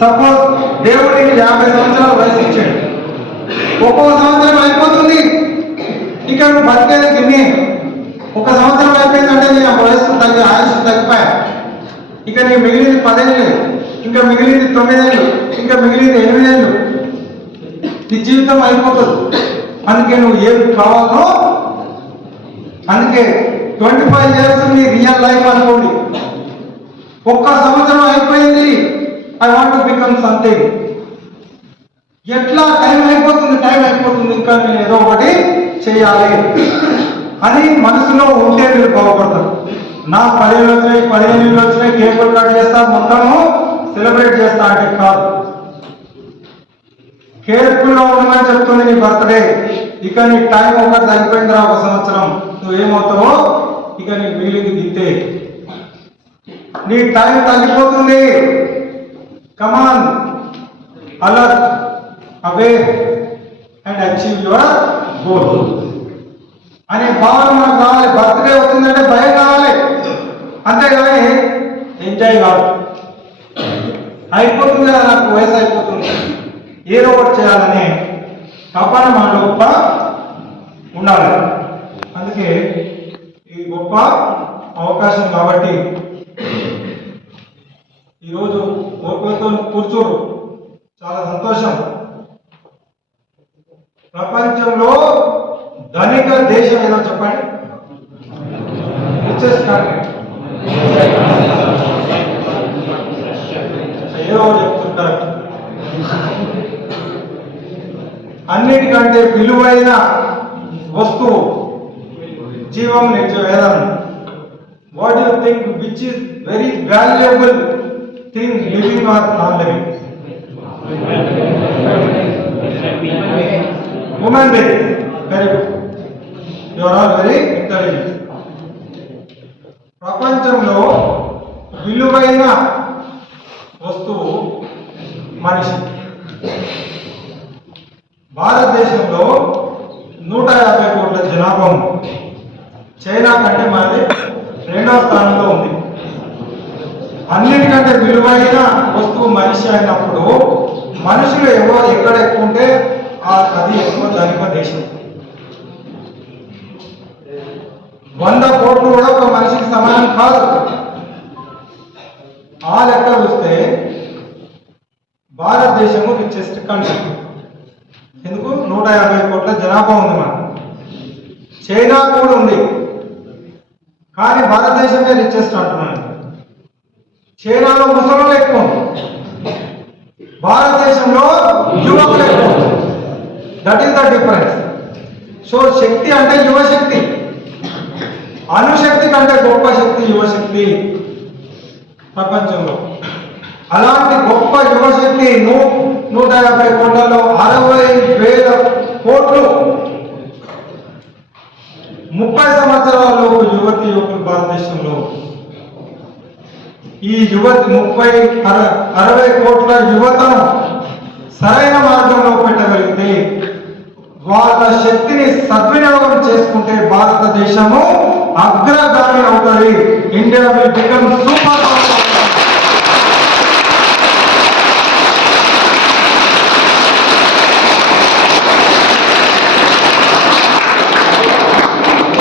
సపోజ్ దేవుడికి 50 సంవత్సరాల వయసు ఇచ్చాడు, 1 సంవత్సరం అయిపోతుంది, ఇక నువ్వు బతికేది గిన్ని. 1 సంవత్సరం అయిపోయిందంటే నీ వయసు తగ్గి ఆయుష్ తగ్గిపోయా. ఇక నీ మిగిలింది 10 ఏళ్ళు, ఇంకా మిగిలింది 9 ఏళ్ళు, ఇంకా మిగిలింది 8 ఏళ్ళు. నీ జీవితం అయిపోతుంది. అందుకే నువ్వు ఏం కావాలో, అందుకే 25 ఇయర్స్ నీ రియల్ లైఫ్ అనుకోండి. 1 సంవత్సరం అయిపోయింది, I want to become something. ఎట్లా టైం అయిపోతుంది, ఇంకా నేను ఏదో ఒకటి చేయాలి అని మనసులో ఉంటే మీరు బాగుపడతారు. నా 10 ఏళ్ళు వచ్చినాయి, 15 ఏళ్ళు వచ్చినాయి, కేకులు కట్ చేస్తా, మొత్తము సెలబ్రేట్ చేస్తా అంటే కాదు. కేర్ఫుల్గా ఉండమని చెప్తుంది నీ బర్త్డే. ఇక నీ టైం ఒకటి తగ్గిపోయిందిరా 1 సంవత్సరం, నువ్వేమవుతావో ఇక నీకు మిగిలింది గిత్తే. నీ టైం తగ్గిపోతుంది. Come on, alert, awake and achieve your goal అనే భావన మనకు కావాలి. బర్త్డే వచ్చిందంటే భయం కావాలి, అంతేగాని ఎంజాయ్ కాదు. అయిపోతుంది కదా, నాకు వయసు అయిపోతుంది, ఏదో ఒకటి చేయాలనే తపన మన గొప్ప ఉండాలి. అందుకే ఇది గొప్ప అవకాశం. కాబట్టి ఈరోజు ఓపికతో కూర్చోరు, చాలా సంతోషం. ప్రపంచంలో ధనిక దేశం ఏదో చెప్పండి, ఏదో చెప్తుంటారు. అన్నిటికంటే విలువైన వస్తువు జీవం నిత్య వేదన. What you think which is very valuable thing, living or non living? Human being. Very good, you are all very intelligent. ప్రపంచంలో విలువైన వస్తువు మనిషి. భారతదేశంలో 150 కోట్ల జనాభా ఉంది. చైనా కంటే మనది 2వ స్థానంలో ఉంది. అన్నిటికంటే విలువైన వస్తువు మనిషి అయినప్పుడు మనుషులు ఎక్కడ ఎక్కువ ఉంటే అది ఎక్కువ ధనిక దేశం. 100 కోట్లు కూడా ఒక మనిషికి సమానం కాదు. ఆ లెక్క చూస్తే భారతదేశము రిచెస్ట్ కంట్రీ. ఎందుకు? 150 కోట్ల జనాభా ఉంది మనకు. చైనా కూడా ఉంది, కానీ భారతదేశమే రిచెస్ట్ అంటున్నాను. చైనాలో ముసలులు ఎక్కువ, భారతదేశంలో యువకులు ఎక్కువ. That is the difference. So శక్తి అంటే యువశక్తి, అణుశక్తి కంటే గొప్ప శక్తి యువశక్తి ప్రపంచంలో. అలాంటి గొప్ప యువశక్తి 150 కోట్లలో 60,000 కోట్లు 30 సంవత్సరాల్లో యువతి యువకులు భారతదేశంలో. ఈ యువతి 60 కోట్ల యువతను సరైన మార్గంలో పెట్టగలిగితే, వాళ్ళ శక్తిని సద్వినియోగం చేసుకుంటే భారతదేశము అగ్రగామి అవుతుంది. India will become super power.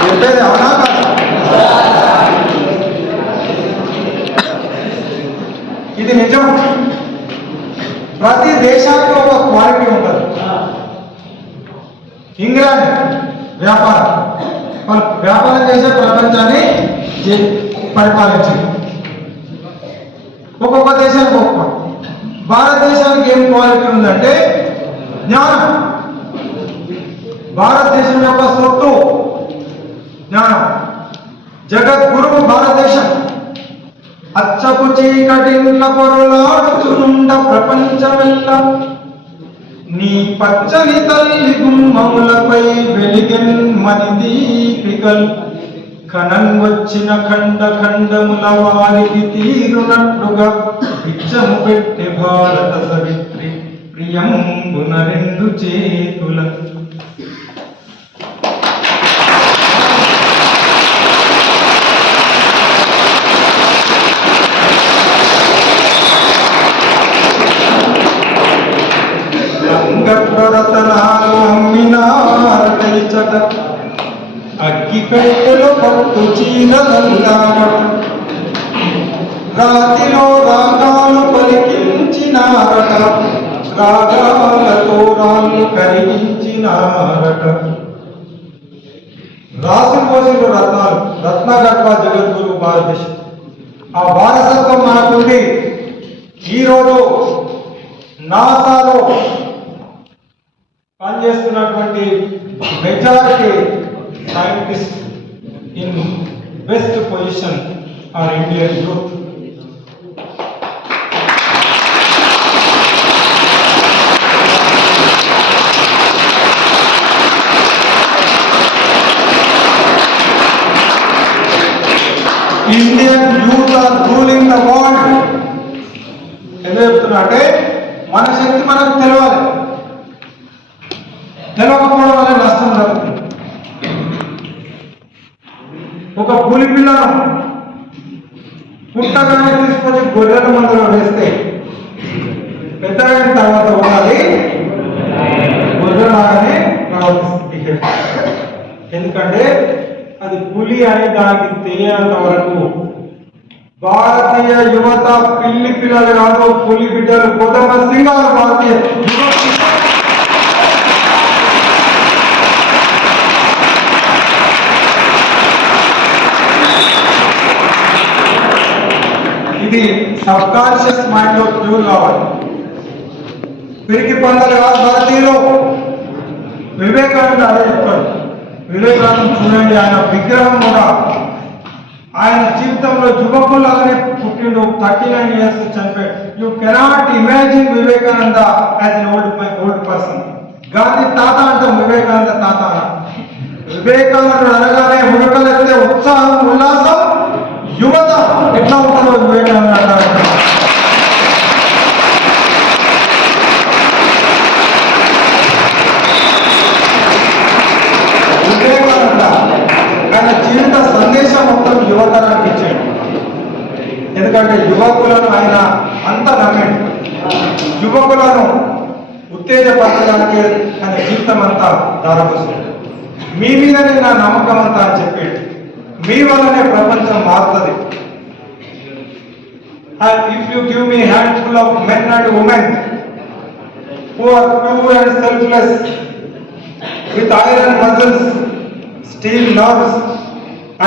చెప్పేది అవునా కాదా? ఇది నిజం. ప్రతి దేశానికి ఒక క్వాలిటీ ఉంటుంది. ఇంగ్లాండ్ వ్యాపారం, వాళ్ళు వ్యాపారం చేసే ప్రపంచాన్ని పరిపాలించింది. ఒక్కొక్క దేశానికి ఒక్కొక్క. భారతదేశానికి ఏం క్వాలిటీ ఉందంటే జ్ఞానం. భారతదేశం యొక్క సొత్తు జ్ఞానం. జగద్గురువు భారతదేశం. అచ్చపు చీకటింట్ల పొరలాడుచునుండ ప్రపంచమెల్ల నీ పచ్చని తల్లి గుమ్మములపై వెలిగెన్మని దీపికల్ కణం వచ్చిన ఖండ ఖండముల వారికి తీరునట్లుగా పిచ్చము పెట్టె భారత సవిత్రి ప్రియంబున 2 చేతుల. రతనాలు అమ్మినారటైచట, అగ్గి పెట్టెలో పట్టు చీరలల్లారట, రాతిలో రాగాలు పలికించినారట, రాగాలతో రాళ్ళు కరిగించినారట. రాసు పోసిన రత్నాలు, రత్నగర్భ జగద్గురు భారతదేశం. ఆ వారసత్వం మనకుంది. ఈరోజు నాసాలో పనిచేస్తున్నటువంటి majority scientist in best position are Indian youth. Indian youth are ruling the world. ఎందుకు చెప్తున్నా అంటే మన శక్తి మనకు తెలవాలి. తెలవకపోవడం వల్ల నష్టం జరుగుతుంది. ఒక పులి పిల్లను పుట్టగానే తీసుకొని గొర్రెల మందులో వేస్తే పెద్దగైన తర్వాత ఉన్నది గొర్రెలాగానే ప్రవర్తిస్తుంది. ఎందుకంటే అది పులి అని దానికి తెలియనంత వరకు. భారతీయ యువత పిల్లి పిల్లలు కాదు, పులి బిడ్డలు, కొత్త సింగాలు భారతీయ యువత. ఇది సబ్ కాన్షియస్ మైండ్ లో ట్యూన్ కావాలి. పిరికి పందలు కాదు భారతీయులు. వివేకానంద అదే చెప్తాడు. వివేకానంద చూడండి, ఆయన విగ్రహం కూడా ఆయన జీవితంలో యువకులాగానే పుట్టిండు. 39 years చనిపోయాడు. You cannot imagine Vivekananda as N old person. Gandhi తాత అంటాం, వివేకానంద తాత అన్న. వివేకానందుడు అనగానే ఉడకలెత్తే ఉత్సాహం, ఉల్లాసం, యువత ఎట్లా ఉంటారో వివేకానంద అంటారు. వివేకానంద ఎందుకంటే యువకులను ఆయన అంత నమ్మిండు. యువకులను ఉత్తేజపరచడానికి ఆయన జీవితం అంతా దారపోసాడు. మీ మీదనే నా నమ్మకం అంతా అని చెప్పాడు. మీ వల్లనే ప్రపంచం మారుతుంది. If you give me handful of men and women who are pure and selfless with iron muscles, steel nerves,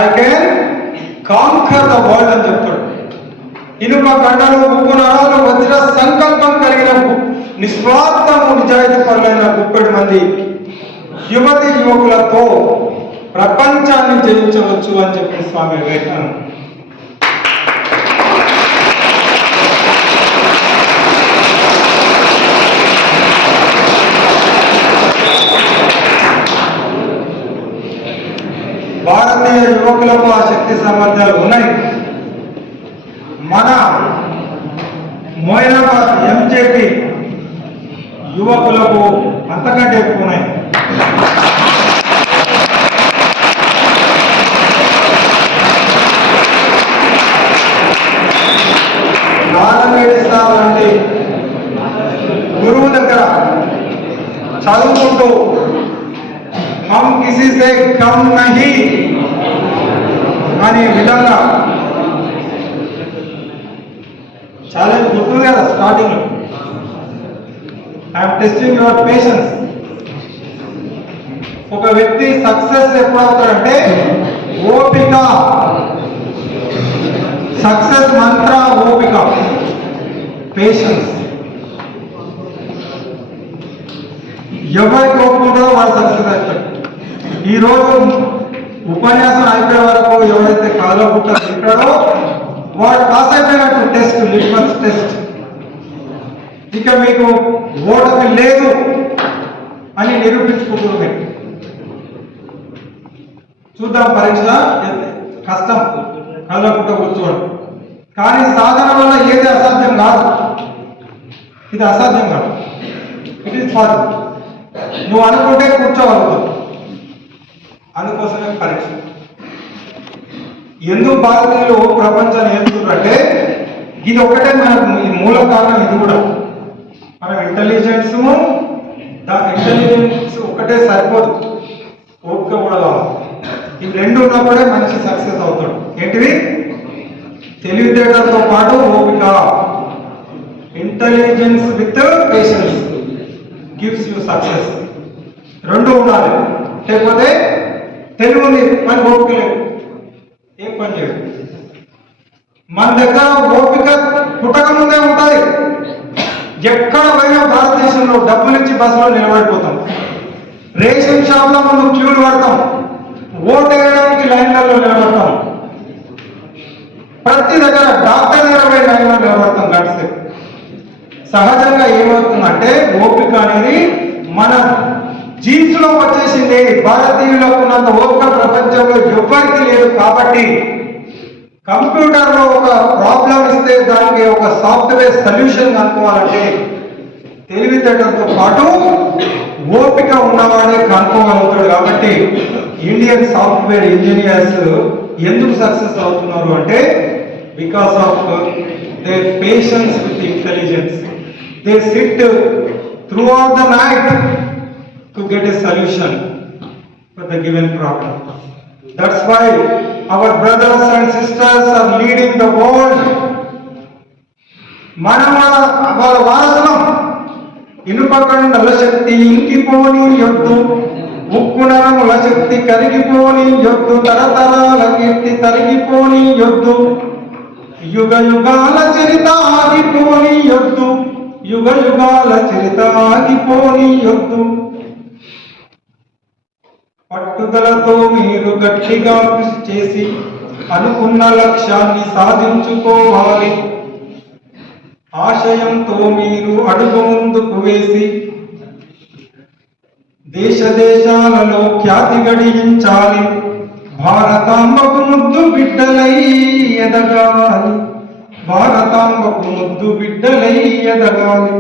I can conquer the world అని చెప్తాడు. ఇనుప కండలు, ఉప్పు నరాలు, వజ్ర సంకల్పం కలిగిన నిస్వార్థము నిజాయితీ పరులైన గుప్పెడు మంది యువతి యువకులతో ప్రపంచాన్ని జయించవచ్చు అని చెప్పిన స్వామి వివేకానంద. భారతీయ యువకులకు ఆ శక్తి సామర్థ్యాలు ఉన్నాయి. మన మొయినాబాద్ ఎంజేపీ యువకులకు అంతకంటే ఎక్కువ ఉన్నాయి. లాంటి గురువు దగ్గర చదువుకుంటూ హమ్ కిసి సే కమ్ నహీ అనే విధంగా ఛాలెంజ్ గుర్తుంది కదా స్టార్టింగ్ లో. I'm testing your patience. ఒక వ్యక్తి సక్సెస్ ఎప్పుడవుతాడంటే ఓపిక. సక్సెస్ మంత్ర ఓపిక, పేషెన్స్. ఎవరికి ఒప్పుకుంటారో వాడు సక్సెస్ అవుతాడు. ఈరోజు ఉపన్యాసం అయిపోయే వరకు ఎవరైతే కాలో పుట్ట తింటాడో వాడు పాస్ అయిపోయినట్టు టెస్ట్, లిట్మస్ టెస్ట్. ఇక మీకు ఓటమి లేదు అని నిరూపించుకుంటుంది. చూద్దాం, పరీక్ష కష్టం, కళ్ళ పుట్ట కూర్చోవడం. కానీ సాధన వల్ల ఏది అసాధ్యం కాదు. ఇది అసాధ్యం కాదు, ఇట్ ఈస్ పాసిబుల్. నువ్వు అనుకుంటే కూర్చోగలుగుతావు. అందుకోసమే పరీక్ష. ఎందుకు భారతీయులు ప్రపంచాన్ని ఏలుతుందంటే ఇది ఒకటే మనకు మూల కారణం. ఇది కూడా మనం ఇంటెలిజెన్స్ ఒకటే సరిపోదు, ఓపిక కూడా కావాలి. ఇవి రెండు ఉన్నప్పుడే మనిషి సక్సెస్ అవుతాడు. ఏంటివి? తెలివితేటలతో పాటు ఓపిక. Intelligence with patience gives you success. రెండు ఉండాలి. లేకపోతే తెలివి ఉంది కానీ ఓపిక లేదు, ఏం పని చేయదు. మన దగ్గర ఓపిక పుట్టక ముందే ఉంటుంది. ఎక్కడ పోయినా భారతదేశంలో డబ్బులు ఇచ్చి బస్సులో నిలబడిపోతాం, రేషన్ షాప్ల ముందు క్యూలు పడతాం, ఓటు వేయడానికి లైన్లలో నిలబడతాం, ప్రతి దగ్గర డాక్టర్ దగ్గర పోయి లైన్లో నిలబడతాం గడిస్తే. సహజంగా ఏమవుతుందంటే ఓపిక అనేది మన జీన్స్ లో వచ్చేసింది. భారతీయులకు ఉన్నంత ఓపిక ప్రపంచంలో ఎవ్వరికి లేదు. కాబట్టి కంప్యూటర్ లో ఒక ప్రాబ్లం ఇస్తే దానికి ఒక సాఫ్ట్వేర్ సొల్యూషన్ కనుక్కోవాలంటే తెలివితేటలతో పాటు ఓపిక ఉన్నవాడే కనుక్కోగలుగుతాడు. కాబట్టి ఇండియన్ సాఫ్ట్వేర్ ఇంజనీర్స్ ఎందుకు సక్సెస్ అవుతున్నారు అంటే because of their patience with intelligence. They SIT throughout the night to get a solution for the given problem. That's why our brothers and sisters are leading the world. మనం వాళ్ళ వారసులం. ఇనుపకండల శక్తి ఇంకిపోని యొద్దు, ఉక్కు నరముల శక్తి కరిగిపోని యొద్దు, తరతరాల కీర్తి తరిగిపోని యొద్దు, యుగ యుగాల చరిత ఆగిపోని యొద్దు, యుగ యుగాల చరిత ఆగిపోని యొద్దు. పట్టుదలతో మీరు గట్టిగా కృషి చేసి అనుకున్న లక్ష్యాన్ని సాధించుకోవాలి. ఆశయంతో మీరు అడుగు ముందుకు వేసి దేశ దేశాలలో ఖ్యాతి గడించాలి. భారతాంబకు ముద్దు బిడ్డలై ఎదగాలి, భారతాంబకు ముద్దు బిడ్డలై ఎదగాలి.